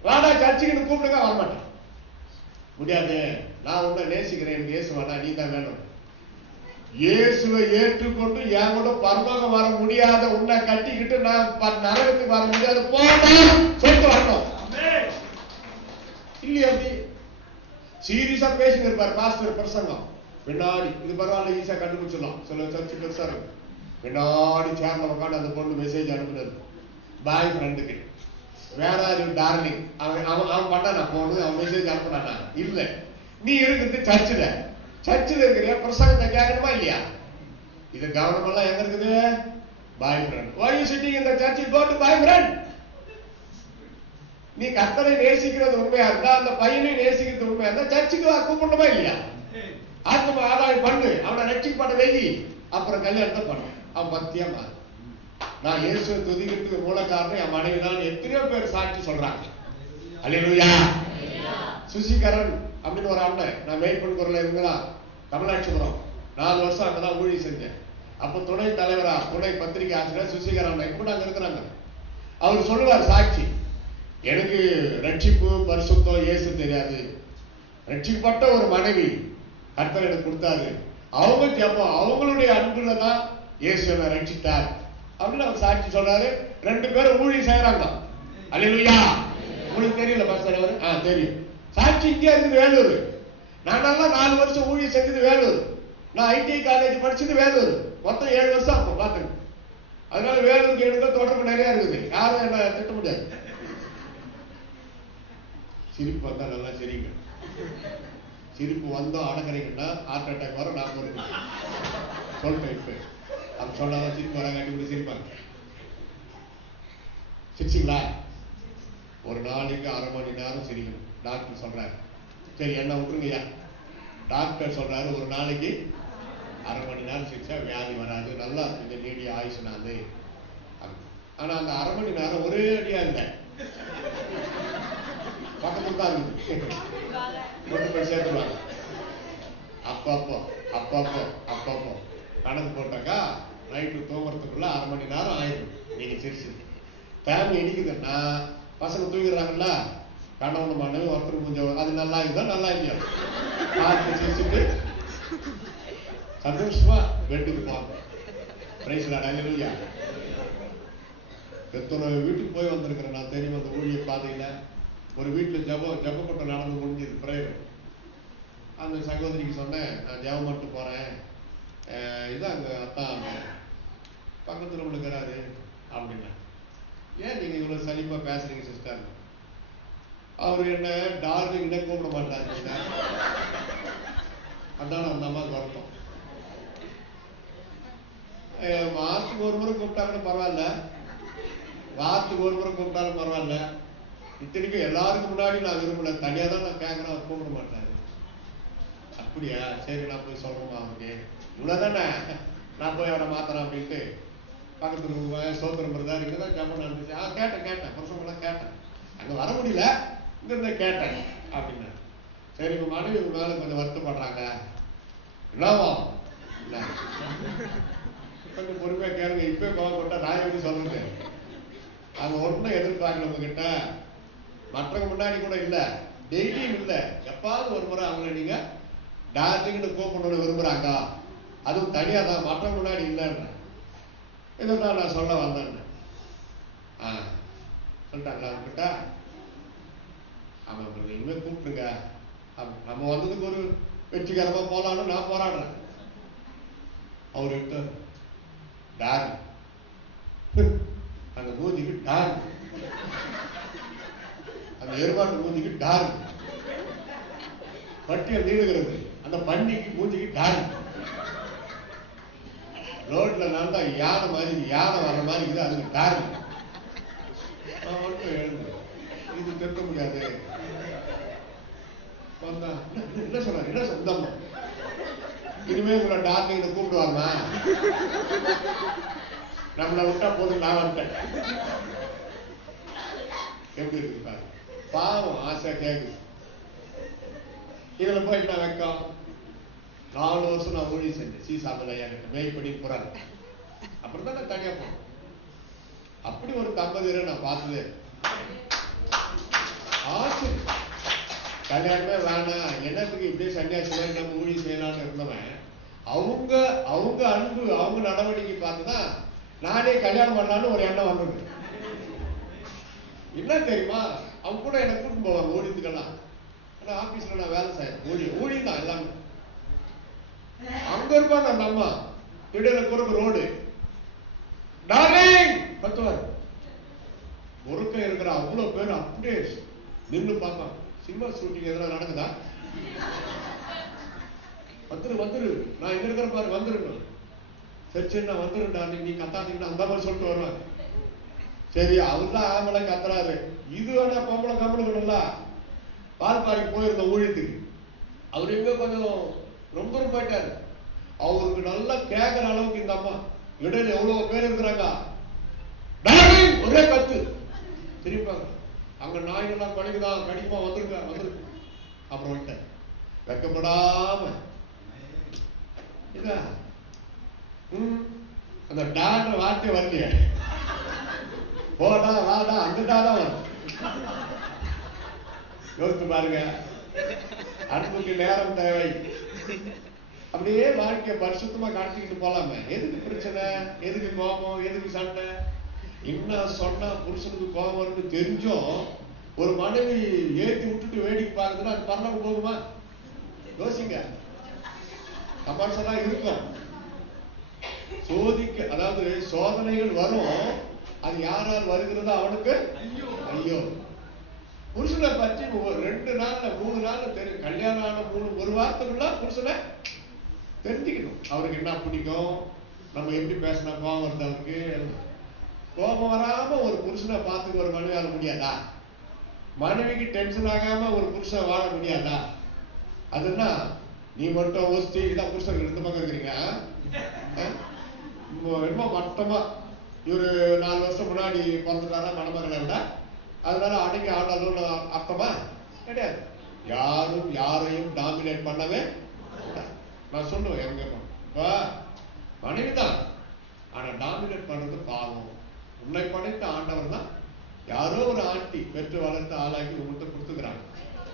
வாடா சர்ச்சுக்கு கூப்பிடுங்க, வரமாட்டான். முடியாது, நான் உன்னை நேசிக்கிறேன், எனக்கு இயேசு வேணா, நீ தான் வேணும். இயேசுவை ஏற்றுக்கொண்டு என் கூட பரலோகம் வர முடியாத உன்னை கட்டிக்கிட்டு நான் நரகத்துக்கு வர முடியாது, போட்டா சொல்லிட்டு வரணும். இல்லையா? அப்படி சீரியஸா பேசிட்டு இருப்பார் பாஸ்டர் பிரசங்கம். பின்னாடி இது பரவாயில்ல, ஈஸியா கண்டுபிடிச்சிடலாம். சில சர்ச்சு பெருசா இருக்கும். பின்னாடி சேர்ந்த உட்காந்து அந்த பொண்ணு மெசேஜ் அனுப்புறது பாய் ஃப்ரெண்டுக்கு. வேற டார்லிங் அவன் பண்ணா போனது, அவன் மெசேஜ் அனுப்புனா இல்ல. நீ இருக்குது சர்ச்சில் இருக்கிற பிரசங்கத்தை கேட்கணுமா இல்லையா? இது கவனம் எல்லாம் எங்க இருக்குது? Boyfriend. why you sitting in the church? go to boyfriend. நீ கர்த்தரை நேசிக்கிறது உண்மையா இருந்தா, அந்த பையனை நேசிக்கிறது உண்மையா இருந்தா சர்ச்சுக்கு கூப்பிடணுமா இல்லையா? ஆத்ம ஆதாயம் பண்ணு, அவனை ரட்சிக் பண்ண வெயி, அப்புறம் கல்யாணத்தை பண்ணு. அவன் பக்தியா மாறு. நான் இயேசுவை துதிக்கிறதுக்கு மூல காரணம் என் மனைவி தான். எத்தனையோ பேர் சாட்சி சொல்றாங்க. அல்லேலூயா. சுசிகரன் அப்படின்னு ஒரு அண்ணன், நான் மேய்ப்பன் குரல இருந்தா தமிழாட்சிபுரம் 4 வருஷம் அங்கதான் ஊழியம் செஞ்சேன். அப்ப துணை தலைவரா, துணை பத்திரிகை ஆசிரியர் சுசிகரன் கூட அங்க இருக்கிறாங்க. அவர் சொல்லுவார் சாட்சி, எனக்கு ரட்சிப்பு பரிசுத்தம் இயேசு தெரியாது, ரட்சிக்கப்பட்ட ஒரு மனைவி கர்த்தர் எனக்கு கொடுத்தாரு, அவங்க ஜெபம் அவங்களுடைய அன்புல தான் இயேசு என்னை ரட்சித்தார் அப்படின்னு அவர் சாட்சி சொல்றாரு. 2 பேரும் ஊழியம் செய்யறாங்க. அல்லேலூயா. உங்களுக்கு தெரியல பாஸ்டர் அவர்? தெரியும். சாட்சி இங்கே இருக்குது வேலூர். நான் நல்லா 4 வருஷம் ஊழியம் செஞ்சது வேலூர். நான் ஐடிஐ காலேஜ் படிச்சது வேலூர். மொத்தம் 7 வருஷம் அப்போ பாத்துங்க. அதனால வேலூருக்கு எனக்கு தொடர்பு நிறைய இருக்குது. யாரும் என்ன திட்ட முடியாது. சிரிப்பு வந்தா நல்லா சரிங்க. சிரிப்பு வந்தோம் அடக்கிறீங்கன்னா ஹார்ட் அட்டாக் வர நான் போறேன் சொல்லிட்டேன். இப்ப அப்படி சொன்னாதான் சிரிப்பு வர காட்டி கூட சிரிப்பாங்க. சிரிச்சிங்களா? ஒரு நாளைக்கு 1/2 மணி நேரம் சிரிக்கணும். டாக்டர் சொல்றாரு. சரி என்ன விட்டுருங்கய்யா. டாக்டர் சொல்றாரு ஒரு நாளைக்கு 1/2 மணி நேரம் சிரிச்சா வியாதி வராது, நல்லா இந்த நீடிய ஆயுசுனாது. ஆனா அந்த 1/2 மணி நேரம் ஒரே அடியா இல்லை, பக்கத்துல தான் இருக்குது. கொண்டு போய் சேர்த்துருவாங்க. அப்பப்போ கணக்கு போட்டாக்கா நைட்டு தூங்குறதுக்குள்ள 1/2 மணி நேரம் ஆயிடும். நீங்க சிரிச்சு ஃபேமிலி இடிக்குதுன்னா பசங்க தூங்கிடுறாங்கல்ல, கணவன் மனைவி ஒருத்தர் கொஞ்சம் அது நல்லா இருக்குதா நல்லா இல்லையா பார்த்து சிரிச்சுட்டு சந்தோஷமா வீட்டுக்கு போவாங்க. Praise lord. அல்லேலூயா. எத்தனை வீட்டுக்கு போய் வந்திருக்கிறேன் நான் தெரியும். அந்த ஊழிய பாதையில ஒரு வீட்டுல ஜெபக்கூட்டம் நடந்து முடிஞ்சது பிரேயர். அந்த சகோதரிக்கு சொன்னேன், நான் ஜெபம் மட்டும் போறேன், இதான் அங்க அத்தான் பக்கத்துல விழுக்கிறாரு அப்படின்னா. ஏன் நீங்க இவ்வளவு சலிப்பா பேசுறீங்க சிஸ்டர்? அவரு என்ன டார்லிங் கூப்பிட மாட்டாரு. அதான் அந்த அம்மா வருத்தம். வாரத்துக்கு ஒரு முறை கூப்பிட்டாலும் பரவாயில்ல, வாரத்துக்கு ஒரு முறை கூப்பிட்டாலும் பரவாயில்ல. இத்தனைக்கும் எல்லாருக்கும் முன்னாடி நான் விரும்பல, தனியா தான் நான் கேட்கறேன், அவர் கூப்பிட மாட்டாரு. அப்படியா? சரி நான் போய் சொல்றேன் அவனுக்கு. இவ்வளவுதானே, நான் போய் அவனை மாத்தறேன் அப்படின்ட்டு பக்கத்துல சோத்திரம் இருந்தா இங்கதான் ஜபம் நடந்துச்சு. கேட்டேன் புருஷங்களாம் கேட்டேன். அங்க வர முடியல, இங்க இருந்த கேட்டேன் அப்படின்னா. சரி உங்க மனைவி ஒரு நாள் கொஞ்சம் வருத்தப்படுறாங்க, என்னவோ கொஞ்சம் பொறுமையா கேளுங்க. இப்பவே கோவப்பட்டா நான் எப்படி சொல்றது? அவங்க ஒன்றும் எதிர்பார்க்கல உங்ககிட்ட, மற்றவங்க முன்னாடி கூட இல்லை, டெய்லியும் இல்லை, எப்பாவது ஒரு முறை அவங்கள நீங்க டார்லிங்னு கூப்பிடணும்னு விரும்புறாங்க, அதுவும் தனியா தான், மற்றவங்க முன்னாடி இல்லைன்ற. இதான் நான் சொல்ல வந்தேன். சொல்லிட்டாங்களா அவங்ககிட்ட? ஆமா இனிமே கூப்பிட்டுருங்க நம்ம வந்ததுக்கு ஒரு வெற்றிகரமா போலான்னு நான் போராடுறேன். அவர் எடுத்தார் டார், அந்த மூஞ்சிக்கு டார், அந்த எருமாட்டு மூஞ்சிக்கு டார், பட்டியல் நீடுகிறது, அந்த பன்னிக்கு மூஞ்சிக்கு டார். ரோட்ல நடந்தா யானை மாதிரி, யானை வர்ற மாதிரி இருக்குது, அதுக்கு டார். நான் மட்டும் எழுந்து இது திருத்த முடியாது. என்ன சொன்னார், என்ன சொந்தம், இனிமே உங்களை டார்லிங் கூப்பிடுவாங்க, நம்மளை விட்டா போதும், நான் வந்துட்டேன். எப்படி இருக்கு பாரு, பாவம் ஆசை கேக்குது. இதுல போயிட்டு நான் வைக்கம் 4 வருஷம் நான் ஊழி செஞ்சேன் சீசாமல் ஐயா கிட்ட மேய்ப்படி புறான். அப்புறம் தான் நான் தனியா போனேன். அப்படி ஒரு தம்பதியரை நான் பார்த்ததே. ஆசை கல்யாணமே வேணாம், என்னத்துக்கு இப்படியே சன்னியாசி நம்ம ஊழி செய்யலாம்னு இருந்தவன், அவங்க அவங்க அன்பு அவங்க நடவடிக்கை பார்த்துதான் நானே கல்யாணம் பண்ணலான்னு ஒரு எண்ணம் வந்தது. என்ன தெரியுமா, அவங்க கூட என்னை கூட்டு போவாங்க ஊழியத்துக்கெல்லாம். ஆனா ஆபீஸ்ல நான் வேலை செய்யறேன், ஊழியம் தான் எல்லாமே. அங்க இருப்பாங்க அந்த அம்மா, திடீர்னு குறுக்கு ரோடு டார்லிங் கத்துவார். ஒருக்க இருக்கிற அவ்வளவு பேர் அப்படியே நின்று பார்ப்பாங்க. சினிமா ஷூட்டிங் எதனா நடக்குதா, வந்துரு நான் இங்க இருக்கிற பாரு, வந்துருங்க. சரி நான் வந்துருங்க டார்லிங், நீ கத்தாதீங்கன்னா அந்த மாதிரி சொல்லிட்டு வருவாங்க. சரி அவர் தான் ஆம்பளை கத்துறாரு, இது வேணா பொம்பளை கம்பளுக்குள்ள பால்பாடிக்கு போயிருந்த ஊழியத்துக்கு. அவர் எங்க கொஞ்சம் ரொம்ப போயிட்டாரு. அவருக்கு நல்லா கேட்கிற அளவுக்கு இந்த அம்மா இடையில எவ்வளவு பேர் இருக்கிறாங்க, ஒரே கத்து திருப்பாங்க. அங்க நாய்கள்லாம் கடிக்குதான், கடிக்குமா, வந்துருக்கு. அப்புறம் விட்டேன் வெக்கப்படாம அந்த டாக்டர் வார்த்தை வரலையே, போடா வாடா அங்கடாதான் வரும். யோசித்து பாருங்க, அன்புக்கு நேரம் தேவை. அப்படியே வாழ்க்கைய பரிசுத்தமா காட்டிக்கிட்டு போலாமே. எதுக்கு பிரச்சனை, எதுக்கு கோபம், எதுக்கு சண்டை? இன்னும் சொன்னா புருஷனுக்கு கோபம் வரும்னு தெரிஞ்சும் ஒரு மனைவி ஏற்றி விட்டுட்டு வேடிக்கை பார்க்குதுன்னா அது பரவாயில்ல போகுமா? யோசிங்க. கம்பல்சரா இருக்கும். சோதிக்க, அதாவது சோதனைகள் வரும். அது யாரால் வருகிறதோ அவனுக்கு ஐயோ. புருஷனை பற்றி 2 நாள்ல 3 நாள்ல தெரியும். கல்யாணம் ஆன 1 வாரத்துக்குள்ள புருஷனை தெரிஞ்சுக்கணும். அவருக்கு என்ன பிடிக்கும், நம்ம எப்படி பேசினா கோபம் வருது அவருக்கு. கோபம் வராம ஒரு புருஷனை பார்த்துக்க ஒரு மனைவியால முடியாதா? மனைவிக்கு டென்ஷன் ஆகாம ஒரு புருஷன் வாழ முடியாதா? அதுன்னா நீ மட்டும் ஒஸ்தி இதான் புருஷன் 2 பக்கம் இருக்கிறீங்க. என்னமோ மட்டமா இவரு 4 வருஷம் முன்னாடி பிறந்துட்டாரா மணமகளை விட, அதனால அடங்கி ஆண்டாலும் அர்த்தமா கிடையாது. யாரும் யாரையும் டாமினேட் பண்ணவே நான் சொல்லுவேன். எங்க இப்ப மனைவிதான், ஆனா டாமினேட் பண்றது பாவம். உன்னை படைத்த ஆண்டவர் தான் யாரோ ஒரு ஆண்டி பெற்று வளர்த்து ஆளாக்கி உங்கள்கிட்ட கொடுத்துக்கிறாங்க.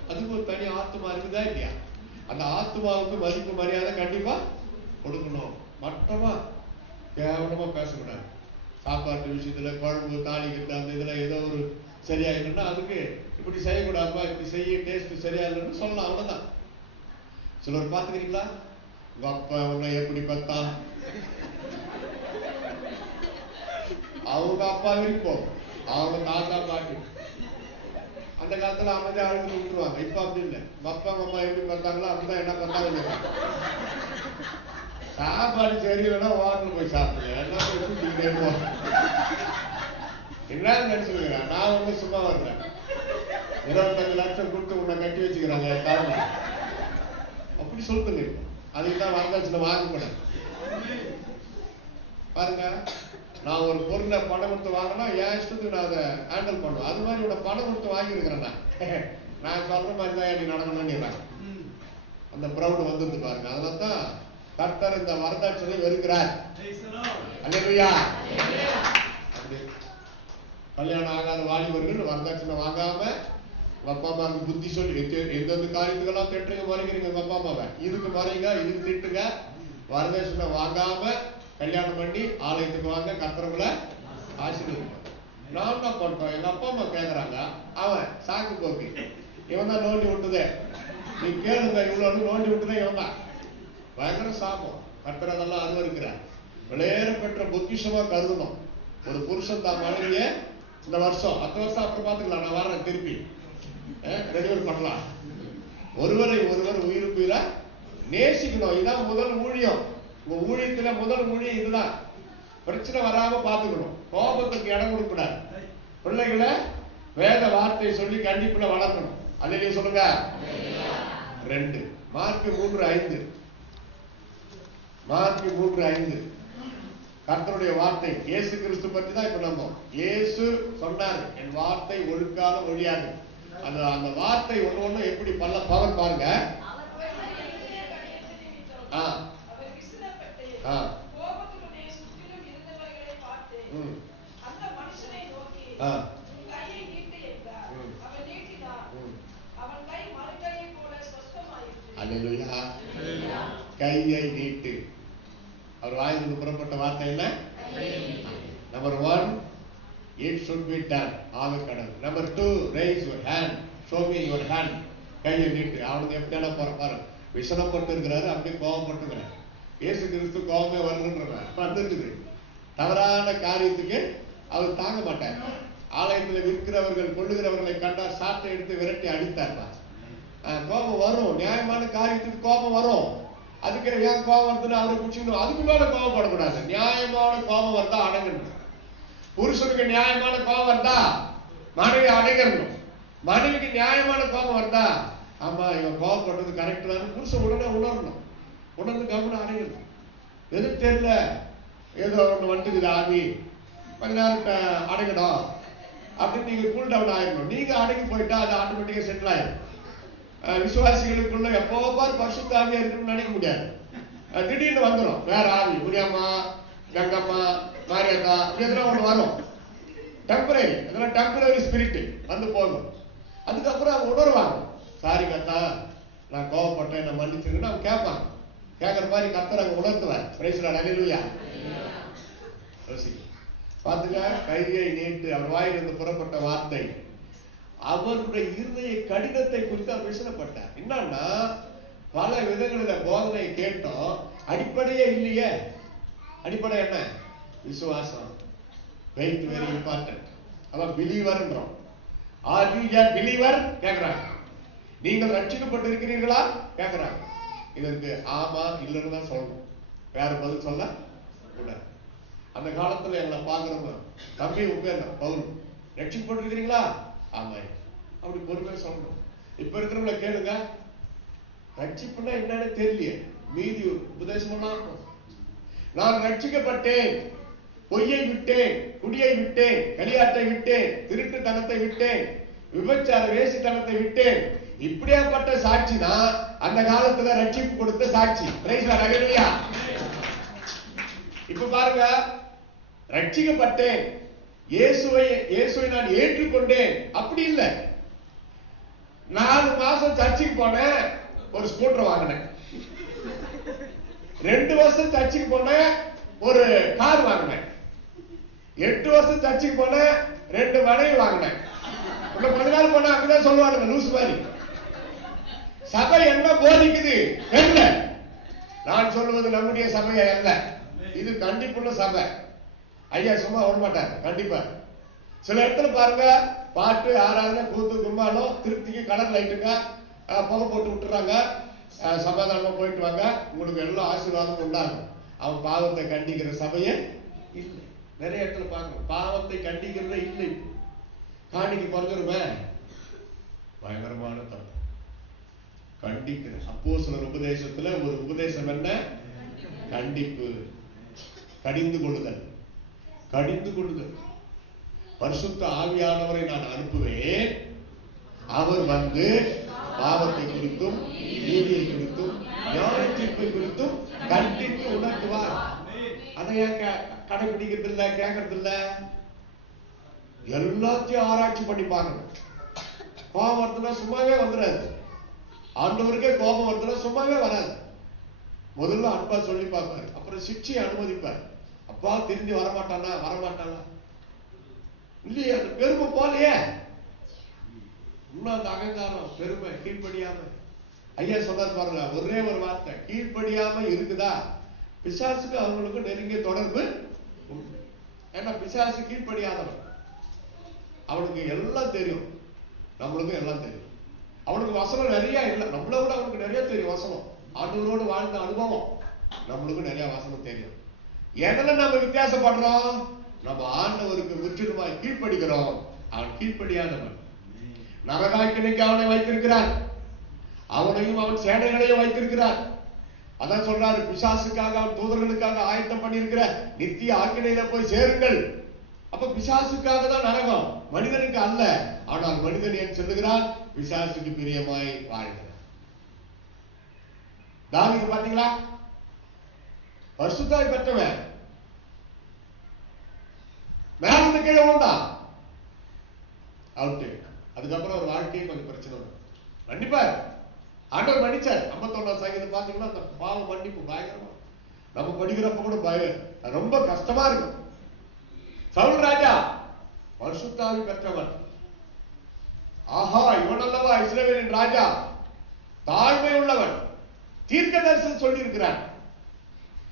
அதுக்கு ஒரு தனி ஆத்மா இருக்குதா இல்லையா? அந்த ஆத்மாவுக்கு மதிப்பு மரியாதை கண்டிப்பா கொடுக்கணும். மட்டமா கேவலமா பேசக்கூடாது. சாப்பாட்டு விஷயத்துல குழம்பு தாளிக்கிட்டு அந்த இதுல ஏதோ ஒரு சரியா இல்லைன்னா அதுக்கு இப்படி செய்யக்கூடாதுப்பா, இப்படி செய்ய டேஸ்ட் சரியா இல்லைன்னு சொல்லலாம், அவ்வளவுதான். சிலர் பாத்துக்கிறீங்களா, உங்க அப்பா உன்னை எப்படி பார்த்தான், அவங்க அப்பா வரைக்கும் அவங்க தாத்தா பாட்டி அந்த காலத்துல அமைதியா அழுது விட்டுருவாங்க. இப்ப அப்படி இல்லை. அப்பா அம்மா எப்படி பார்த்தாங்களோ அப்படிதான் என்ன பார்த்தாங்க. சாப்பாடு சரியில்லைன்னா வாட்டில் போய் சாப்பிடுங்க, என்ன போய் கூட்டிக்கிட்டே இருப்போம். என்ன நினைச்சுக்கிறேன், நான் வந்து சும்மா வர்றேன், 25 லட்சம் கொடுத்து உன்னை கட்டி வச்சுக்கிறாங்க காரணம் அப்படி சொல்லுங்க. அதுக்கு தான் வரதட்சணை வாங்கக்கூடாது. பாருங்க, நான் ஒரு பொருளை பணம் கொடுத்து வாங்கினா என் இஷ்டத்துக்கு நான் அதை ஹேண்டில் பண்ணுவேன். அது மாதிரி உன்னை பணம் கொடுத்து வாங்கியிருக்கிறேன் நான் சொல்ற மாதிரி தான் நீ நடக்கணும்னு அந்த ப்ரௌட் வந்துருந்து பாருங்க. அதனால தான் கர்த்தர் இந்த வரதட்சணை வெறுக்கிறார். அல்லேலூயா. அப்படி கல்யாணம் ஆகாத வாலிபர்கள் வரதட்சணை வாங்காம உங்க அப்பா அம்மாவுக்கு புத்தி சொல்லி எந்தெந்த காரியத்துக்கெல்லாம் திட்டுங்க மறைக்கிறீங்க உங்க அப்பா அம்மாவை, இதுக்கு மறைங்க, இதுக்கு திட்டுங்க. வரதட்சணை வாங்காம கல்யாணம் பண்ணி ஆலயத்துக்கு வாங்க, கர்த்தர்களை ஆசீர்வதிப்பார். நான் தான் பண்றோம், எங்க அப்பா அம்மா கேட்கறாங்க, அவன் சாக்கு போக்கு இவன் தான் நோண்டி விட்டுதே நீ கேளுங்க, இவ்வளவு நோண்டி விட்டுதான் இவன் பயங்கர சாபம். கர்த்தர் அதெல்லாம் அனுமதிக்கிறார். விளையாட பெற்ற பொக்கிஷமா கருதணும். ஒரு புருஷன் தான் மனைவிய இந்த வருஷம், 10 வருஷம் அப்புறம் பாத்துக்கலாம், நான் வர்றேன் திருப்பி ரெனியூவல் பண்ணலாம். ஒருவரை ஒருவர் உயிருக்கு உயிரா நேசிக்கணும். இதுதான் முதல் ஊழியம். உங்க ஊழியத்துல முதல் ஊழியம் இதுதான். பிரச்சனை வராம பாத்துக்கணும். கோபத்துக்கு இடம் கொடுக்கூடாது. பிள்ளைகளை வேத வார்த்தை சொல்லி கண்டிப்புல வளர்க்கணும். அல்லேலூயா சொல்லுங்க. 2 மார்க் 3:5. மார்க் 3:5 கர்த்தருடைய வார்த்தை. இயேசு கிறிஸ்து பற்றி தான் இப்ப நம்ம. இயேசு சொன்னாரு, என் வார்த்தை ஒழுக்காலும் ஒழியாது. அந்த வார்த்தை ஒண்ணு எப்படி பல பவர் பாருங்க. கையை நீட்டு. அவர் வாயிலிருந்து புறப்பட்ட வார்த்தை என்ன? Number 1, it should be done. ஆகக்கடல். Number 2, raise your hand. show me your hand. கையை நீட்டு. அவனுக்கு எப்படியான பாரு, விசனப்பட்டு இருக்கிறாரு, அப்படியே கோபப்பட்டு இருக்கிறார். இயேசு கிறிஸ்து கோபமே வரணுன்றார். வந்துருக்குது. தவறான காரியத்துக்கு அவர் தாங்க மாட்டார். ஆலயத்தில் விற்கிறவர்கள் கொள்ளுகிறவர்களை கண்டார், சாட்டை எடுத்து விரட்டி அடித்தார். கோபம் வரும். நியாயமான காரியத்துக்கு கோபம் வரும். அதுக்கு ஏன் கோபம் வருதுன்னு அவரை குடிச்சுக்கணும். அதுக்கு மேல கோபப்படக்கூடாது. நியாயமான கோபம் வந்தா அடங்கணும். புருஷனுக்கு நியாயமான கோபம் வந்தா மனைவி அடங்கணும். மனைவிக்கு நியாயமான கோபம் வந்தா, ஆமா இவன் கோபப்பட்டது கரெக்ட் தான் புருஷன் உடனே உணரணும். உணர்ந்து கவனம் அடங்கணும். எதுக்கு தெரியல, ஏதோ ஒண்ணு வந்துக்குது ஆவி, கொஞ்ச நேரம் அடங்கணும் அப்படின்னு நீங்க கூல் டவுன் ஆயிடணும். நீங்க அடங்கி போயிட்டா அது ஆட்டோமேட்டிக்கா செட்டில் ஆயிடும். விசுவாசிகளுக்குள்ள எப்போ பாரு பரிசுத்த ஆவியா இருக்குன்னு நினைக்க முடியாது. திடீர்னு வந்துடும் வேற ஆவி. முனியம்மா, கங்கம்மா, மாரியத்தா, இதெல்லாம் ஒண்ணு வரும். டெம்பரரி, இதெல்லாம் டெம்பரரி ஸ்பிரிட் வந்து போகும். அதுக்கப்புறம் அவங்க உணர்வாங்க, சாரி கத்தா நான் கோவப்பட்டேன், நான் மன்னிச்சிருக்கேன்னு அவங்க கேட்பாங்க. கேட்கற மாதிரி கர்த்தர் அங்க உணர்த்துவார். Praise the lord. ஹல்லேலூயா. பாத்துக்க, கையை நீட்டு. அவர் வாயிலிருந்து புறப்பட்ட வார்த்தை அவருடைய இருதய கடினத்தை குறித்து அவர் பேசப்பட்டார். என்னன்னா பல விதங்களில் போதனை கேட்டோம், அடிப்படையே இல்லையே. அடிப்படை என்ன? விசுவாசம். Wait very important. அவன் பிலீவர்ன்றோம். ஆர் யூ எ பிலீவர் கேக்குறாங்க. நீங்கள் ரட்சிக்கப்பட்டு இருக்கிறீர்களா கேக்குறாங்க. இதற்கு ஆமா இல்லைன்னு தான் சொல்லணும். வேற பதில் சொல்ல கூடாது. அந்த காலத்துல எங்களை பாக்குறவங்க, தம்பி உட்கார்ந்த பவுல் ரட்சிக்கப்பட்டு இருக்கிறீங்களா? ஆமா, அப்படி பொறுமையா சொல்லணும். இப்ப இருக்கிறவங்கள கேளுங்க, ரட்சிப்புனா என்னன்னு தெரியலையே, மீதி உபதேசம் நான் ரட்சிக்கப்பட்டேன், பொய்யை விட்டேன், குடியை விட்டேன், களியாட்டை விட்டேன், திருட்டுத்தனத்தை விட்டேன், விபச்சார வேசித்தனத்தை விட்டேன். இப்படியாப்பட்ட சாட்சி தான் அந்த காலத்துல ரட்சிப்பு கொடுத்த சாட்சி. Price the Lord. இப்ப பாருங்க, ரட்சிக்கப்பட்டேன், இயேசுவை நான் ஏற்றுக்கொண்டேன், அப்படி இல்லை. 4 மாசம் சர்ச்சுக்கு போனேன், ஒரு ஸ்கூட்டர் வாங்கினேன். 2 வருஷம் சர்ச்சுக்கு போனேன், ஒரு கார் வாங்கினேன். 8 வருஷம் சர்ச்சுக்கு போனேன், 2 மனைவி வாங்கினேன். இன்னும் கொஞ்ச நாள் போனா அப்படிதான் சொல்லுவாங்க, லூஸ் மாதிரி. சபை என்ன போதிக்குது என்ன? நான் சொல்லுவது நம்முடைய சபையை அல்ல, இது கண்டிப்புள்ள சபை. ஐயா சும்மா விட மாட்டார், கண்டிப்பா. சில இடத்துல பாருங்க, பாட்டு ஆராதனை கூத்து கும்பாலம், திருப்திக்கு கலர் லைட்டுங்க, புகை போட்டு விட்டுறாங்க, சமாதானமா போயிட்டு வாங்க, உங்களுக்கு எல்லாம் ஆசீர்வாதம் உண்டாகும். அவன் பாவத்தை கண்டிக்கிற சபையே இல்லை. நிறைய இடத்துல பாருங்க, பாவத்தை கண்டிக்கிறதே இல்லை. காணிக்கு குறைஞ்சிருமே, பயங்கரமான தப்பு. கண்டிக்கிற அப்போஸ்தலர் உபதேசத்துல ஒரு உபதேசம் என்ன? கண்டிப்பு, கடிந்து கொள்ளுதல். கடிந்து கொள்ளுதல். பரிசுத்த ஆவியானவரை நான் அனுப்புவேன், அவர் வந்து பாவத்தை குறித்தும் நீதியை குறித்தும் நியாய தீர்ப்பை குறித்தும் கண்டித்து உணர்த்துவார். அதை கடைபிடிக்கிறது இல்ல, கேட்கறது இல்ல. எல்லாத்தையும் ஆராய்ச்சி பண்ணி பார்க்கணும். கோபம் வருதுன்னா சும்மாவே வந்துடாது. ஆண்டவருக்கே கோபம் வருதுன்னா சும்மாவே வராது. முதல்ல அன்பா சொல்லி பார்ப்பாரு, அப்புறம் சிக்ஷையை அனுமதிப்பார். அப்பா திரும்பி வரமாட்டானா வரமாட்டானா இல்லையே, அந்த பெருமை போலையே. இன்னும் அந்த அகங்காரம் பெருமை கீழ்படியாம ஐயா சொன்னார் பாருங்க, ஒரே ஒரு வார்த்தை, கீழ்ப்படியாம இருக்குதா பிசாசுக்கு அவங்களுக்கும் நெருங்கிய தொடர்பு உண்டு. ஏன்னா பிசாசு கீழ்ப்படியாதவன், அவனுக்கு எல்லாம் தெரியும், நம்மளுக்கும் எல்லாம் தெரியும். அவனுக்கு வசனம் நிறைய இல்லை, நம்மள விட அவனுக்கு நிறைய தெரியும் வசனம். ஆண்டவரோடு வாழ்ந்த அனுபவம், நம்மளுக்கும் நிறைய வசனம் தெரியும். எதுல நம்ம வித்தியாசப்படுறோம்? நம்ம ஆண்டவருக்கு முற்றிலுமாய் கீழ்ப்படிக்கிறோம். அவன் கீழ்ப்படியாதவன். நரகாக்கினைக்கு அவனை வைத்திருக்கிறான், அவனையும் அவன் சேனைகளையும் வைத்திருக்கிறான். அதான் சொல்றாரு, பிசாசுக்காக அவன் தூதர்களுக்காக ஆயத்தம் பண்ணியிருக்கிற நித்திய ஆக்கினையில போய் சேருங்கள். அப்ப பிசாசுக்காக தான் நரகம், மனிதனுக்கு அல்ல. ஆனால் மனிதன் ஏன் சொல்லுகிறான்? பிசாசுக்கு பிரியமாய் வாழ்கிறான். தாவீது பாத்தீங்களா, பரிசுத்தாய் பெற்றவன், மேலிருந்து கீழே விழுந்தான், அவுட்டு. அதுக்கப்புறம் ஒரு வாழ்க்கையை கொஞ்சம் பிரச்சனை வரும். மன்னிப்பார், ஆண்டவர் மன்னிச்சார். 51 சங்கீதம் பாத்தீங்கன்னா அந்த பாவ மன்னிப்பு பயங்கரமா, நம்ம படிக்கிறப்ப கூட ரொம்ப கஷ்டமா இருக்கும். சவுல் ராஜா பரிசுத்தாவி பெற்றவன். ஆஹா, இவன் அல்லவா இஸ்ரவேலின் ராஜா, தாழ்மை உள்ளவன், தீர்க்கதரிசனம் சொல்லி இருக்கிறான்.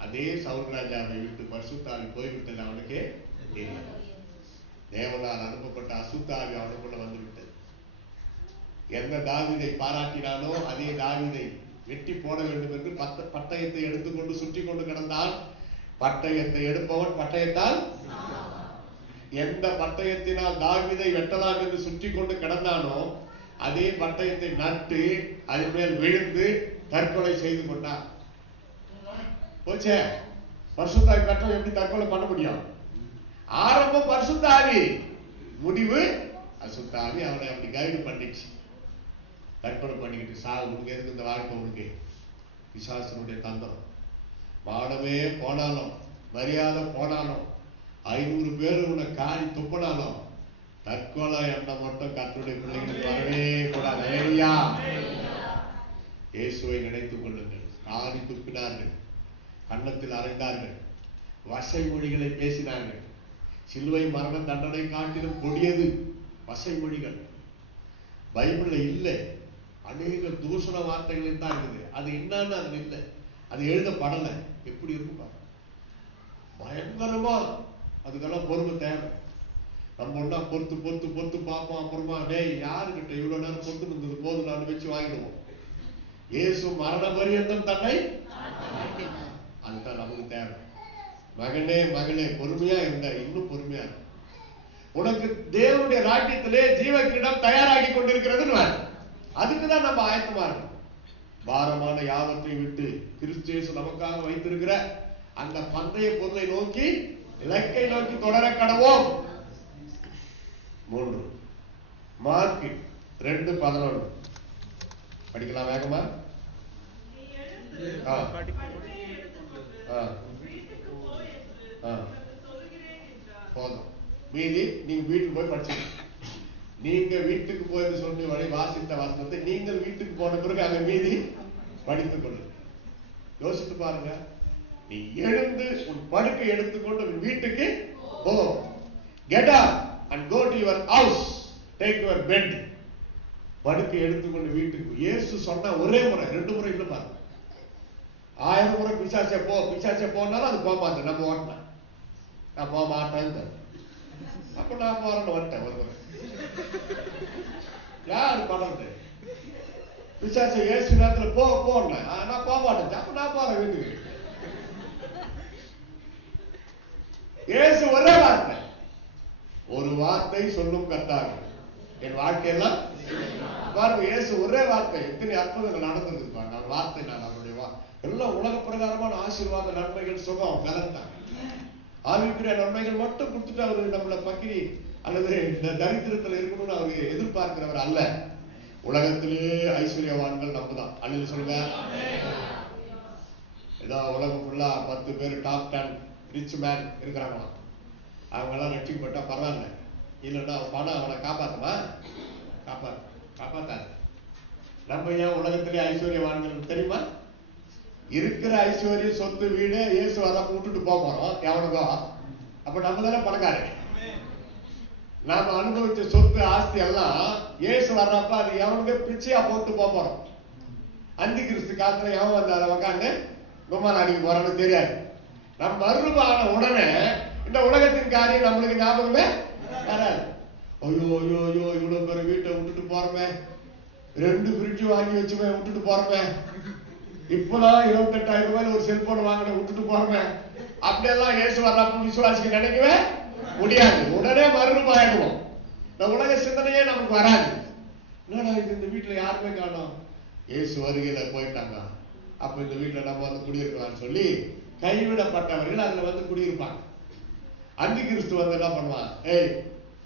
அதே சவுல் ராஜாவை விட்டு பரிசுத்தாவி போய்விட்டது அவனுக்கே தெரியும். தேவனால் அனுப்பப்பட்ட அசுத்தாவி அவனுக்குள்ள வந்து விட்டது. எந்த தாவீதை பாராட்டினானோ அதே தாவீதை வெட்டி போட வேண்டும் என்று பட்டயத்தை எடுத்துக்கொண்டு சுற்றி கொண்டு கிடந்தான். பட்டயத்தை எடுப்பவன் பட்டயத்தால், எந்த பட்டயத்தினால் தாவீதை வெட்டலாம் என்று சுற்றி கொண்டு கிடந்தானோ அதே பட்டயத்தை நட்டு அதன் மேல் விழுந்து தற்கொலை செய்து கொண்டான். போச்சே, பரிசுத்தாவி பெற்றவன் எப்படி தற்கொலை பண்ண முடியும்? ஆரம்பம் பரிசுத்தாவி, முடிவு அசுத்தாவி அவனை அப்படி கைடு பண்ணிச்சு. தற்கொலை பண்ணிக்கிட்டு சாவு. உனக்கு எதுக்கு இந்த வாழ்க்கை? உனக்கு பிசாசனுடைய தந்திரம். மானமே போனாலும், மரியாதை போனாலும், 500 பேர் உன்னை காரி துப்பினாலும் தற்கொலை எண்ணம் மட்டும் கர்த்தருடைய பிள்ளைகளுக்கு வரவே கூடாது. இயேசுவை நினைத்துக் கொள்ளுங்கள். காரி துப்பினார்கள், கன்னத்தில் அறைந்தார்கள், வசை மொழிகளை பேசினார்கள். சிலுவை மரண தண்டனை காட்டிலும் கொடியது வசை மொழிகள். பைபிள்ல இல்லை, அநேக தூஷண வார்த்தைகளில் தான் இருக்குது. அது என்னன்னு அது இல்லை, அது எழுதப்படலை. எப்படி இருக்கும் பாருங்க, பயங்கரமா. அதுக்கெல்லாம் பொறுமை தேவை. நம்ம ஒன்னா பொறுத்து பொறுத்து பொறுத்து பார்ப்போம். அப்புறமா டேய் யாருக்கிட்ட இவ்வளவு நேரம் பொறுத்து இருந்தது போது நான் வச்சு வாங்கிடுவோம். இயேசு மரண பரியந்தம் தன்னை, அதுதான் நமக்கு தேவை. மகனே மகளே, பொறுமையா இருந்த, இன்னும் பொறுமையா இருந்த, உனக்கு தேவனுடைய ராஜ்யத்திலே ஜீவ கிரீடம் தயாராகி கொண்டிருக்கிறது. அதுக்குதான் நம்ம ஆயத்தமா இருக்கணும். பாரமான யாவற்றையும் விட்டு கிறிஸ்து இயேசு நமக்காக வைத்திருக்கிற அந்த பந்தய பொருளை நோக்கி, இலக்கை நோக்கி தொடர கடவோம். 3 மார்க் 2:11 படிக்கலாம் வேகமா. போதும், மீதி நீங்க வீட்டுக்கு போய் படிச்சுங்க. நீங்க வீட்டுக்கு போய் சொல்லி வழி வாசித்த வசனத்தை நீங்கள் வீட்டுக்கு போன பிறகு அங்க மீதி படித்துக் கொள்ளுங்க. யோசித்து பாருங்க, நீ எழுந்து உன் படுக்கை எடுத்துக்கொண்டு உன் வீட்டுக்கு போ. Get up and go to your house. Take your bed. படுக்கை எடுத்துக்கொண்டு வீட்டுக்கு. இயேசு சொன்ன ஒரே முறை, 2 முறை இல்ல பாருங்க. 1000 முறை பிசாசே போ பிசாசே போனாலும் அது போக மாட்டேன். நம்ம ஓட்டலாம், நான் போக மாட்டேன். அப்ப நான் போறேன்னு வந்துட்டேன் ஒரு முறை. யாரு பண்றது? பிசாசு இயேசு நேரத்துல போ போன, நான் போக மாட்டேன். அப்ப நான் போறேன் வீட்டுக்கு. இயேசு ஒரே வார்த்தை, ஒரு வார்த்தை சொல்லும் கர்த்தாவே என் வாழ்க்கையெல்லாம் பாருங்க. இயேசு ஒரே வார்த்தை, எத்தனை அற்புதங்கள் நடந்திருக்கு பாருங்க. அந்த வார்த்தை நான் அவருடைய எல்லாம் உலக பிரகாரமான ஆசீர்வாத நன்மைகள் சுகம் கலந்தான். ஆவிக்குரிய நன்மைகள் மட்டும் கொடுத்துட்டு அவரு நம்மள பக்கிரி அல்லது இந்த தரித்திரத்தில் இருக்கணும்னு அவரு எதிர்பார்க்கிறவர் அல்ல. உலகத்திலே ஐஸ்வர்யவான்கள் நம்ம தான். அல்லது சொல்லுங்க, ஏதோ உலகம் ஃபுல்லா 10 பேர் டாப் 10 ரிச் மேன் இருக்கிறாங்களா, அவங்க எல்லாம் ரட்சிக்கப்பட்டா பரவாயில்ல. இல்லைன்னா பணம் அவனை காப்பாத்தமா? காப்பாத்தாது. நம்ம ஏன் உலகத்திலே ஐஸ்வர்யவான்கள் தெரியுமா? இருக்கிற ஐஸ்வர்யம் சொத்து வீடு இயேசு அதான் விட்டுட்டு போறோம் எவனுக்கோ. அப்ப நம்ம தானே பணக்காரங்க. நாம அனுபவிச்ச சொத்து ஆஸ்தி எல்லாம் இயேசு வர்றப்ப அது எவனுக்கு பிச்சையா போட்டு போறோம். அந்தி கிறிஸ்து காலத்துல எவன் வந்தார உக்காந்து கும்மான் அடிக்க போறான்னு தெரியாது. நம்ம மறுரூபமான உடனே இந்த உலகத்தின் காரியம் நம்மளுக்கு ஞாபகமே வராது. ஐயோ ஐயோ ஐயோ இவ்வளவு பேர் வீட்டை விட்டுட்டு போறமே, 2 ஃப்ரிட்ஜ் வாங்கி வச்சுமே விட்டுட்டு போறமே, இப்பதான் 28,000 ரூபாய் ஒரு செல்போன் வாங்கின விட்டுட்டு போறமே, அப்படியெல்லாம் இயேசு வர்றப்ப விசுவாசிக்க நினைக்கவே முடியாது. உடனே மறுரூபம் ஆயிடுவோம். இந்த உலக சிந்தனையே நமக்கு வராது. என்னடா இது, இந்த வீட்டுல யாருமே காணோம், இயேசு வருகையில போயிட்டாங்க, அப்ப இந்த வீட்டுல நம்ம வந்து குடியிருக்கலாம்னு சொல்லி கைவிடப்பட்டவர்கள் அதுல வந்து குடியிருப்பாங்க. அந்தி கிறிஸ்து வந்து என்ன பண்ணுவான், ஏய்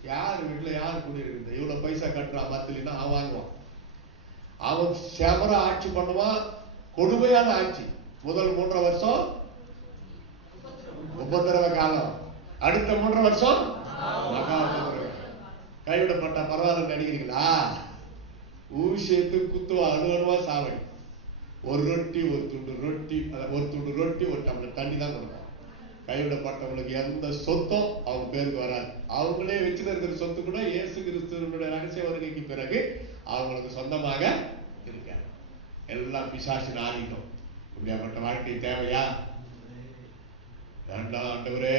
யார் வீட்டுல யார் குடியிருக்குது, இவ்வளவு பைசா கட்டுறான் மத்தினா அவன் வாங்குவான். அவன் செமர ஆட்சி பண்ணுவான், கொடுமையான ஆட்சி. முதல் 3 வருஷம் உபத்திரவ காலம், அடுத்த 3 வருஷம் மகா உபத்திரவ. கைவிடப்பட்ட பரவாயில்ல நினைக்கிறீங்களா? ஊசியத்து குத்துவா, அணுவா சாவடி. ஒரு ரொட்டி ஒரு துண்டு ரொட்டி, ஒரு துண்டு ரொட்டி ஒரு டம்ளர் தண்ணி தான் கொடுப்பான். கைவிடப்பட்டவங்களுக்கு எந்த சொத்தும் அவங்க பேருக்கு வராது. அவங்களே வச்சுட்டு இருக்கிற சொத்து கூட இயேசு கிறிஸ்துவனுடைய ரகசிய வருகைக்கு பிறகு அவங்களுக்கு சொந்தமாக இருக்காது. எல்லாம் பிசாசின் ஆதிக்கம். இப்படியாப்பட்ட வாழ்க்கை தேவையா? வேண்டாம் ஆண்டவரே.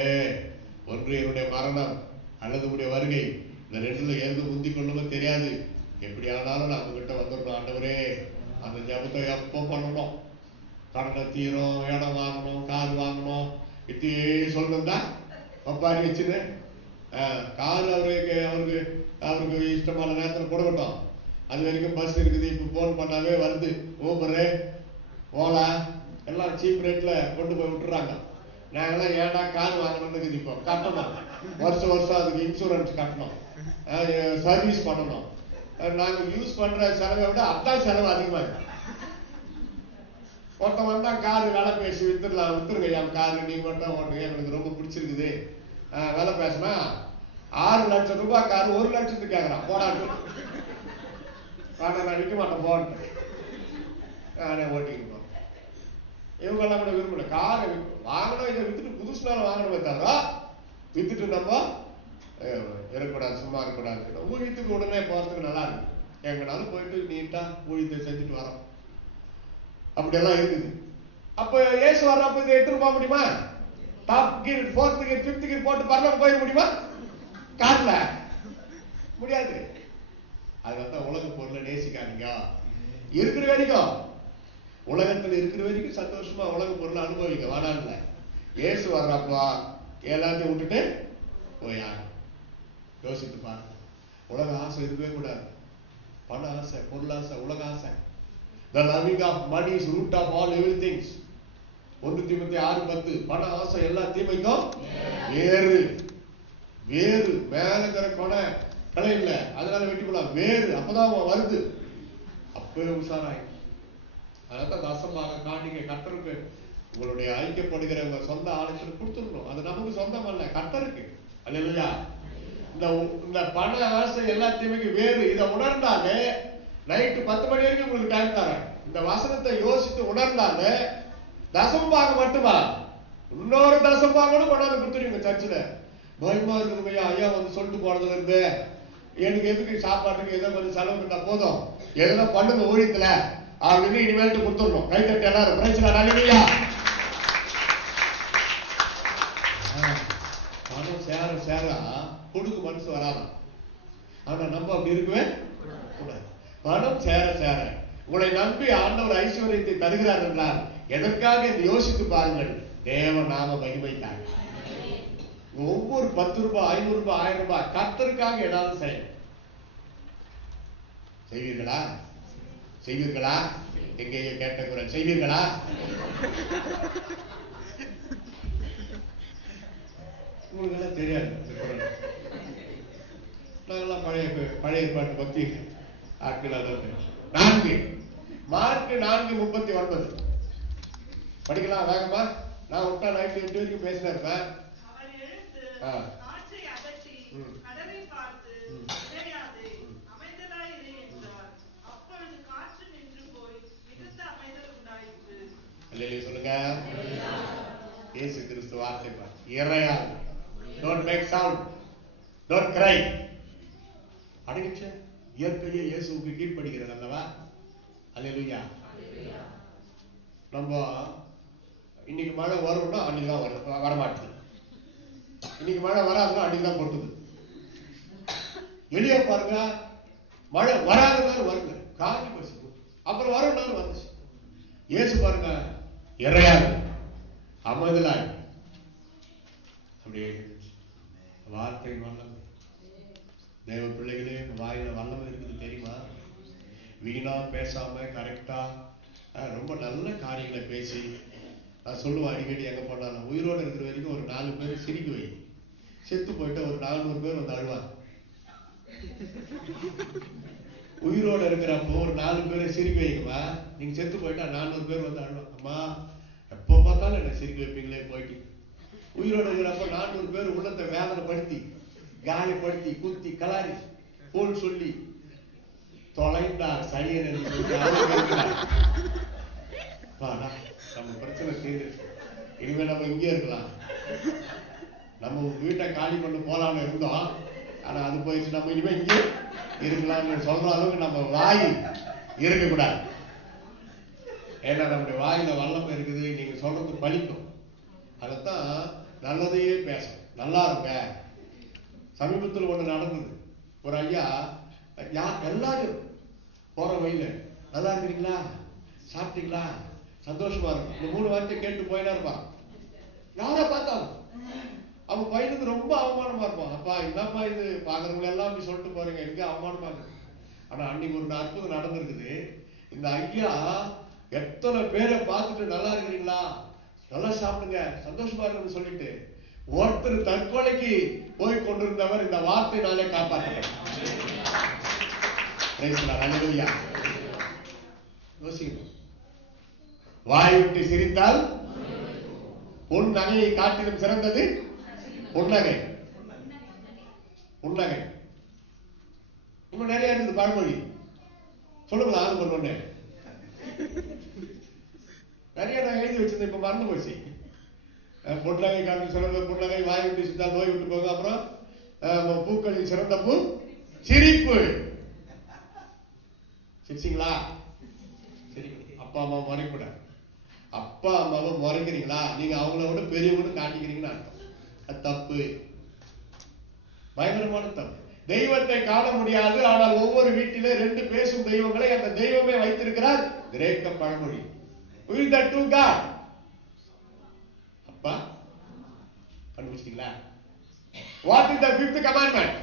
ஒன்று என்னுடைய மரணம் அல்லது உடைய வருகை, இந்த 2ல எது முந்தி கொள்ளுமோ தெரியாது. எப்படி ஆனாலும் நான் உங்ககிட்ட வந்துடணும் ஆண்டவரே. அந்த ஜபத்தை எப்போ பண்ணணும்? கடனை தீரும், இடம் வாங்கணும், கார் வாங்கணும், இப்படியே சொல்லணும் தான் பப்பாரி வச்சுன்னு கார் அவருக்கு இஷ்டமான நேரத்தில் கொடுக்கட்டும். அது வரைக்கும் பஸ் இருக்குது. இப்போ போன் பண்ணாவே வருது, ஊபரு ஓலா எல்லாம் சீப் ரேட்ல கொண்டு போய் விட்டுறாங்க. நாங்கெல்லாம் ஏடா கார் வாங்கணும்னு இப்போ கட்டணும், வருஷம் அதுக்கு இன்சூரன்ஸ் கட்டணும், சர்வீஸ் பண்ணணும். நாங்க யூஸ் பண்ற செலவை விட அதான் செலவு அதிகமா இருக்கு. ஒருத்தன் வந்தா காரு வேலை பேசி வித்துருங்க என் காரு, நீங்க மட்டும் ஓட்டுங்க, எனக்கு ரொம்ப பிடிச்சிருக்குது வேலை பேசினா 6 லட்சம் ரூபாய் காரு 1 லட்சத்துக்கு கேட்கறான். போடாட்டு நான் விற்க மாட்டேன் போட்டு நானே ஓட்டிக்கிட்டு. இவங்க எல்லாம் கூட விரும்பல. காரை வாங்கணும், இதை வித்துட்டு புதுசுனால வாங்கணுமே தவிர வித்துட்டு நம்ம இருக்கக்கூடாது, சும்மா இருக்கக்கூடாது. ஊழியத்துக்கு உடனே போறதுக்கு நல்லா இருக்கு. எங்கனாலும் போயிட்டு நீட்டா ஊழியத்தை செஞ்சுட்டு வரோம். அப்படியெல்லாம் இருக்குது. அப்ப இயேசு வர்றப்ப இதை எடுத்துட்டு போக முடியுமா? டாப் கீர், 4th கீர், 5th கீர் போட்டு பரலோகம் போயிட முடியுமா? கார்ல முடியாது. அதுதான் உலக பொருளை நேசிக்காதீங்க. இருக்கிற வரைக்கும், உலகத்துல இருக்கிற வரைக்கும் சந்தோஷமா உலக பொருளை அனுபவிங்க, வாடான்ல. இயேசு வர்றப்பா எல்லாத்தையும் விட்டுட்டு போயா யோசித்து பாருங்க. உலக ஆசை இருக்கவே கூடாது. பண ஆசை, பொருளாசை, உலக ஆசை. The loving of money is root of all evil things. 1 தீமோத்தேயு 6:10. பண ஆசை எல்லா தீமைக்கும் வேறு. வேறு மேல இருக்கிற கொடை களை இல்ல, அதனால வெட்டி போடலாம். வேறு அப்பதான் வருது. அப்பவே உஷாராய். அதான் தசமாக காணிக்கை கர்த்தருக்கு உங்களுடைய ஐக்கியப்படுகிற உங்க சொந்த ஆலயத்தில் கொடுத்துடணும். அது நமக்கு சொந்தம் அல்ல, கர்த்தருக்கு. அல்லேலூயா. இந்த பண ஆசை எல்லாத்தையுமே வேறு. இதை உணர்ந்தாலே நைட்டு 10 மணி வரைக்கும் உங்களுக்கு டைம் தரேன். இந்த வசனத்தை யோசித்து உணர்ந்தாலே தசம்பாக மட்டுமா இன்னொரு தசம்பாகணும் கொண்டாந்து கொடுத்துருவீங்க சர்ச்சில். பயமா இருக்குதுங்க ஐயா வந்து சொல்லிட்டு போனதுல இருந்து எனக்கு எதுக்கு சாப்பாட்டுக்கு ஏதோ கொஞ்சம் செலவு பண்ணா போதும், எதனா பண்ணுங்க ஊழியத்துல அப்படின்னு இனிமேட்டு கொடுத்துடணும். கை தட்டி எல்லாரும் பிரச்சனை நல்லையா. பணம் சேர சேர கொடுக்க மனசு வராதான். ஆனா நம்ம அப்படி இருக்கவே கூடாது. பணம் சேர சேர உங்களை நம்பி ஆண்டவர் ஐஸ்வர்யத்தை தருகிறார் என்றால் எதற்காக என்று யோசித்து பாருங்கள். தேவ நாம மகிமைக்காக. ஒவ்வொரு 10 ரூபாய், 500 ரூபாய், 1000 ரூபாய் கர்த்தருக்காக ஏதாவது செய்யணும். செய்வீர்களா? செய்வீர்களா? எங்கேயோ கேட்ட குரல், செய்வீர்களா? உங்களுக்கு எல்லாம் தெரியாது. நாங்கெல்லாம் பழைய பாட்டு பக்தி ஆட்கள். 4 மார்க் 4:39 படிக்கலாம் வேகமா. நான் விட்டா நைட்டு 8 வரைக்கும் பேசினா இருப்பேன். சொல்லுங்க. இயேசு கிறிஸ்து வார்த்தை இறையால். Don't make sound. Don't cry. அடங்கிச்ச இயற்கையே இயேசுவுக்கு கீழ்ப்படுகிறது அல்லவா? அல்லேலூயா. நம்ம இன்னைக்கு மழை வரும்னா அன்னைக்கு தான் வரமாட்டுது, இன்னைக்கு மழை வராதுன்னா அன்னைக்கு தான் கொட்டுது. வெளியே பாருங்க, மழை வராதுனாலும் வருங்க, காஞ்சி போச்சு. அப்புறம் வரும்னாலும் வந்துச்சு. இயேசு பாருங்க, இறையாது அமைதலாய் அப்படியே வார்த்தை வல்லமை. தேவ பிள்ளைகளே, வாயில வல்லமை இருக்குது தெரியுமா? வீணா பேசாம கரெக்டா ரொம்ப நல்ல காரியங்களை பேசி, நான் சொல்லுவேன் அடிக்கடி, எங்க போனாலும் உயிரோடு இருக்கிற வரைக்கும் ஒரு 4 பேர் சிரிக்க வை, செத்து போயிட்ட ஒரு 400 பேர் வந்து அழுவாங்க. உயிரோடு இருக்கிறப்போ ஒரு 4 பேரை சிரிக்க வைக்குமா, நீங்க செத்து போயிட்டா 400 பேர் வந்து அழுவாங்க. அம்மா எப்போ பார்த்தாலும் என்ன சிரிக்க வைப்பீங்களே போயிட்டு. உயிரோடு இருக்கிறப்போ 400 பேர் உள்ளத்தை வேதனைப்படுத்தி, காயப்படுத்தி, குத்தி கலாரி போல் சொல்லி தொலைந்தா சரியன் நம்ம பிரச்சனை தீர்ந்து, இனிமே நம்ம இங்கே இருக்கலாம். நம்ம வீட்டை காலி பண்ணி போலான்னு இருந்தோம், ஆனா அது போயிடுச்சு. நம்ம இனிமே இங்கே இருக்கலாம்னு சொல்ற அளவுக்கு நம்ம வாய் இருக்கக்கூடாது. ஏன்னா நம்முடைய வாயில வல்லமை இருக்குது, நீங்க சொல்றது பலிக்கும். அதைத்தான் நல்லதையே பேசும், நல்லா இருங்க. சமீபத்தில் ஒண்ணு நடந்தது. ஒரு ஐயா எல்லாரும் போற வழியில நல்லா இருக்கிறீங்களா, சாப்பிட்டீங்களா, சந்தோஷமா இருக்கும், இந்த 3 வார்த்தை கேட்டு போயினா இருப்பான். யாரை பார்த்தாலும் அவன் பையனுக்கு ரொம்ப அவமானமா இருப்பான். அப்பா என்னப்பா இது, பாக்குறவங்க எல்லாம் அப்படி சொல்லிட்டு போறீங்க, எங்க அவமானமா இருக்கு. ஆனா அன்னைக்கு ஒரு அற்புதம் நடந்திருக்குது. இந்த ஐயா எத்தனை பேரை பார்த்துட்டு நல்லா இருக்கிறீங்களா, நல்லா சாப்பிடுங்க, சந்தோஷமா இருக்குன்னு சொல்லிட்டு ஒருத்தர் தற்கொலைக்கு போய் கொண்டிருந்தவர் இந்த வார்த்தையினாலே காப்பாற்ற. வாய் விட்டு சிரித்தால் பொன் நகையை காட்டிலும் சிறந்தது புன்னகை. புன்னகை இன்னும் நிறைய இருக்குது பழமொழி. சொல்லுங்களா, ஆளு பண்ணு. நிறைய நான் எழுதி வச்சிருந்தேன், இப்ப மறந்து போச்சு. பொன்னகை காட்டிலும் சிறந்த புன்னகை, வாய் விட்டு சிரித்தால் நோய் விட்டு போக. அப்புறம் பூக்களில் சிறந்த பூ சிரிப்பு. சிரிச்சிங்களா? சரி, அப்பா அம்மா முறைக்கூடாது. அப்பா அம்மாவை முறைக்கிறீங்களா, நீங்க அவங்கள விட பெரியவங்க காட்டிக்கிறீங்கன்னு அர்த்தம். அது தப்பு, பயங்கரமான தப்பு. தெய்வத்தை காண முடியாது, ஆனால் ஒவ்வொரு வீட்டிலே 2 பேசும் தெய்வங்களை அந்த தெய்வமே வைத்திருக்கிறார். கிரேக்க பழமொழி. அப்பா கண்டுபிடிச்சிட்டீங்களா? What is the 5th commandment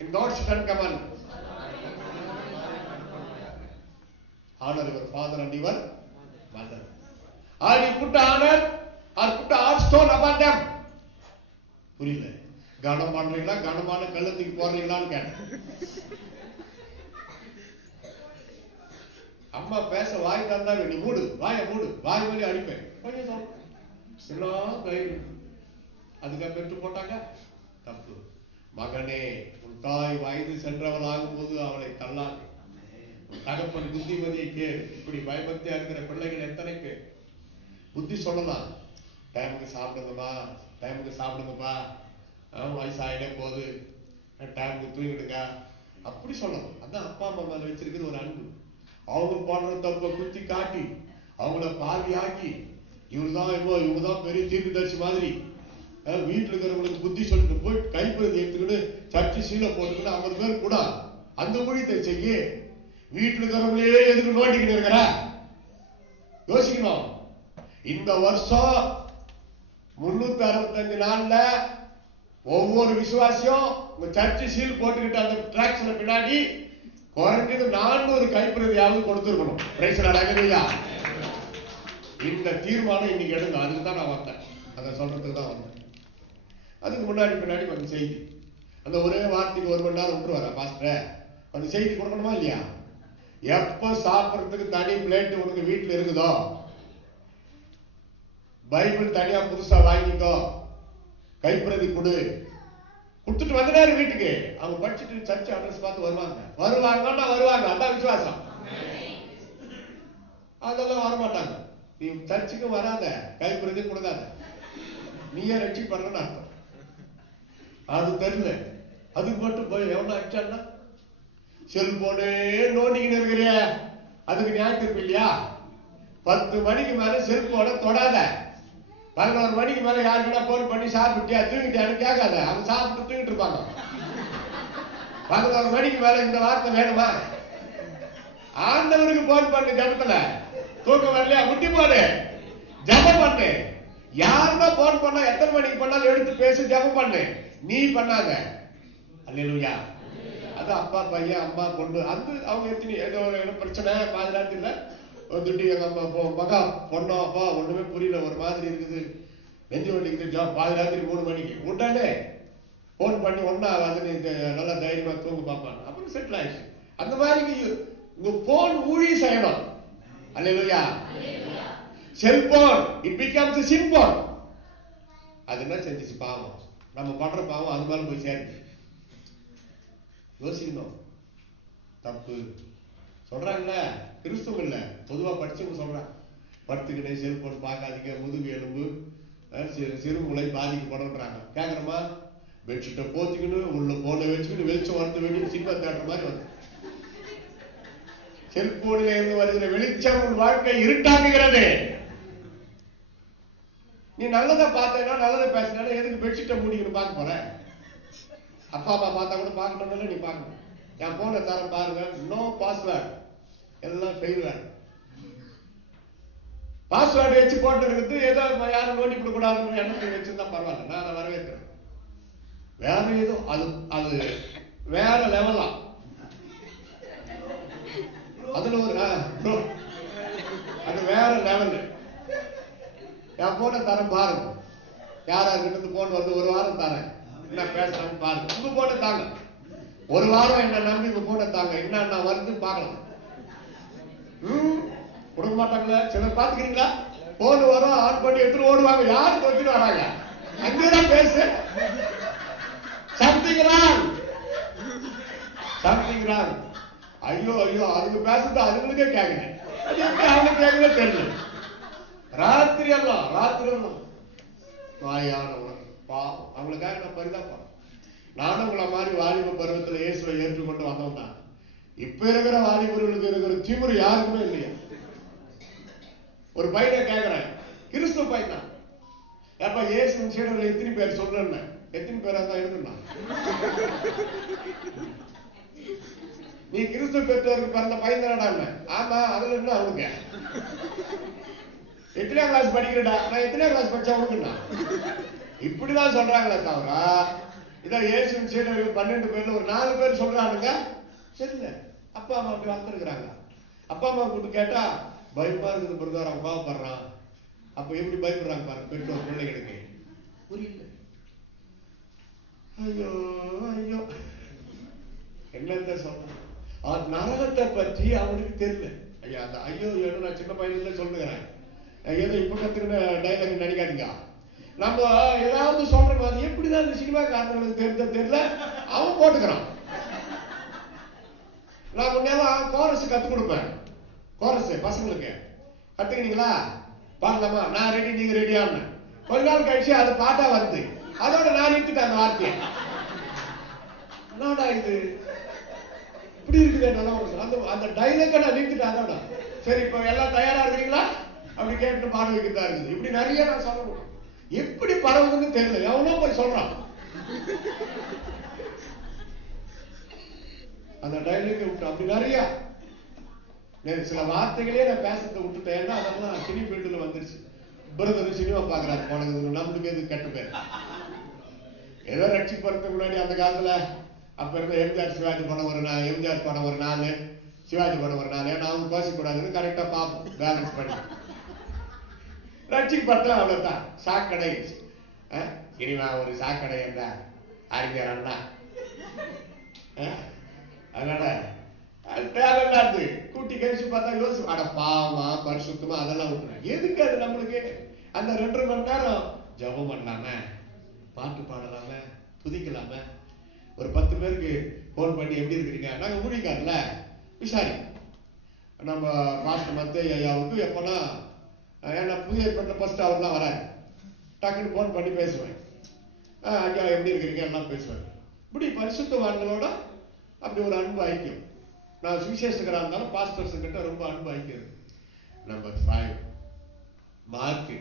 in God's 10 commandments? Honor your father and your mother. Or you put honor or put a hard stone upon them. புரியல? கனம் பண்றீங்களா, கனமான கள்ளத்துக்கு போடுறீங்களான்னு கேட்டேன். அம்மா பேச வாய் தந்தா நீ மூடு, வாயை மூடு, வாய் வழி அடிப்பேன். அதுக்காக பெற்று போட்டாங்க. தப்பு. மகனே, உன் தாய் வயது சென்றவள் ஆகும் போது அவளை தள்ளாது. தகப்பன் புத்திமதியை கேள். இப்படி பயபக்தியா இருக்கிற பிள்ளைகள் எத்தனை பேர் புத்தி சொல்லலாம். டைமுக்கு சாப்பிடுங்கப்பா, டைமுக்கு சாப்பிடுங்கப்பா, வயசாயிடே போகுது, டைமுக்கு தூங்கிடுங்க, அப்படி சொல்லணும். அதான் அப்பா அம்மா மேல வச்சிருக்கிற ஒரு அன்பு. அவங்க பண்ற தப்ப குத்தி காட்டி அவங்கள பாவி ஆக்கி இவங்கதான் பெரிய தீர்க்கதரிசி மாதிரி வீட்டுல இருக்கிறவங்களுக்கு புத்தி சொல்லிட்டு போய் கைப்பதி எடுத்துக்கிட்டு சர்ச்சை சீலை போட்டுக்கிட்டு 50 பேர் கூட அந்த மொழித்தை செய்ய வீட்டுல இருக்கிறவங்களே எதுக்கு நோண்டிக்கிட்டு இருக்கிற? யோசிக்கணும். இந்த வருஷம் 365 நாள்ல ஒவ்வொரு விசுவாசியும் உங்க சர்ச்சை சீல் போட்டுக்கிட்டு அந்த டிராக்ஸ்ல பின்னாடி குறைஞ்சது 400 கைப்பிரதியாவது கொடுத்துருக்கணும். இந்த தீர்மானம் இன்னைக்கு எடுங்க. அதுக்கு தான் நான் வந்தேன், அதை சொல்றதுக்கு தான் வந்தேன். அதுக்கு முன்னாடி பின்னாடி கொஞ்சம் செய்தி, அந்த ஒரே வார்த்தைக்கு 1 மணி நேரம் விட்டுருவாரா பாஸ்டர்? கொஞ்சம் செய்தி கொடுக்கணுமா இல்லையா? எப்ப சாப்பிட்றதுக்கு தனி பிளேட் உனக்கு வீட்டுல இருக்குதோ, பைபிள் தனியா புதுசா வாங்கிக்கோ, கைப்பிரதி கொடு, கொடுத்துட்டு வந்தாரு வீட்டுக்கு. அவங்க படிச்சுட்டு சர்ச் அட்ரஸ் பார்த்து வருவாங்கன்னா வருவாங்க. அதான் விசுவாசம். அதெல்லாம் வரமாட்டாங்க. நீ சர்ச்சுக்கு வராத, கைப்பிரதி கொடுக்காத, நீயே ரட்சிப்படுறன்னு அர்த்தம். அது தெரியல. அதுக்கு மட்டும் போய் எவ்வளவு அடிச்சான்னா செல்போனே நோண்டிக்கின்னு இருக்கிறிய, அதுக்கு நியாயம் தீர்ப்பு இல்லையா? 10 மணிக்கு மேல செல்போன தொடாத. 11 மணிக்கு மேல யாருக்குன்னா போன் பண்ணி சாப்பிட்டியா தூங்கிட்டியான்னு கேட்காத. அவங்க சாப்பிட்டு தூங்கிட்டு இருப்பாங்க. 11 மணிக்கு மேல இந்த வார்த்தை வேணுமா? ஆண்டவருக்கு போன் பண்ணு. ஜபத்துல தூக்கம் வரலையா? முட்டி போடு, ஜபம் பண்ணு. யாருதான் போன் பண்ணா எத்தனை மணிக்கு பண்ணாலும் எடுத்து பேசி ஜபம் பண்ணு. நீ பண்ணாத. அல்லேலூயா. அது அப்பா பையன் அம்மா பொண்ணு அது அவங்க எத்தனை ஏதோ பிரச்சனை பாதி நேரத்தில் வந்துட்டு எங்க மகா பொண்ணோ அப்பா ஒண்ணுமே புரியல, ஒரு மாதிரி இருக்குது, நெஞ்சு வண்டிக்கு பாதி ராத்திரி 3 மணிக்கு உடனே போன் பண்ணி ஒன்னா வந்து நல்லா தைரியமா தூங்க பார்ப்பாங்க. அப்புறம் செட்டில் ஆயிடுச்சு. அந்த மாதிரி உங்க போன் ஊழி செய்யணும். Hallelujah. Cellphone it becomes symphony. அது என்ன செஞ்சிச்சு? பாவம். நம்ம பண்ற பாவம் அது மேல போய் சேருது. யோசிக்கணும். தப்பு சொல்றாங்கல்ல, கிறிஸ்துவ இல்ல, பொதுவா படிச்சவங்க சொல்றாங்க. படுத்துக்கிட்டே செல்போன் பார்க்காதீங்க, முதுகு எலும்பு சிறுமுலை பாதிக்கப்படுறாங்க. கேக்குறமா? பெட்ஷீட்டை போத்திக்கணும், உள்ள போனை வச்சுக்கிட்டு வெளிச்சம் வந்து வெளியே சினிமா தேடுற மாதிரி வந்து செல்போனில் இருந்து வருகிற வெளிச்சம் உன் வாழ்க்கை இருட்டாக்குகிறது. நீ நல்லதை பார்த்தேன்னா நல்லதை பேசினா எதுக்கு பெட்ஷீட்டை மூடிக்கணும் பார்க்க போற? அப்பா அம்மா பார்த்தா கூட பார்க்கணும்ல, நீ பார்க்கணும். என் போனை தரம் பாருங்க, நோ பாஸ்வேர்டு, எல்லாம் ஃபெயில்வேர்டு. பாஸ்வேர்டு வச்சு போட்டு இருக்குது, ஏதோ யாரும் நோண்டி கொடுக்க கூடாதுன்னு எண்ணத்தில் வச்சிருந்தா பரவாயில்ல, நான் வரவேற்கிறேன். வேற ஏதோ அது அது வேற லெவலா, அதுல ஒரு அது வேற லெவல். என் போனை தரம் பாருங்க, யாராருக்கிட்ட போன் வந்து 1 வாரம் தரேன், என்ன பேசுறாங்க பாருங்க. உங்க போனை தாங்க, 1 வாரம் என்ன நம்பி உங்க போனை தாங்க, என்ன வருது பார்க்கலாம். கொடுக்க மாட்டாங்களா? சிலர் பாத்துக்கிறீங்களா? போன் வரும், ஆன் பண்ணி எடுத்துட்டு ஓடுவாங்க. யாருக்கு வச்சுட்டு வராங்க? அங்கேதான் பேசு. Something wrong, something wrong. ஐயோ ஐயோ, அதுக்கு பேசுறது அதுங்களுக்கே கேட்கல, அது எப்படி அவங்க கேட்கவே தெரியல. ராத்திரி எல்லாம் மாயான பாவம். அவங்களுக்காக நான் பரிதாபம். நானும் உங்களை மாதிரி வாலிப பருவத்தில் இயேசுவை ஏற்றுக்கொண்டு வந்தவன் தான். இப்ப இருக்கிற வாலிபர்களுக்கு இருக்கிற திமிரு யாருக்குமே இல்லையா? ஒரு பையனை கேட்கிறேன், கிறிஸ்துவ பையன் தான். ஏப்பா இயேசுவின் சீடர்கள் எத்தனை பேர் சொல்றேன்னு, எத்தனை பேரா தான் இருக்குன்னா? நீ கிறிஸ்துவ பெற்றோருக்கு பிறந்த பையன் தானடா? ஆமா, அதுல என்ன அவனுக்கு? எத்தனையாம் கிளாஸ் படிக்கிறடா? நான் எத்தனையாம் கிளாஸ் படிச்சா அவனுக்குன்னா? இப்படிதான் சொல்றாங்களே தவிர, இதான் இயேசுவின் சீடர்கள் 12 பேர்ல ஒரு 4 பேர் சொல்றானுங்க சரியில்ல. அப்பா அம்மா அப்படி வளர்த்துருக்குறாங்க. அப்பா அம்மா கூப்பிட்டு கேட்டா பயமா இருக்குது பிரதர், அவன் கோவப்படுறான். அப்ப எப்படி பயப்படுறாங்க பாருங்க பெற்றோர் பிள்ளைகளுக்கு. புரியல. ஐயோ ஐயோ, என்னத்த சொல்ற? நரகத்தை பற்றி அவனுக்கு தெரியல. ஐயா அந்த ஐயோ நான் சின்ன பையன்ல சொல்லுகிறேன், ஏதோ இப்ப கத்துக்கிற டைலாக் நடிக்காதீங்க. நம்ம ஏதாவது சொல்ற மாதிரி எப்படிதான் இந்த சினிமா காரணங்களுக்கு தெரியல, அவன் போட்டுக்கிறான். நான் முன்னெல்லாம் கோரஸ் கத்து கொடுப்பேன். கோரஸ் பசங்களுக்கு கத்துக்கிட்டீங்களா? பாடலாமா? நான் ரெடி, நீங்க ரெடியான்னு. கொஞ்ச நாள் கழிச்சு அது பாட்டா வருது, அதோட நான் நிறுத்திட்டேன் அந்த வார்த்தையை. என்னடா இது இப்படி இருக்குது? அந்த டைலாக நான் நிறுத்திட்டேன் அதோட. சரி இப்ப எல்லாம் தயாரா இருக்கிறீங்களா அப்படி கேட்டு பாட வைக்கிறதா இருக்குது. இப்படி நிறைய நான் சொல்லணும். எப்படி பரவுதுன்னு தெரியல, எவனோ போய் சொல்றான். அந்த டைலாக் விட்டு அப்படி நிறைய சில வார்த்தைகளே நான் பேசுறதை விட்டுட்டேன். அதெல்லாம் சினி ஃபீல்டுல வந்துருச்சு. பிரதர் சினிமா பாக்குறாரு போனது, நம்மளுக்கு எது கெட்ட பேர். ஏதோ ரட்சி போறதுக்கு முன்னாடி அந்த காலத்துல அப்ப இருந்த எம்ஜிஆர் சிவாஜி படம் ஒரு நாள், எம்ஜிஆர் படம் ஒரு நாள், சிவாஜி படம் ஒரு நாள். ஏன்னா அவங்க பேசக்கூடாதுன்னு கரெக்டா பார்ப்போம், பேலன்ஸ் பண்ணி. ரட்சிக்கு பார்த்தா அவ்வளவுதான். சாக்கடை இனிமா ஒரு சாக்கடை என்ற அறிஞர் அண்ணா. அதனால தேவையில்லாது கூட்டி கழிச்சு பார்த்தா யோசி, அட பாவமா பரிசுத்தமா அதெல்லாம் விட்டுறேன். எதுக்கு அது நம்மளுக்கு? அந்த 2 மணி நேரம் ஜபம் பண்ணலாம, பாட்டு பாடலாம, துதிக்கலாம. ஒரு 10 பேருக்கு போன் பண்ணி எப்படி இருக்கிறீங்க, நாங்க ஊழிக்காதுல விசாரி. நம்ம மாஸ்டர் மத்திய ஐயாவுக்கு எப்போனா ஏன்னா புதிய ஏற்பட்ட ஃபர்ஸ்ட் அவர் தான் வராரு, டக்குன்னு போன் பண்ணி பேசுவேன். ஐயா எப்படி இருக்கிறீங்க எல்லாம் பேசுவேன். இப்படி பரிசுத்தவான்களோட அப்படி ஒரு அன்பு ஐக்கியம். நான் சுவிசேஷகராக இருந்தாலும் பாஸ்டர்ஸ் கிட்ட ரொம்ப அன்பு வைக்கிறது. நம்பர் 5 மார்க்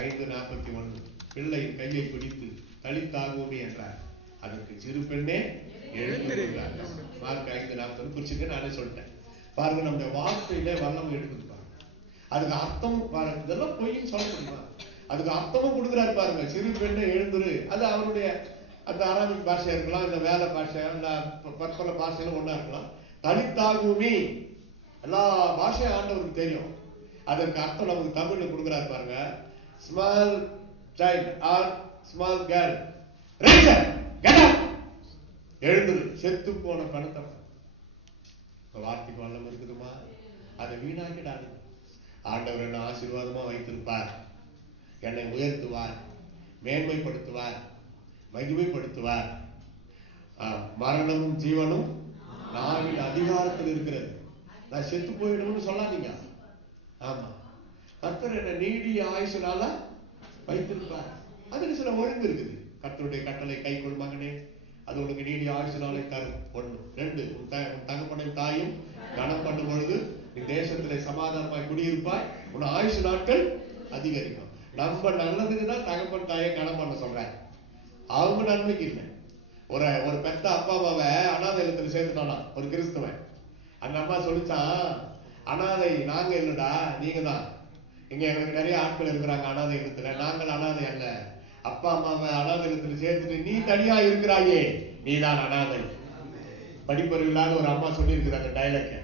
5:41 பிள்ளையின் கையை பிடித்து தளித்தாகுமே என்றார். அதற்கு சிறு பெண்ணே எழுந்திருந்தார். மார்க் 5:40 குறிச்சுக்க நானே சொல்லிட்டேன். பாருங்க, நம்முடைய வார்த்தையில வல்லமை எடுத்துட்டு பாருங்க. அதுக்கு அர்த்தம் பாருங்க. இதெல்லாம் பொய்ன்னு சொல்ல முடியுமா? அதுக்கு அர்த்தமும் கொடுக்குறாரு பாருங்க. சிறு பெண்ணை எழுந்துரு. அது அவருடைய அந்த அரபிக் பாஷையா இருக்கலாம், இந்த வேலை பாஷை, இல்ல பற்பல பாஷையில ஒண்ணா இருக்கலாம். தளித்தாகுமி எல்லா பாஷையும் ஆண்டவருக்கு தெரியும். அதற்கு அர்த்தம் நமக்கு தமிழ்ல கொடுக்குறாரு பாருங்க. Small child or small girl எழுந்துரு. செத்து போன பணத்தை வார்த்தைக்கு வல்லம் இருக்குதுமா? அதை வீணாக்கிடாது. ஆண்டவர் என்ன ஆசீர்வாதமா வைத்திருப்பார். என்னை உயர்த்துவார், மேன்மைப்படுத்துவார், மகிமைப்படுத்துவார். மரணமும் ஜீவனும் நாவின் அதிகாரத்தில் இருக்கிறது. நான் செத்து போயிடணும்னு சொல்லாதீங்க. ஆமா, கர்த்தர் என்ன நீடிய ஆயுசுனால வைத்திருப்பார். அதுக்கு சில ஒழுங்கு இருக்குது. கர்த்தருடைய கட்டளை கை கொள் மகனே, அது உனக்கு நீடிய ஆயுசுனாலே தரும். 1. 2, உன் தகப்பனின் தாயும் கனம் பண்ணும் பொழுது நீ தேசத்திலே சமாதானமாய் குடியிருப்பாய், உன் ஆயுசு நாட்கள் அதிகரிக்கும். நம்ம நல்லதுக்கு தான் தகப்பன் தாயை கனம் பண்ண சொல்றேன், அவங்க நன்மைக்கு இல்லை. ஒரு பெத்த அப்பா அம்மாவை அனாதை இல்லத்தில் சேர்த்துட்டானா ஒரு கிறிஸ்தவன். அந்த அம்மா சொல்லிச்சான், அனாதை நாங்க இல்லடா, நீங்க தான். இங்க எங்களுக்கு நிறைய ஆட்கள் இருக்கிறாங்க அனாதை இல்லத்துல, நாங்கள் அனாதை அல்ல. அப்பா அம்மாவை அனாதை இல்லத்துல சேர்த்துட்டு நீ தனியா இருக்கிறாயே, நீதான் அனாதை. படிப்பறிவு இல்லாத ஒரு அம்மா சொல்லி இருக்கிறாங்க டைலாக்.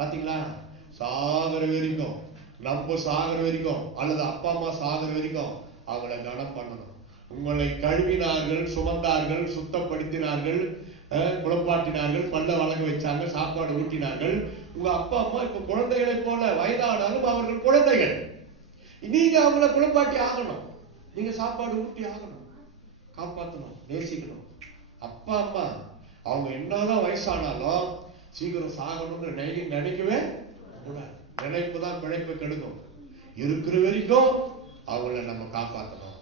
பாத்தீங்களா? சாகர வரைக்கும், நம்ம சாகர வரைக்கும், அல்லது அப்பா அம்மா சாகர வரைக்கும் அவங்களை கனம் பண்ணணும். உங்களை கழுவினார்கள், சுமந்தார்கள், சுத்தப்படுத்தினார்கள், குளப்பாட்டினார்கள், பல்ல வழங்க வச்சாங்க, சாப்பாடு ஊட்டினார்கள். உங்க அப்பா அம்மா இப்ப குழந்தைகளை போல, வயதானாலும் அவர்கள் குழந்தைகள். நீங்க அவங்களை குளப்பாட்டி ஆகணும், நீங்க சாப்பாடு ஊட்டி ஆகணும், காப்பாற்றணும், நேசிக்கணும். அப்பா அம்மா அவங்க என்னதான் வயசானாலும் சீக்கிரம் சாகணும்னு நினைக்கவே கூடாது. நினைப்பு தான் பிழைப்பை கெடுக்கும். இருக்கிற வரைக்கும் அவங்கள நம்ம காப்பாற்றணும்,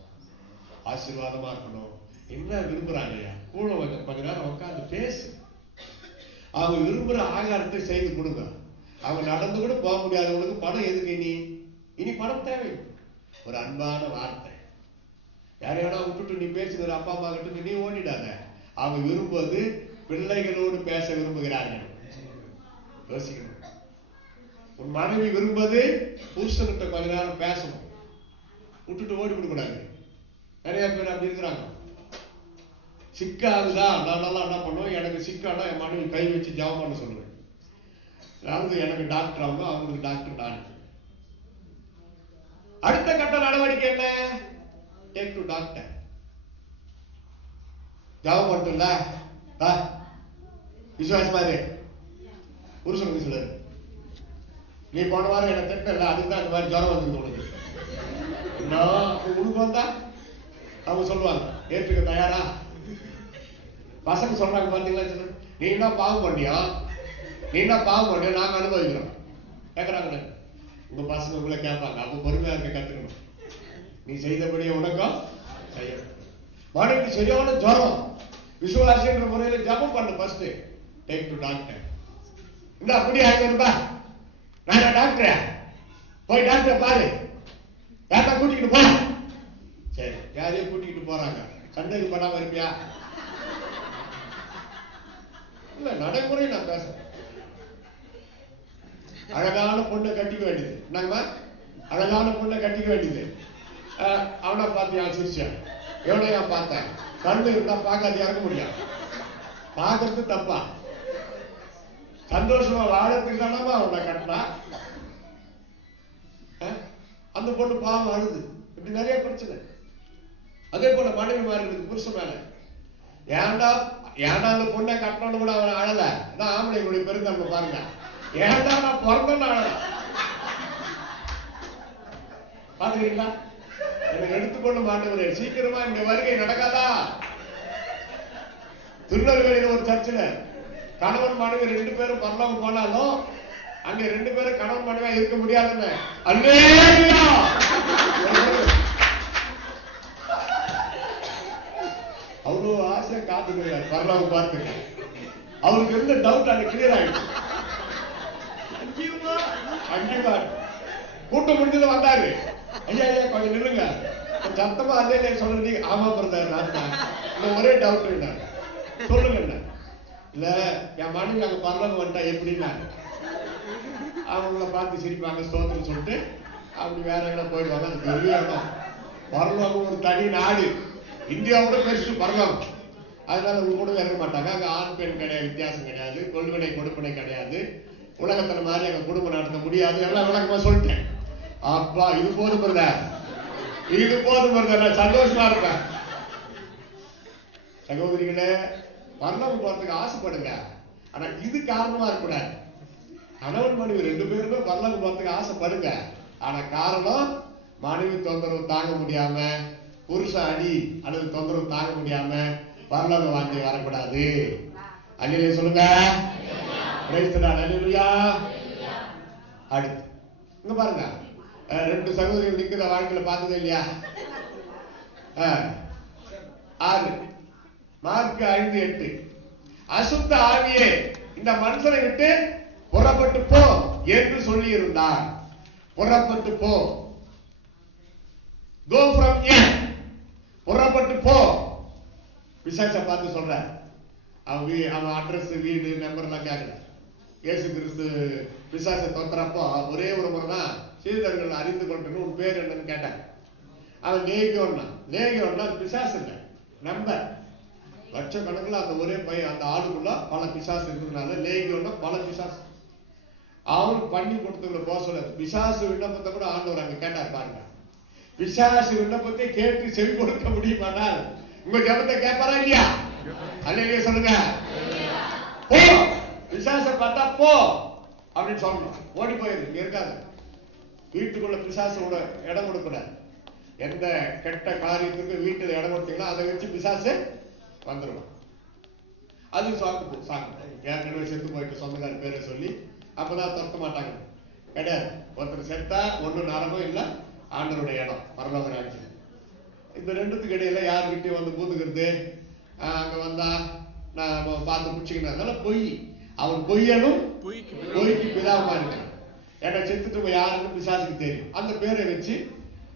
ஆசீர்வாதமா இருக்கணும். என்ன விரும்புறாங்க? கூட கொஞ்ச நேரம் உட்காந்து பேசு. அவங்க விரும்புற ஆகாரத்தை செய்து கொடுங்க. அவங்க நடந்து கூட போக முடியாதவங்களுக்கு பணம் எதுக்கு? இனி பணம் தேவை. ஒரு அன்பான வார்த்தை. யாரையானா விட்டுட்டு நீ பேசுகிற அப்பா அம்மா கிட்ட நீ ஓடிடாத. அவங்க விரும்புவது பிள்ளைகளோடு பேச விரும்புகிறார்கள். யோசிக்கணும். உன் மனைவி விரும்புவது புருஷன்கிட்ட கொஞ்ச நேரம் பேசணும், விட்டுட்டு ஓடி விடக்கூடாது. நிறைய பேர் அப்படி இருக்கிறாங்க. சிக்காகுதா, நான் என்ன பண்ணுவேன், எனக்கு சிக்கானா என் மனைவி கை வச்சு ஜெபம் பண்ண சொல்லுவேன். அதாவது எனக்கு டாக்டர் அவங்க, அவங்களுக்கு டாக்டர் நான். அடுத்த கட்ட நடவடிக்கை என்ன? Take to doctor. ஜெபம் பண்ணல விசுவாசமா இரு. புருஷனுக்கு சொல்லுது, நீ போன வாரம் என்ன திட்டல, அதுக்கு தான் இந்த மாதிரி ஜுரம் வந்து தோணுது. உனக்கு வந்தா அவங்க சொல்லுவாங்க, ஏற்றுக்க தயாரா? பசங்க சொல்றாங்க பாத்தீங்களா, நீ என்ன பாவம் பண்ணியா, நீ என்ன பாவம் பண்ணியா, நாங்க அனுபவிக்கிறோம் கேட்கறாங்க. உங்க பசங்க உங்களை கேட்பாங்க. அப்ப பொறுமையா இருக்க கத்துக்கணும். நீ செய்தபடியே உனக்கும் செய்யணும். மனைவி சரியான ஜுரம், விசுவாசின்ற முறையில ஜபம் பண்ணு. First take to doctor. இந்த அப்படி ஆயிருப்பா, நான் டாக்டர், போய் டாக்டர் பாரு, யாரா கூட்டிக்கிட்டு போ. சரி, யாரையும் கூட்டிக்கிட்டு போறாங்க, சந்தேகம் பண்ணாம இருப்பியா? இல்ல, நடைமுறை நான் பேசுறேன். அழகான பொண்ணை கட்டிக்க வேண்டியது. என்னங்கம்மா, அழகான பொண்ணை கட்டிக்க வேண்டியது. அவனை பார்த்தியா சிரிச்சா, எவனையா பார்த்தேன், கண்ணு இருந்தா பார்க்காது இறக்க முடியும். பார்க்கறது தப்பா? சந்தோஷமா வாழறதுக்கு தானமா அவனை கட்டினா. அந்த பொண்ணு பாவம் அழுது. இப்படி நிறைய பிரச்சனை. அதே போல மனைவி மாறுகிறது புருஷன் மேல. ஏன்டா அந்த பொண்ணை கட்டணும்னு கூட அவன் அழல. நான் ஆம்பளைங்களுடைய பெருந்தன்மை பாருங்க. ஏன்டா நான் பிறந்தேன்னு அழல. பாத்துக்கிறீங்களா? எனக்கு எடுத்துக்கொள்ள மாட்டேங்கிறே, சீக்கிரமா இந்த வருகை நடக்காதா? திருநெல்வேலியில ஒரு சர்ச்சில் கணவன் மனைவி 2 பேரும் பரலோகம் போனாலும் அங்க 2 பேரும் கணவன் மனைவியா இருக்க முடியாதுன்னு அல்லேலூயா. அவ்வளவு ஆசை காத்துக்கிறார் பரலோகம் பார்த்துக்க. அவருக்கு இருந்த டவுட் அது கிளியர் ஆயிடுச்சு. அங்கேயுமா கூட்டம் முடிஞ்சது வந்தாரு. ஐயா ஐயா கொஞ்சம் நில்லுங்க, சத்தமா அல்ல சொல்றது. ஆமா பிரதர், நான் தான். ஒரே டவுட் என்ன சொல்லுங்க. என்ன இல்ல என் மனைவி அங்க பரலோகம் வந்துட்டா எப்படின்னா அவங்கள பார்த்து சிரிப்பாங்க, ஸ்தோத்திரம் சொல்லிட்டு அப்படி வேற இடம் போயிடுவாங்க. அது பெரிய இடம். பரலோகம் ஒரு தனி நாடு, இந்தியாவோட பெருசு பரலோகம். அதனால உங்க கூட இறங்க மாட்டாங்க. அங்க ஆண் பெண் கிடையாது, வித்தியாசம் கிடையாது, கொள்கனை கொடுப்பனை கிடையாது, உலகத்துல மாதிரி அங்க குடும்பம் நடத்த முடியாது. எல்லாம் விளக்கமா சொல்லிட்டேன். அப்பா இது போதும் பிரதர், இது போதும் பிரதர், நான் சந்தோஷமா இருப்பேன். சகோதரிகளே, பரலோகம் போறதுக்கு ஆசைப்படுங்க, ஆனா இது காரணமா இருக்கக்கூடாது. கணவன் மனைவி 2 பேருமே பரலோகம் போறதுக்கு ஆசைப்படுங்க, ஆனா காரணம் மனைவி தொந்தரவு தாங்க முடியாம, புருஷ அடி அல்லது தொந்தரவு தாங்க முடியாம பரலோகம் வாங்கி வரக்கூடாது. அல்லேலூயா சொல்லுங்க. Praise the lord. அல்லேலூயா. அடுத்து இங்க பாருங்க, 2 சகோதரிகள் நிக்கிற வாழ்க்கையில பார்த்ததே இல்லையா? 6 மார்க் 5:8 அசுத்த ஆவியே இந்த மனுஷனை விட்டு புறப்பட்டு போ என்று சொல்லி இருந்தார். புறப்பட்டு போ, go from here, புறப்பட்டு போ. பிசாசை பார்த்து சொல்ற, அவன் அட்ரஸ், வீடு, நம்பர் எல்லாம் கேட்கல. இயேசு கிறிஸ்து பிசாசை தொந்தரப்போ ஒரே ஒரு முறை தான் சீடர்கள் அறிந்து கொண்டு உன் பேர் என்னன்னு கேட்டாங்க. அவன் லேகியோன்னா பிசாசு இல்லை, நம்பர். லட்சக்கணக்கில் அந்த ஒரே பையன், அந்த ஆளுக்குள்ள பல பிசாசு இருக்கிறதுனால லேகியோன்னா பல பிசாசு. அவனுக்கு பண்ணி கொடுத்தவங்களை போக சொல்ல, பிசாசு விண்ணப்பத்தை கூட ஆண்டவர் அங்க கேட்டார் பாருங்க. பிசாசு விண்ணப்பத்தை கேட்டு செவி கொடுக்க முடியுமானால் உங்க ஜபத்தை கேட்பாரா இல்லையா? அல்லேலூயா சொல்லுங்க. போ, பிசாசை பார்த்தா போ அப்படின்னு சொல்லணும். ஓடி போயிரு, இங்க இருக்காது. வீட்டுக்குள்ள பிசாசோட இடம் கொடுக்கூடாது. எந்த கெட்ட காரியத்துக்கு வீட்டுல இடம் கொடுத்தீங்களோ அதை வச்சு பிசாசு வந்துடும். அது சாக்கு ஏற்கனவே செத்து போயிட்டு சொந்தக்கார பேரை சொல்லி அப்பதான் துரத்த மாட்டாங்க. கிடையாது. ஒருத்தர் செத்தா ஒண்ணு நரகம் இல்ல ஆண்டவருடைய இடம் பரலோக ராஜ்யம். இந்த ரெண்டுத்துக்கு இடையில யாருக்கிட்டையும் வந்து பூந்துக்கிறது, அங்க வந்தா நான் பார்த்து முடிச்சுக்கணும். அதனால பொய். அவன் பொய்யனும் பொய்க்கு பிதாவமா இருக்கான். ஏன்னா செத்துட்டு போய் யாருன்னு பிசாசுக்கு தெரியும். அந்த பேரை வச்சு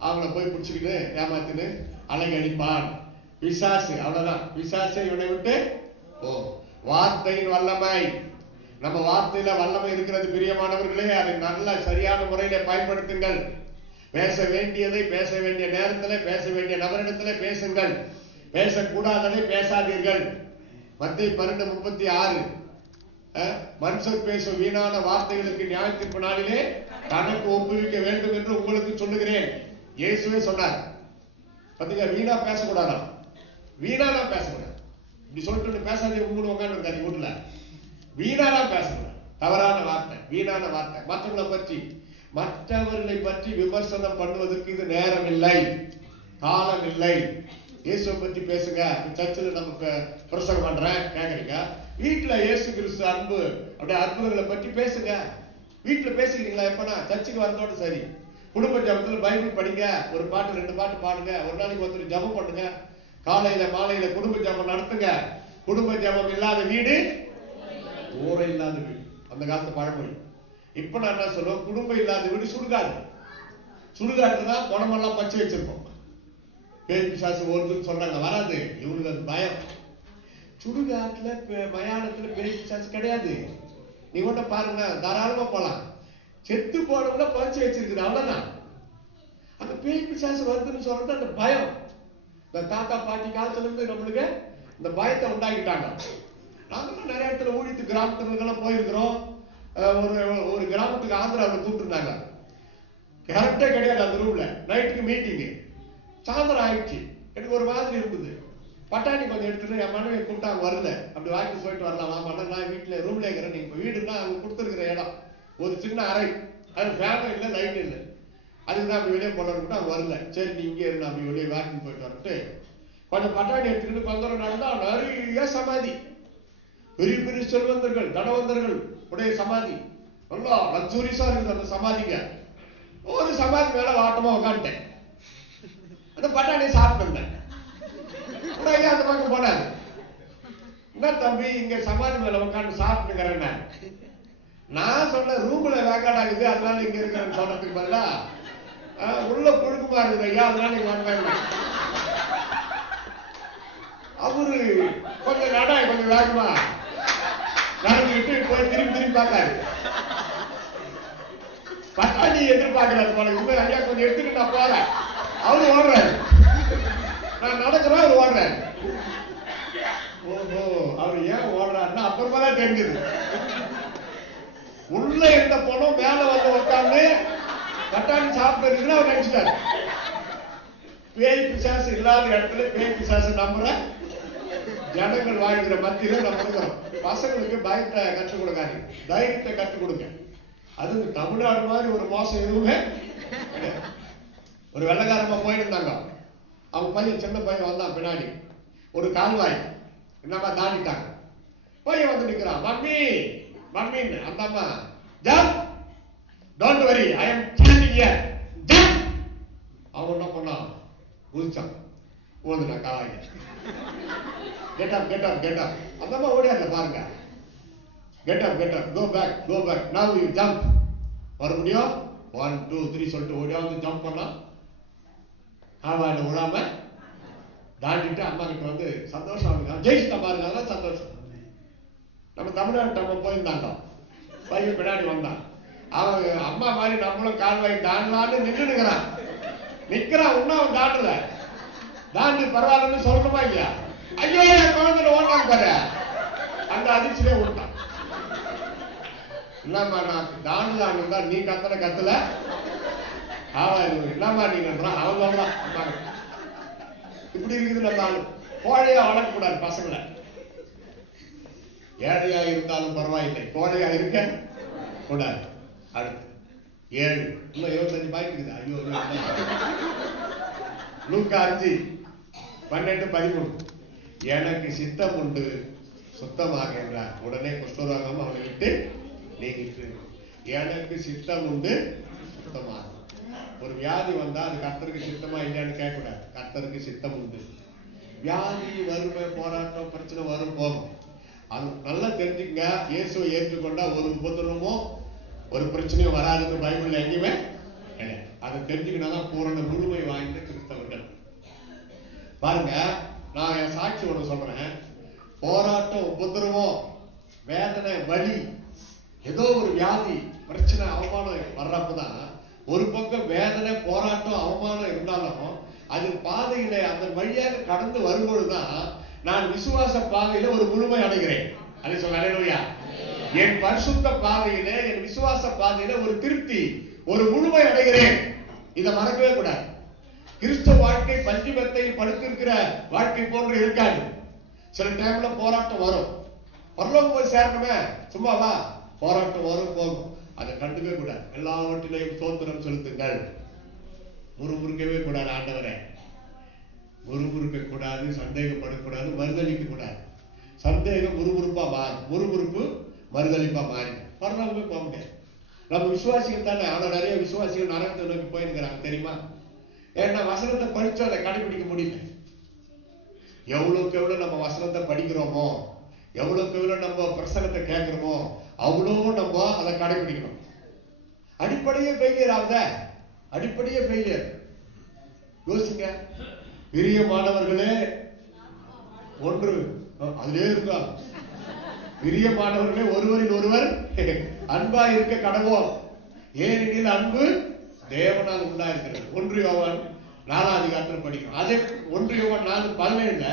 அவங்கள போய் பிடிச்சுக்கிட்டு ஏமாத்தின்னு அழகி அடிப்பான் பிசாசு. அவ்வளவுதான். பிசாசை இவனை விட்டு ஓ. வார்த்தையின் வல்லமை, நம்ம வார்த்தையில வல்லமை இருக்கிறது பிரியமானவர்களே. அதை நல்ல சரியான முறையில பயன்படுத்துங்கள். பேச வேண்டியதை பேச வேண்டிய நேரத்தில், பேச வேண்டிய நபரிடத்தில் பேசுங்கள். பேசக்கூடாததை பேசாதீர்கள். மத்தேயு 12:36 மனுஷர் பேசும் வீணான வார்த்தைகளுக்கு நியாயத்தீர்ப்பு நாளிலே கணக்கு ஒப்புவிக்க வேண்டும் என்று உங்களுக்கு சொல்லுகிறேன். இயேசுவே சொன்னார். பாத்தீங்களா, வீணா பேசக்கூடாதான். வீணாதான் பேசக்கூடாது. இப்படி சொல்லிட்டு பேசாதே உங்களோட உட்காந்து இருக்காது வீட்டுல. வீணாதான் பேசக்கூடாது. தவறான வார்த்தை, வீணான வார்த்தை. மற்றவர்களை பற்றி விமர்சனம் பண்ணுவதற்கு இது நேரம் இல்லை, காலம் இல்லை. இயேசுவை பற்றி பேசுங்க. சர்ச்சில் நமக்கு பிரசங்கம் பண்றேன் கேக்குறீங்க. வீட்டுல இயேசு கிறிஸ்து அன்பு அப்படியே அற்புதங்களை பற்றி பேசுங்க. வீட்டுல பேசிக்கிறீங்களா? எப்பனா சர்ச்சுக்கு வரதோட சரி. குடும்ப ஜபத்துல பைபிள் படிங்க. ஒரு பாட்டு 2 பாட்டு பாடுங்க. ஒரு நாளைக்கு ஒருத்தர் ஜபம் பண்ணுங்க. காலையில மாலையில குடும்ப ஜபம் நடத்துங்க. குடும்ப ஜபம் இல்லாத வீடு ஊரை இல்லாத வீடு. அந்த காலத்து பழமொழி. இப்ப நான் என்ன சொல்லுவேன், குடும்பம் இல்லாத வீடு சுடுகாடு. சுடுகாட்டுதான் குணமெல்லாம் பச்சை வச்சிருப்போம். பேய் பிசாசு வருதுன்னு சொல்றாங்க, வராது. இவங்களுக்கு அது பயம். சுடுகாட்டுல மயானத்துல பேய் பிசாசு கிடையாது. நீ கூட பாருங்க, தாராளமா போலாம். செத்து போனவங்கள பறிச்சு வச்சிருக்குது, அவ்வளவுதான். அந்த பேய் பிசாசு வருதுன்னு சொல்றது அந்த பயம். இந்த தாத்தா பாட்டி காலத்துல இருந்து நம்மளுக்கு இந்த பயத்தை உண்டாக்கிட்டாங்க. நாங்களும் நிறைய இடத்துல ஊழித்து கிராமத்துக்கு போயிருக்கிறோம். ஒரு கிராமத்துக்கு ஆந்திராவில் கூப்பிட்டுருந்தாங்க. கரெக்டா கிடையாது அந்த ரூம்ல. நைட்டுக்கு மீட்டிங்கு. சாயந்தரம் ஆயிடுச்சு. எனக்கு ஒரு மாதிரி இருந்தது. பட்டாணி கொஞ்சம் எடுத்துட்டு என் மனைவி கூப்பிட்டா வரல. அப்படி வாங்கி சொல்லிட்டு வரலாம். நான் வீட்டுல ரூம்ல இருக்கிறேன். நீங்க வீடுன்னா அவங்க கொடுத்துருக்கிற இடம் ஒரு சின்ன அறை. அது ஃபேனும் இல்லை, லைட் இல்லை. அதுக்குதான் அப்படி வெளியே போனோம்னா அவங்க வரல. சரி நீ இங்கே இருந்து அப்படி வெளியே வாக்கிங் போயிட்டு வந்துட்டு கொஞ்சம் பட்டாணி எடுத்துக்கிட்டு கொஞ்சம் நடந்தா நிறைய சமாதி. பெரிய பெரிய செல்வந்தர்கள், தனவந்தர்கள் உடைய சமாதி. நல்லா லக்ஸூரியஸா இருக்குது அந்த சமாதிங்க. ஒரு சமாதி மேல வாட்டமா உட்காந்துட்டேன். அந்த பட்டாணியை சாப்பிட்டு இருந்தேன். அந்த பக்கம் போனாரு. என்ன தம்பி இங்க சமாதி மேல உட்காந்து சாப்பிட்டுக்கிறேன். நான் சொன்ன ரூம்ல வேக்காட் ஆகுது, அதனால இங்க இருக்கிறேன்னு சொல்றதுக்கு பதிலா உள்ள புழுக்குமா இருக்குது ஐயா, அதனால இங்க வந்தேன். அவரு கொஞ்சம் கொஞ்சம் வேகமா நடந்துக்கிட்டு போய் திரும்பி பார்த்தாரு. பட்டாணி எதிர்பார்க்கிறாரு போல. உண்மை ஐயா கொஞ்சம் எடுத்துக்கிட்டு நான் போறேன். அவரு ஓடுறாரு, நான் நடக்கிறேன், அவரு ஓடுறாரு. ஓஹோ, அவரு ஏன் ஓடுறாருன்னா அப்புறமா தான் தெரிஞ்சது. உள்ள இருந்த போனோம் மேல வந்து உட்காந்து பட்டாணி சாப்பிட்டு அவர் நினைச்சிட்டாரு. பேய் பிசாசு இல்லாத இடத்துல பேய் பிசாசு நம்புற ஜனங்கள் வாழ்கிற மத்தியில நம்ம இருக்கிறோம். பசங்களுக்கு பயத்தை கற்றுக் கொடுக்காது, தைரியத்தை கற்றுக் கொடுங்க. அது தமிழ்நாடு மாதிரி ஒரு மோசம் எதுவுமே கிடையாது. ஒரு வெள்ளக்காரமா போயிருந்தாங்க, அவங்க பையன் சின்ன பையன் வந்தான் பின்னாடி. ஒரு கால்வாய் என்னமா தாண்டிட்டாங்க. பையன் வந்து நிக்கிறான், மம்மி மம்மின்னு. அந்த அம்மா jump, don't worry, I am standing here, jump. அவன் என்ன பண்ணான், குதிச்சான், ஓடுனா காவாய். Get up get up get up. அந்த அம்மா ஓடியாங்க பாருங்க. Get up get up, go back go back, now you jump. மறுபடியும் 1 2 3 சொல்லிட்டு ஓடியாவது ஜம்ப் பண்ணா. காவாயில விழாம தாண்டிட்டு அம்மா கிட்ட வந்து சந்தோஷம். அவனுக்கு ஜெயிச்சுட்டா பாருங்க, அதெல்லாம் சந்தோஷம். நம்ம தமிழ்நாட்டு நம்ம போயிருந்தாங்க, பையன் பின்னாடி வந்தான். அவன் அம்மா மாதிரி நம்மளும் கால்வாய் தாண்டலான்னு நின்றுக்கிறான். நிக்கிறான், இன்னும் அவன் தாண்டல. தாண்டி பரவாயில்லன்னு சொல்லணுமா இல்லையா? ஐயோ என் குழந்தை ஓட்டாங்க பாரு, அந்த அதிர்ச்சியிலே ஓட்டான். என்னம்மா நான் தாண்டலான்னு தான் நீ கத்தல என்னம்மா நீங்க அவங்க இப்படி இருக்குது. நம்ம கோழையா வளர்க்க கூடாது பசங்களை. ஏழையா இருந்தாலும் பரவாயில்லை, கோழையா இருக்க கூடாது. அடுத்து 7 இன்னும் 25 பாயிண்ட் இருக்குது. ஐயோ, லூக்கா 5:12-13. எனக்கு சித்தம் உண்டு சுத்தமாக என்றார். உடனே குஷ்டரோகம் அவனை விட்டு நீங்கிட்டு. எனக்கு சித்தம் உண்டு சுத்தமாக. ஒரு வியாதி வந்தா அது கர்த்தருக்கு சித்தமா இல்லையான்னு கேட்க கூடாது. கர்த்தருக்கு சித்தம் உண்டு. வியாதி, வறுமை, போராட்டம், பிரச்சனை வரும் போகும். அது நல்லா தெரிஞ்சுங்க. இயேசுவை ஏற்றுக்கொண்டா ஒரு உபத்திரமோ ஒரு பிரச்சனையும் வராதுன்னு பைபிள்ல எங்கேயுமே கிடையாது. அதை தெரிஞ்சுக்கினாதான் பூரண முழுமை வாய்ந்த கிறிஸ்தவர்கள். பாருங்க, நான் என் சாட்சி ஒண்ணு சொல்றேன். போராட்டம், உபத்திரமோ, வேதனை, வலி, ஏதோ ஒரு வியாதி, பிரச்சனை, அவமானம் வர்றப்பதான் ஒரு பக்கம் வேதனை, போராட்டம், அவமானம் இருந்தாலும் அது பாதையில அந்த வழியாக கடந்து வரும்பொழுதுதான் நான் விசுவாச பாதையில ஒரு முழுமை அடைகிறேன். அதை சொல்ல அல்லேலூயா. என் பரிசுத்த பாதையில, என் விசுவாச பாதையில ஒரு திருப்தி, ஒரு முழுமை அடைகிறேன். இதை மறக்கவே கூடாது. கிறிஸ்தவ வாழ்க்கை பஞ்சுமெத்தையில் படுத்திருக்கிற வாழ்க்கை போன்று இருக்காது. சில டைம்ல போராட்டம் வரும். பரலோகம் போய் சேரணுமே, சும்மாவா? போராட்டம் வரும் போகும், அதை கண்டுக்கவே கூடாது. எல்லாவற்றிலையும் ஸ்தோத்திரம் செலுத்துங்கள். முறுமுறுக்கவே கூடாது. ஆண்டவரே, முறுமுறுக்க கூடாது, சந்தேகப்படக்கூடாது, மறுதளிக்க கூடாது. சந்தேகம் முறுமுறுப்பா மாறும், முறுமுறுப்பு மறுதளிப்பா மாறி பரலோகமே போக முடியாது. நம்ம விசுவாசிகள் தானே. ஆனா நிறைய விசுவாசிகள் நரகத்தை நோக்கி போயிருக்கிறாங்க தெரியுமா? ஏன்னா வசனத்தை படிச்சு அதை கடைபிடிக்க முடியல. எவ்வளவுக்கு எவ்வளவு நம்ம வசனத்தை படிக்கிறோமோ, எவ்வளவுக்கு எவ்வளவு நம்ம பிரசங்கத்தை கேட்கிறோமோ, அவ்வளவு நம்ம அதை கடைபிடிக்கணும். அடிப்படையே ஃபெயிலியர் ஆகுத, அடிப்படையே ஃபெயிலியர். யோசிங்க. பிரியமானவர்களே ஒன்று, அதிலே இருக்கா, பிரியமானவர்களே ஒருவரில் ஒருவர் அன்பா இருக்க கடவோம், ஏனெனில் அன்பு தேவனால் உண்டாயிருக்கிறது. 1 யோவான் 4 படிக்கும். அதே 1 யோவான் 4:17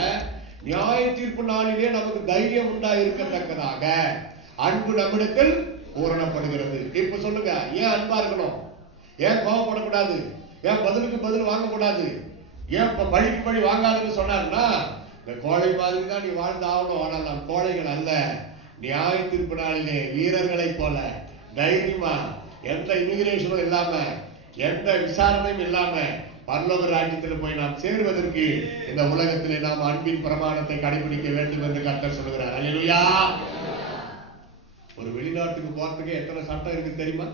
நியாய தீர்ப்பு நாளிலே நமக்கு தைரியம் உண்டாயிருக்கத்தக்கதாக அன்பு நம்மிடத்தில் பூரணப்படுகிறது. இப்ப சொல்லுங்க, ஏன் அன்பா இருக்கணும்? ஏன் கோபப்படக்கூடாது? ஏன் பதிலுக்கு பதில் வாங்கக்கூடாது? ஏன் பழிக்கு பழி வாங்காதுன்னு சொன்னாருன்னா, இந்த கோழை மாதிரி தான் நீ வாழ்ந்து ஆகணும். ஆனால் நாம் கோழைகள் அல்ல. நியாய தீர்ப்பு நாளிலே வீரர்களை போல தைரியமா, எந்த இமிகிரேஷனும் இல்லாம, எந்த விசாரணையும் இல்லாம பரலோக ராஜ்யத்தில் போய் நாம் சேருவதற்கு இந்த உலகத்திலே நாம் அன்பின் பிரமாணத்தை கடைபிடிக்க வேண்டும் என்று கர்த்தர் சொல்லுகிறார். அல்லேலூயா. ஒரு வெளிநாட்டுக்கு போறதுக்கு எத்தனை சட்டம் இருக்கு தெரியுமா?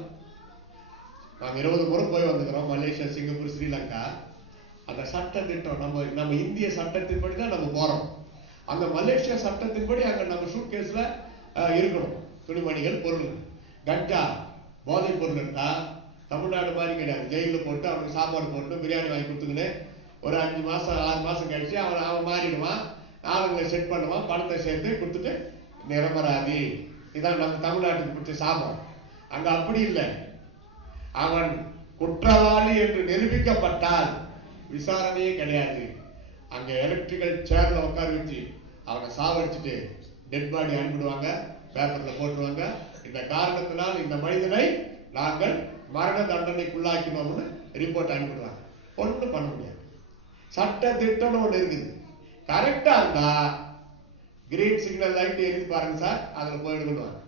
நாம் 20 முறை போய் வந்துக்கிறோம். Malaysia, Singapore, Sri Lanka. அந்த சட்ட திட்டம் நம்ம இந்திய சட்டத்தின்படி தான் நம்ம போறோம். அந்த மலேசியா சட்டத்தின்படி அங்க நம்ம சூட்கேஸ்ல இருக்கணும் துணிமணிகள், பொருள். கஞ்சா போதைப் பொருள் இருந்தா தமிழ்நாடு மாதிரி கிடையாது. ஜெயிலில் போட்டு அவனுக்கு சாப்பாடு போட்டு பிரியாணி வாங்கி கொடுத்துக்கின்னு ஒரு 5 மாசம் 6 மாசம் கழிச்சு அவன் மாறிடுவான். ஆளுங்களை செட் பண்ணுவான், பணத்தை சேர்த்து கொடுத்துட்டு நிரம்பராதி. இதான் நம்ம தமிழ்நாட்டுக்கு பிடிச்ச சாபம். அங்க அப்படி இல்லை. அவன் குற்றவாளி என்று நிரூபிக்கப்பட்டால் விசாரணையே கிடையாது. அங்க எலக்ட்ரிக்கல் சேர்ல உட்கார வச்சு அவனை சாவடிச்சுட்டு டெட் பாடி அனுப்பிடுவாங்க, பேப்பர்ல போட்டுருவாங்க. இந்த காரணத்தினால் இந்த மனிதனை நாங்கள் மரண தண்டனைக்குள்ளாக்கினோம்னு ரிப்போர்ட் அனுப்பிடுவாங்க. ஒன்றும் பண்ண முடியாது. சட்ட திட்டம் ஒன்று இருக்குது. கரெக்டா இருந்தா கிரீன் சிக்னல் லைட் எரிஞ்சு பாருங்க சார், அதுல போயிடுவாங்க.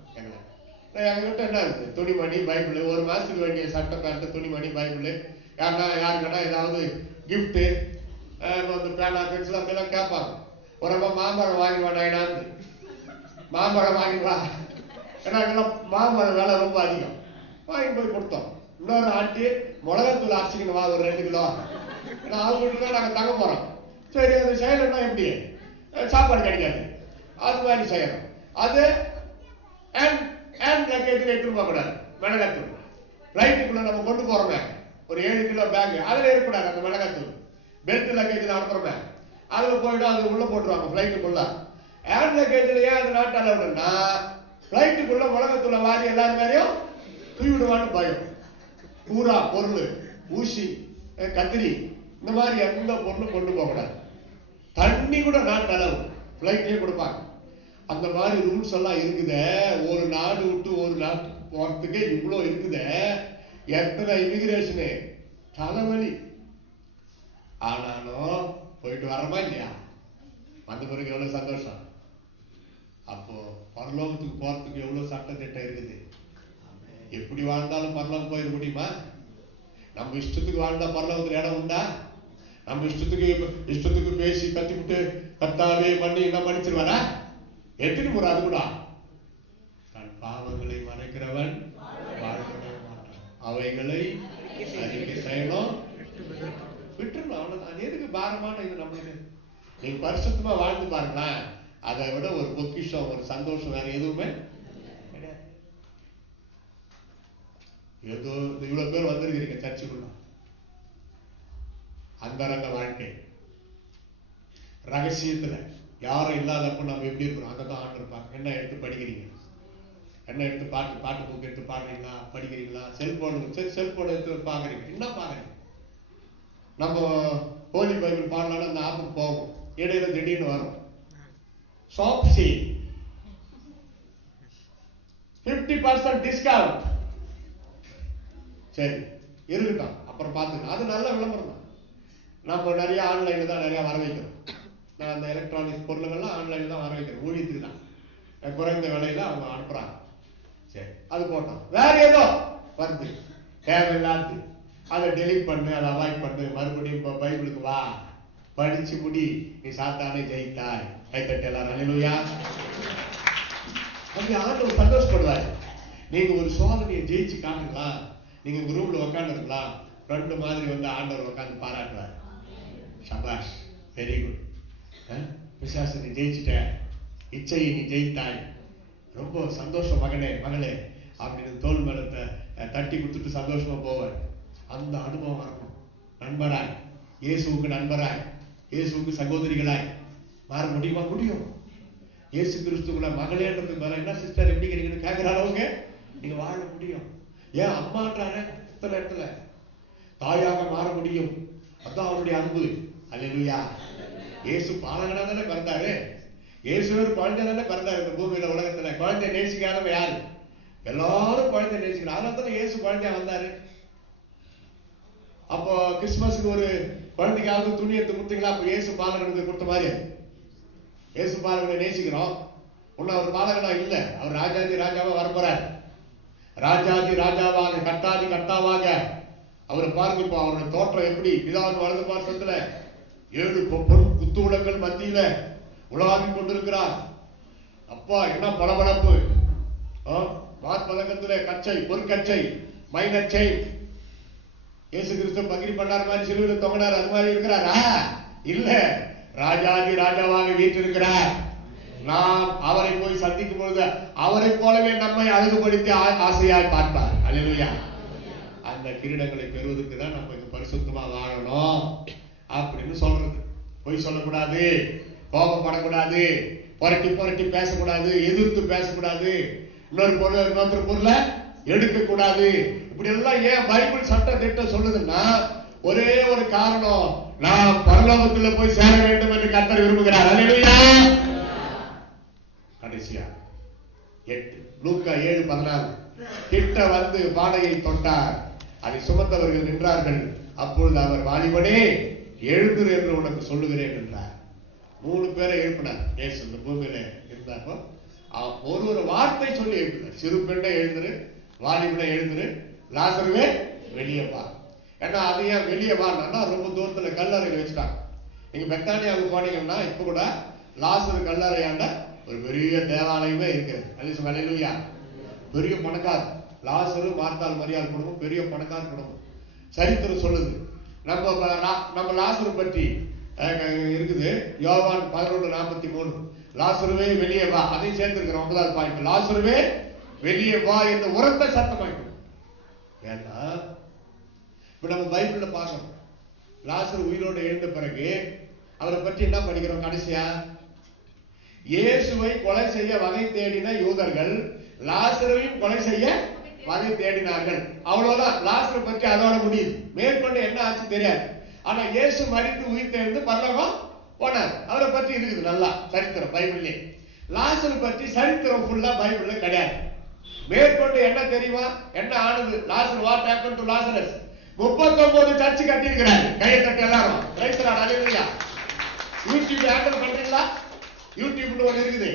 எங்ககிட்ட என்ன இருக்கு? துணிமணி, பைபிள், ஒரு மாசத்துக்கு வேண்டிய சட்ட பேண்ட், துணிமணி, பைபிள், யாருக்கா ஏதாவது கிஃப்ட், பேனா, பென்சில் அப்படிலாம் கேட்பாங்க. ஒரு மாம்பழம் வாங்கிவா நாயினாந்து, மாம்பழம் வாங்கிவா. ஏன்னா மாம்பழம் வேலை ரொம்ப அதிகம். வாங்கி போய் கொடுத்தோம். இன்னொரு ஆட்டி மிளகாத்தூள் அரைச்சிக்கணும் வா, ஒரு 2 கிலோ. ஏன்னா அவங்க வீட்டுல நாங்க தங்க போறோம். சரி, அது செய்யணும்னா எப்படி? சாப்பாடு கிடைக்காது. அது மாதிரி செய்யணும். அது ஹேண்ட் லக்கேஜ் எடுத்துட்டு போக கூடாது. மிளகாத்தூள் ஃபிளைட்டுக்குள்ள நம்ம கொண்டு போறோமே, ஒரு 7 கிலோ பேக், அதுல இருக்கக்கூடாது. அந்த மிளகாத்தூள் பெல்ட் லக்கேஜ்ல அனுப்புறோமே, அதுல போயிடும். அது உள்ள போட்டுருவாங்க ஃபிளைட்டுக்குள்ள. ஹேண்ட் லக்கேஜ்ல ஏன் அது நாட்டு அளவுன்னா, ஃபிளைட்டுக்குள்ள மிளகாத்தூளை வாரி எல்லாரும் மாதிரியும் தூவிடுவான்னு பயம். பூரா பொருள், ஊசி, கத்திரி, இந்த மாதிரி எந்த பொருளும் கொண்டு போக கூடாது. தண்ணி கூட நாட்டு அளவு ஃபிளைட்லயே கொடுப்பாங்க. அந்த மாதிரி ரூல்ஸ் எல்லாம் இருக்குதே. ஒரு நாடு விட்டு ஒரு நாட்டு போறதுக்கு இவ்வளோ இருக்குதே. எத்தனை இமிகிரேஷனு தலைவலி. ஆனாலும் போயிட்டு வரமா இல்லையா? வந்த பிறகு எவ்வளவு சந்தோஷம். அப்போ பரலோகத்துக்கு போறதுக்கு எவ்வளவு சட்ட திட்டம் இருக்குது. எப்படி வாழ்ந்தாலும் பரலோகம் போயிட முடியுமா? நம்ம இஷ்டத்துக்கு வாழ்ந்தா பரலோகத்துல இடம் உண்டா? நம்ம இஷ்டத்துக்கு பேசி கத்திவிட்டு கத்தாவே பண்ணி என்ன மன்னிச்சிருவாரா? எத்தனை முறை அது கூட தன் பாவங்களை மறைக்கிறவன் வாழ்க்கை மாட்டான். அவைகளை அறிக்கை செய்யணும், விட்டுறணும். அவ்வளவுதான். அது எதுக்கு பாரமான இது நம்மளுக்கு? நீங்க பரிசுத்தமா வாழ்ந்து பாருங்களேன். அதை விட ஒரு பொக்கிஷம், ஒரு சந்தோஷம் வேற எதுவுமே கிடையாது. ஏதோ இவ்வளவு பேர் வந்திருக்கிறீங்க சர்ச்சுக்குள்ள. அந்தரங்க வாழ்க்கை ரகசியத்துல யாரும் இல்லாதப்ப நம்ம எப்படி இருக்கிறோம் அதான் ஆண்டு இருப்பாங்க. என்ன எடுத்து படிக்கிறீங்க? என்ன எடுத்து பாட்டு புக் எடுத்து பாடுறீங்களா, படிக்கிறீங்களா? செல்போன் எடுத்து பாக்குறீங்க. என்ன பாக்குறீங்க? நம்ம ஹோலி பைபிள் பாடலாம்னு அந்த ஆப்புக்கு போகும். இடையில திடீர்னு வரும் ஷாப் சேல் 50% டிஸ்கவுண்ட். சரி இருக்கட்டும், அப்புறம் பார்த்துக்கலாம். அது நல்ல விளம்பரம் தான். நம்ம நிறைய ஆன்லைன்ல தான் நிறைய வர வைக்கிறோம். நான் அந்த எலக்ட்ரானிக்ஸ் பொருள்கள்லாம் ஆன்லைன்ல தான் வர வைக்கிறேன். ஊழியத்துக்கு தான் குறைந்த விலையில அவங்க அனுப்புறாங்க. சரி, அது போட்டோம். வேற ஏதோ வருது தேவையில்லாது, அதை டெலிட் பண்ணு, அதை அவாய்ட் பண்ணு. மறுபடியும் பைபிளுக்கு வா, படிச்சு முடி, நீ சாத்தானே ஜெயித்தாய். கைத்தட்டு எல்லாரும் அல்லேலூயா. அப்படி ஆண்டவர் சந்தோஷப்படுவார். நீங்க ஒரு சோதனையை ஜெயிச்சு காட்டுங்களா, நீங்க உங்க ரூம்ல உட்காந்து இருக்கலாம், ஃப்ரெண்டு மாதிரி வந்து ஆண்டவர் உட்காந்து பாராட்டுவார். சபாஷ், வெரி குட், பிசாசு நீ ஜெயிச்சுட்ட, இச்சையை நீ ஜெயித்தாய், ரொம்ப சந்தோஷம் மகனே மகளே அப்படின்னு தோல் மேலத்தை தட்டி கொடுத்துட்டு சந்தோஷமா போவார். அந்த அனுபவம் வரணும். நண்பராய், இயேசுவுக்கு நண்பராய், இயேசுவுக்கு சகோதரிகளாய் மாற முடியுமா? முடியும். இயேசு கிறிஸ்துக்குள்ள மகளேன்றதுக்கு மேல என்ன சிஸ்டர் எப்படி இருக்கீங்கன்னு கேட்கிற அளவுக்கு நீங்க வாழ முடியும். ஏன் அம்மான்றாரு இத்தனை இடத்துல தாயாக மாற முடியும். அதான் அவருடைய அன்பு. அல்லேலூயா. இயேசு பாலகனா தானே பிறந்தாரு. இயேசுவே குழந்தை தானே பிறந்தாரு இந்த பூமியில. உலகத்துல குழந்தை நேசிக்காதவ யாரு? எல்லாரும் குழந்தை நேசிக்கிறாங்க. அதனால தானே இயேசு குழந்தையா வந்தாரு. அப்போ கிறிஸ்துமஸுக்கு ஒரு குழந்தைக்காவது துணி எடுத்து கொடுத்தீங்களா? அப்ப இயேசு பாலகனுக்கு கொடுத்த மாதிரி இயேசு பாலகனை நேசிக்கிறோம். இன்னும் அவர் பாலகனா இல்ல, அவர் ராஜாதி ராஜாவா வரப்போறார். ராஜாதி ராஜாவாக, கர்த்தாதி கர்த்தாவாக அவரை பாருங்க. இப்போ அவருடைய தோற்றம் எப்படி? பிதாவின் வலது பார்சத்துல 7 குத்துவிளக்குகள் மத்தியில உலாவி கொண்டிருக்கிறார். அப்பா என்ன பளபளப்பு! வார்பதக்கத்துல கச்சை, பொற்கச்சை, மைனச்சை. இயேசு கிறிஸ்து பகிரி பண்ணார் மாதிரி சிலுவையில் தொங்கினார், அது மாதிரி இருக்கிறாரா? இல்ல, ராஜாதி ராஜாவாக வீற்றிருக்கிறார். நாம் அவரை போய் சந்திக்கும் பொழுது அவரை போலவே நம்மை அழகுபடுத்தி ஆசையாய் பார்ப்பார். அல்லேலூயா. அந்த கிரீடங்களை பெறுவதற்கு தான் நம்ம இங்க பரிசுத்தமா வாழணும் அப்படின்னு சொல்றது. பொய் சொல்லக்கூடாது, கோபப்படக்கூடாது, புரட்டி புரட்டி பேசக்கூடாது, எதிர்த்து பேசக்கூடாது, இன்னொருத்தர் பொருளை எடுக்க கூடாது. இப்படி எல்லாம் ஏன் பைபிள் சட்ட திட்டம் சொல்லுதுன்னா ஒரே ஒரு காரணம், நாம் பரலோகத்துல போய் சேர வேண்டும் என்று கர்த்தர் விரும்புகிறார். அல்லேலூயா. கடைசியா 8 லூக்கா 7:14 கிட்ட வந்து பானையை தொட்டார், அதை சுமந்தவர்கள் நின்றார்கள். அப்பொழுது அவர், வாலிபனே எழுந்திரு என்று உனக்கு சொல்லுகிறேன் என்றார். 3 பேரை எழுப்பினார். இயேசு இந்த பூமியில இருந்தாப்போ ஒரு வார்த்தை சொல்லி எழுப்பினார். சிறு பெண்ணை எழுந்திரு, வாலிபனை எழுந்திரு, லாசருவே வெளியே வா. ஏன்னா அது ஏன் வெளியே வான்னா ரொம்ப தூரத்துல கல்லறையில் வச்சுட்டாங்க. நீங்க பெத்தானியாவுக்கு போனீங்கன்னா இப்ப கூட லாசரு கல்லறையாண்ட ஒரு பெரிய தேவாலயமே இருக்கிறது. அல்லேலூயா. பெரிய பணக்கார லாசரு, மார்த்தாள் மரியாள் குடும்பம் பெரிய பணக்கார குடும்பம். சரித்திரம் சொல்லுது. நம்ம லாசரு பற்றி இருக்குது. யோவான் 11:43 லாசருவே வெளியே வா, அதையும் சேர்த்திருக்கிறோம். 9வது பாயிண்ட், லாசருவே வெளியே வா என்று உரத்த சத்தமாயிட்டு. ஏன்னா இப்ப நம்ம பைபிள்ல பார்க்கணும், லாசரு உயிரோடு எழுந்த பிறகு அவரை பற்றி என்ன படிக்கிறோம்? கடைசியா இயேசுவை கொலை செய்ய வகை தேடின யூதர்கள் லாசருவையும் கொலை செய்ய வகை தேடினார்கள். அவ்வளவுதான். லாசரை பற்றி அதோட முடியுது. மேற்கொண்டு என்ன ஆச்சு தெரியாது. ஆனா இயேசு மரித்து உயிர்த்தெழுந்து பரலோகம் போனார். அவரை பற்றி இருக்குது நல்லா சரித்திரம் பைபிள்ல. லாசரு பற்றி சரித்திரம் ஃபுல்லா பைபிள்ல கிடையாது. மேற்கொண்டு என்ன தெரியுமா? என்ன ஆனது? லாசர், what happen to Lazarus? 39 church கட்டி இருக்கிறாரு. கையை தட்டி எல்லாரும் praise the lord. Hallelujah. YouTube handle பண்றீங்களா? யூடியூப்ல ஒன்று இருக்குது,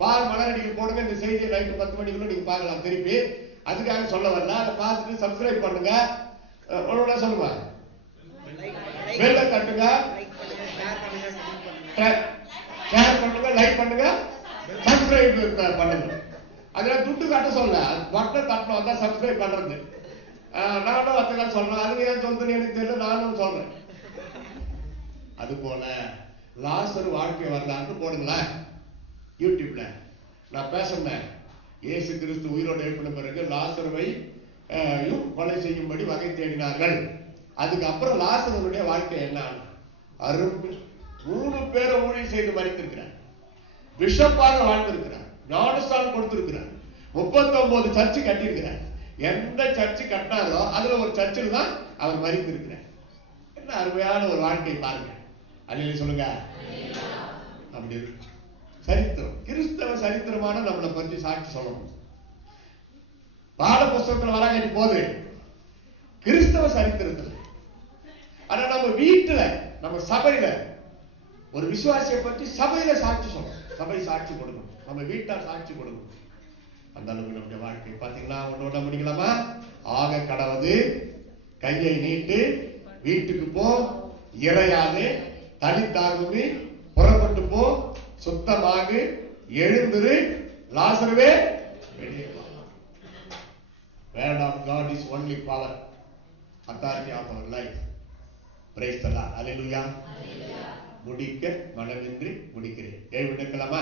பால் மலரடிக்கு போடுங்க. இந்த செய்தியை நைட்டு 10 மணிக்குள்ள நீங்க பார்க்கலாம் திருப்பி. அதுக்காக சொல்ல வரல. அதை பார்த்துட்டு சப்ஸ்கிரைப் பண்ணுங்க. ஒழுங்கா சொல்லுங்க, பெல்ல தட்டுங்க, ஷேர் பண்ணுங்க, லைக் பண்ணுங்க, சப்ஸ்கிரைப் பண்ணுங்க. அதெல்லாம் துட்டு கட்ட சொல்ல, பட்டன் தட்டணும் தான் சப்ஸ்கிரைப் பண்றது. நானும் அதுதான் சொல்றேன். அது ஏன் சொல்றேன்னு எனக்கு தெரியல, நானும் சொல்றேன். அது போல லாசரு வாழ்க்கை வரலான்னு போடுங்களேன் யூடியூப்ல. நான் பேசுறேன், இயேசு கிறிஸ்து உயிரோடு எழுப்பின பிறகு லாசருவை கொலை செய்யும்படி வகை தேடினார்கள். அதுக்கப்புறம் லாசருடைய வாழ்க்கை என்ன? அருமை. 3 பேரை ஊழியம் செய்து மரித்திருக்கிறார். பிஷப்பாக வாழ்ந்திருக்கிறார். ஞானஸ்தானம் கொடுத்திருக்கிறார். 39 சர்ச்சு கட்டியிருக்கிறார். எந்த சர்ச்சு கட்டினாரோ அதுல ஒரு சர்ச்சில் தான் அவர் மரித்திருக்கிறார். என்ன அருமையான ஒரு வாழ்க்கை பாருங்க. அல்லேலூயா சொல்லுங்க. அப்படி இருக்கு சரித்திரம். கிறிஸ்தவ சரித்திரமான நம்மளை பற்றி சாட்சி சொல்லணும். பாட புஸ்தகத்துல வராங்க போது கிறிஸ்தவ சரித்திரத்துல. ஆனா நம்ம வீட்டுல, நம்ம சபையில ஒரு விசுவாசியை பற்றி சபையில சாட்சி சொல்லணும். சபை சாட்சி கொடுக்கணும். நம்ம வீட்டார் சாட்சி கொடுக்கணும். அந்த அளவுக்கு நம்முடைய வாழ்க்கை பாத்தீங்கன்னா ஒன்னோட முடிக்கலாமா? ஆக கடவுது, கையை நீட்டு, வீட்டுக்கு போ, இறையாது, தனித்தாகுமே, புறப்பட்டு போ, சுத்தமாக, எழுந்திரு, லாசருவே வெளியே வா. Word of God is only power, authority of our life. Praise the Lord. Hallelujah. முடிக்க மனமின்றி முடிக்கிறேன். கேள்விடுக்கலாமா?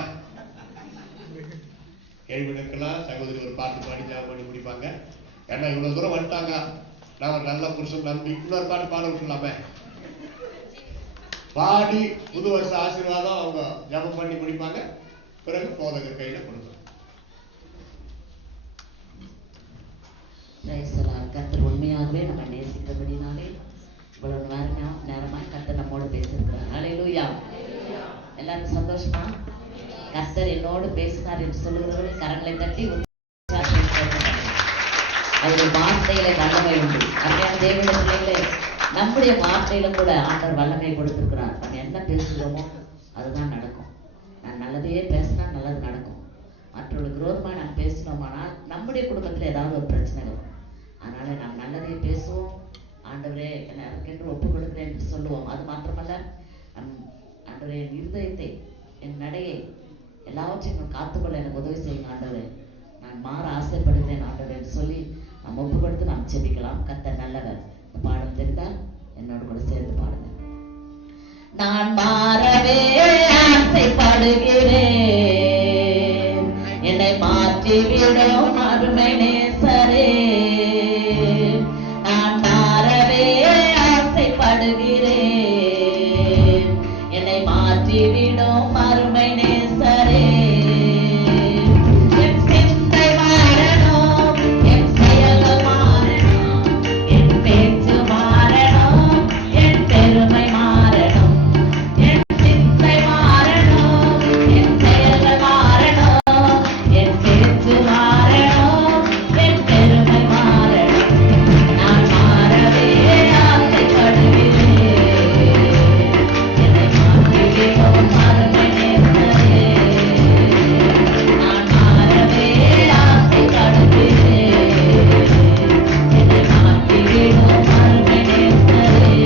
கேள்விடுக்கலாம். சகோதரி ஒரு பாட்டு பாடி ஜாபம் பண்ணி முடிப்பாங்க. ஏன்னா இவ்வளவு தூரம் வந்துட்டாங்க, நான் ஒரு நல்ல புருஷன் நம்பி இன்னொரு பாட்டு பாட விட்டுலாமே. பாடி புது வருஷ ஆசீர்வாதம் அவங்க ஜபம் பண்ணி முடிப்பாங்க. பிறகு போதகர் கையில கொடுக்கணும். கர்த்தர் உண்மையாகவே நம்ம நேசிக்கிறபடினாலே இவ்வளவு நேரமா கர்த்தர் நம்மோடு பேசியிருக்கிறார். அல்லேலூயா. எல்லாரும் சந்தோஷமா? கர்த்தர் என்னோடு பேசினார் என்று சொல்லுகிறவர்கள் கரங்களை தட்டி அவருடைய வார்த்தையில வல்லமை உண்டு. அருமையான தேவனுடைய பிள்ளைகளே, நம்முடைய வார்த்தையில கூட ஆண்டவர் வல்லமை கொடுத்திருக்கிறார். நம்ம என்ன பேசுகிறோமோ அதுதான் நடக்கும். நான் நல்லதையே பேசினா நல்லது நடக்கும். மற்றவர்களுக்கு விரோதமா நாம் பேசினோமானால் நம்முடைய குடும்பத்துல ஏதாவது ஒரு பிரச்சனை வரும். அதனால நாம் நல்லதையே பேசுவோம். ஆண்டவரே எனக்கென்று ஒப்பு கொடுக்கிறேன் என்று சொல்லுவோம். அது மாத்திரமல்ல, ஆண்டவரே என் இருதயத்தை, என் நடையை எல்லாவற்றையும் காத்துக்கொள்ள எனக்கு உதவி செய்யும் ஆண்டவரே. நான் மாற ஆசைப்படுகிறேன் ஆண்டவரே என்று சொல்லி நாம் ஒப்பு கொடுத்து நாம் ஜெபிக்கலாம். கர்த்தர் நல்லவர். இந்த பாடம் தெரிந்தால் என்னோடு கூட சேர்ந்து பாடுங்க. நான் மாறவே மாறவே ஆசைப்படுகிறேன். என்னை மாற்றிவிடும் அருமை நேசரே, நான் மாறவே ஆசைப்படுகிறேன். என்னை மாற்றிவிடும் அருமை நேசரே. என் சிந்தை மாறணும், என் செயல் மாறணும், என் பேச்சு மாறணும், என் பெருமை மாறணும். என் சிந்தை மாறணும், என் செயல் மாறணும், என் பேச்சு மாறணும், என் பெருமை மாறணும். நான் மாறவே ஆசைப்படுகிறேன். என்னை மாற்றிவிடும் அருமை நேசரே, நான் மாறவே ஆசைப்படுகிறேன். என்னை மாற்றிவிடும் அருமை நேசரே.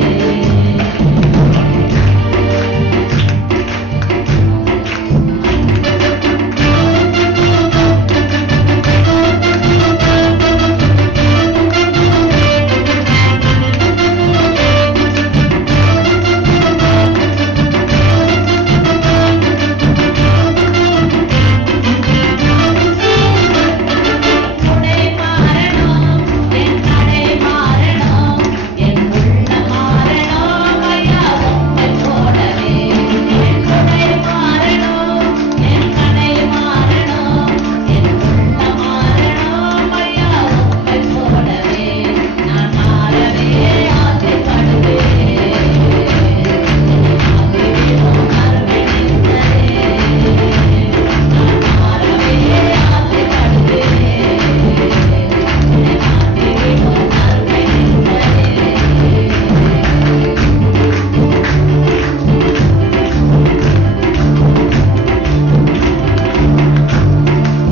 உடை மாறணும், என் நடை மாறணும், என் உள்ளம் மாறணும், ஐயா உம்மை போலவே. என் உடை மாறணும், என் நடை மாறணும், என் உள்ளம் மாறணும், ஐயா உம்மை போலவே. நான் மாறவே ஆசைப்படுகிறேன். என்னை மாற்றிவிடும் அருமை நேசரே, நான் மாறவே ஆசைப்படுகிறேன். என்னை மாற்றிவிடும் அருமை நேசரே.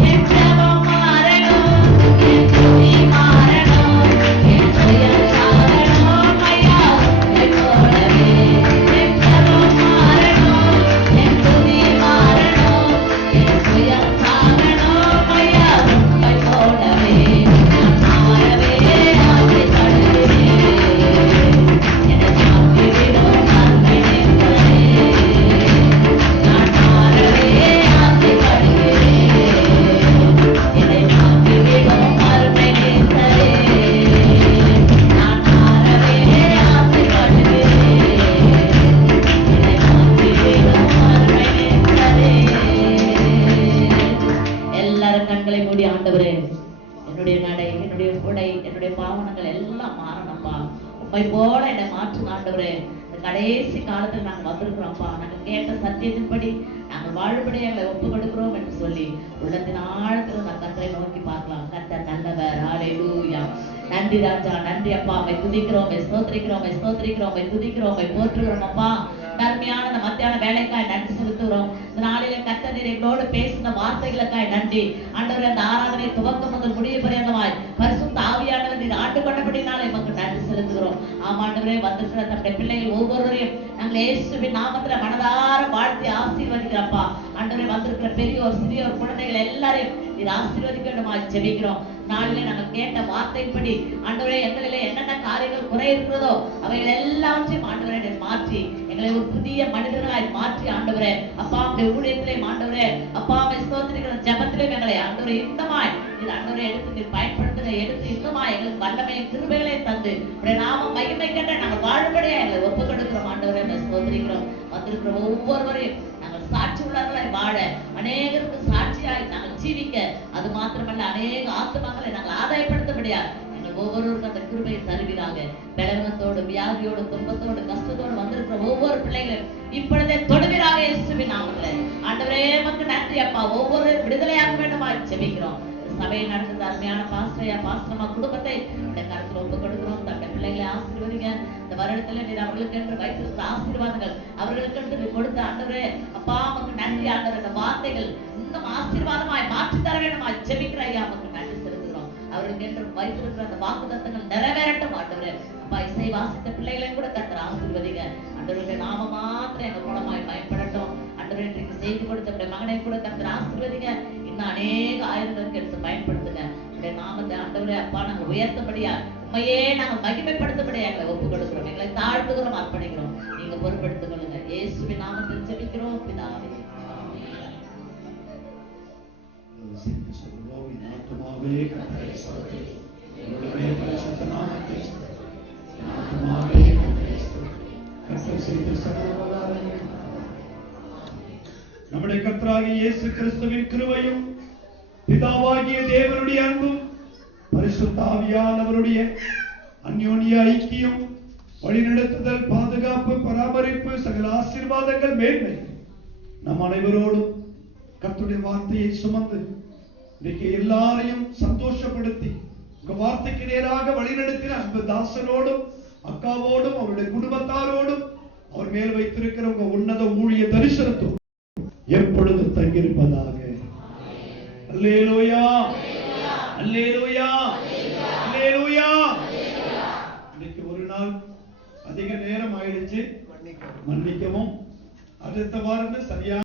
என் ஜெபம் மாறணும், என் துதி மாறணும், என் செயல் சாகணும், ஐயா உம்மை போலவே. என் ஜெபம் மாறணும், என் துதி மாறணும், என் செயல் சாகணும், ஐயா உம்மை போலவே. நான் மாறவே ஆசைப்படுகிறேன். என்னை மாற்றிவிடும் அருமை நேசரே, நான் மாறவே ஆசைப்படுகிறேன். என்னை மாற்றிவிடும் அருமை நேசரே, நான் மாறவே ஆசைப்படுகிறேன். என்னை மாற்றிவிடும் அருமை நேசரே. எல்லாரும் கண்களை மூடி, ஆண்டவரே என்னுடைய நடை, என்னுடைய உடை, என்னுடைய பாவனங்கள் எல்லாம் மாறணும்ப்பா. உம்மை போல என்னை மாற்றும் ஆண்டவரே. இந்த கடைசி காலத்துல நாங்க வந்திருக்கிறோம்ப்பா. நாங்க கேட்ட சத்தியத்தின்படி நாங்கள் வாழும்படி எங்களை ஒப்பு கொடுக்கிறோம் என்று சொல்லி உள்ளத்தின் ஆழத்தில் நான் கர்த்தரை நோக்கி பார்க்கலாம். கர்த்தர் நல்லவர். ஹல்லேலூயா. நன்றி ராஜா, நன்றி அப்பா. உம்மை துதிக்கிறோம், உம்மை ஸ்தோத்திரிக்கிறோம், உம்மை ஸ்தோத்திரிக்கிறோம், உம்மை துதிக்கிறோம், உம்மை போற்றுகிறோம் அப்பா. நன்மையான இந்த மத்தியான வேலைக்காய் நன்றி செலுத்துகிறோம். இந்த நாளிலே கர்த்தர் நீர் எங்களோடு பேசின வார்த்தைகளுக்காய் நன்றி ஆண்டவரே. அந்த ஆராதனை துவக்கம் முதல் முடிவு பரியந்தமாய் பரிசுத்த ஆவியானவர் நீர் ஆண்டு கொண்டபடினாலே எமக்கு நன்றி செலுத்துகிறோம். ஆமாண்டவரே, வந்திருக்கிற தம்முடைய பிள்ளைகள் ஒவ்வொருவரையும் நாங்கள் இயேசுவின் நாமத்துல மனதார வாழ்த்தி ஆசீர்வதிக்கிறப்பா. ஆண்டவரே, வந்திருக்கிற பெரியோர் சிறியோர் குழந்தைகள் எல்லாரையும் நீர் ஆசீர்வதிக்க வேண்டுமாய் ஜெபிக்கிறோம். நாளிலே நாங்கள் கேட்ட வார்த்தைப்படி ஆண்டவரே, எங்களிலே என்னென்ன காரியங்கள் குறை இருக்கிறதோ அவைகள் எல்லாவற்றையும் ஆண்டவரே நீர் மாற்றி எங்களை ஒரு புதிய மனிதர்களாய் மாற்றி ஆண்டவரே அப்பா உடைய ஊழியத்திலே ஆண்டவரே அப்பா உம்மை ஸ்தோத்திரிக்கிற ஜெபத்திலே எங்களை ஆண்டவரே இந்தமாய் நீர் ஆண்டவரே எடுத்து நீர் பயன்படுத்துங்க. எடுத்து இந்தமாய் எங்களுக்கு வல்லமையை கிருபைகளையும் தந்து உடைய நாம மகிமை கண்ட நாங்கள் வாழும்படியா எங்களை ஒப்பு கொடுக்கிறோம். ஆண்டவரே உம்மை ஸ்தோத்திரிக்கிறோம். வந்திருக்கிற ஒவ்வொருவரையும் நாங்கள் சாட்சி உள்ளவர்களாய் வாழ, அநேகருக்கு சாட்சியாய் நாங்கள் ஜீவிக்க, அது மாத்திரமல்ல அநேக ஆத்துமாக்களை நாங்கள் ஆதாயப்படுத்தபடியா எங்கள் ஒவ்வொருவருக்கும் அந்த கிருபையை தருவீராக. பலவீனத்தோடு, வியாதியோடு, துன்பத்தோடு, கஷ்டத்தோடு வந்திருக்கிற ஒவ்வொரு பிள்ளைகளும் இப்பொழுதே தொடுவீராக இயேசுவின் நாமத்திலே. ஆண்டவரே உமக்கு நன்றி அப்பா. ஒவ்வொரு விடுதலையாக வேண்டுமா ஜெபிக்கிறோம். சபையை நடத்துகிற அருமையான பாஸ்டரையா பாஸ்டர்மா குடும்பத்தை இந்த கருத்துல ஒப்பு கொடுக்கிறோம். தன்னுடைய பிள்ளைகளை ஆசீர்வதிங்க. இந்த வருடத்துல நீர் அவர்களுக்கு என்று வைத்திருக்கிற ஆசீர்வாதங்கள் அவர்களுக்கு என்று நீர் கொடுத்த ஆண்டவரே அப்பா உமக்கு நன்றி. ஆண்டவர் இந்த வார்த்தைகள் இன்னும் ஆசீர்வாதமாய் மாற்றி தர வேண்டுமாய் ஜெபிக்கிற ஐயா உமக்கு நன்றி செலுத்துகிறோம். அவர்களுக்கு என்று வைத்திருக்கிற அந்த வாக்குத்தத்தங்கள் நிறைவேறட்டும் ஆண்டவரே. அப்பா இசை வாசித்த பிள்ளைகளையும் கூட கர்த்தர் ஆசீர்வதிங்க. ஆண்டவருடைய நாம மாத்திரம் எங்க மூலமாய் பயன்படட்டும். ஆண்டவரே, இன்றைக்கு செய்து கொடுத்த மகனை கூட கர்த்தர் ஆசீர்வதிங்க. இன்னும் அநேக ஆயிரங்களுக்கு எடுத்து பயன்படுத்துங்க. உடைய நாமத்தை ஆண்டவரே அப்பா நாங்கள் உயர்த்தபடியா உண்மையே நாங்கள் மகிமைப்படுத்தபடியா எங்களை ஒப்புக் கொடுக்கிறோம். எங்களை தாழ்த்துகிறோம், அர்ப்பணிக்கிறோம். நீங்க பொறுப்படுத்திக் கொள்ளுங்க. இயேசுவின் நாமத்தில் ஜெபிக்கிறோம் பிதாவே. ஆமென். சேர்ந்து சொல்லுவோம். என் ஆத்துமாவே கர்த்தரை ஸ்தோத்திரி. என்னுடைய பரிசுத்த நாமத்தை ஸ்தோத்திரி. என் ஆத்துமாவே கர்த்தரை ஸ்தோத்திரி. கர்த்தர் செய்த சகல உபகாரங்களை நம்முடைய கர்த்தராகிய இயேசு கிறிஸ்துவின் கிருபையும் பிதாவாகிய தேவனுடைய அன்பும் பரிசுத்த ஆவியானவருடைய அந்யோன்ய ஐக்கியம் வழிநடத்துதல் பாதுகாப்பு பராமரிப்பு சகல ஆசீர்வாதங்கள் மேன்மை நம் அனைவரோடும் கர்த்தருடைய வார்த்தையை சுமந்து இன்னைக்கு எல்லாரையும் சந்தோஷப்படுத்தி உங்க வார்த்தைக்கு நேராக வழிநடத்தின அன்பு தாசனோடும் அக்காவோடும் அவருடைய குடும்பத்தாரோடும் அவர் மேல் வைத்திருக்கிற உங்க உன்னத ஊழிய தரிசனத்தோடு எப்பொழுதும் தங்கியிருப்பதாக. அல்லேலூயா அல்லேலூயா அல்லேலூயா. இன்னைக்கு ஒரு நாள் அதிக நேரம் ஆயிடுச்சு, மன்னிக்கவும். அடுத்த வாரம் சரியா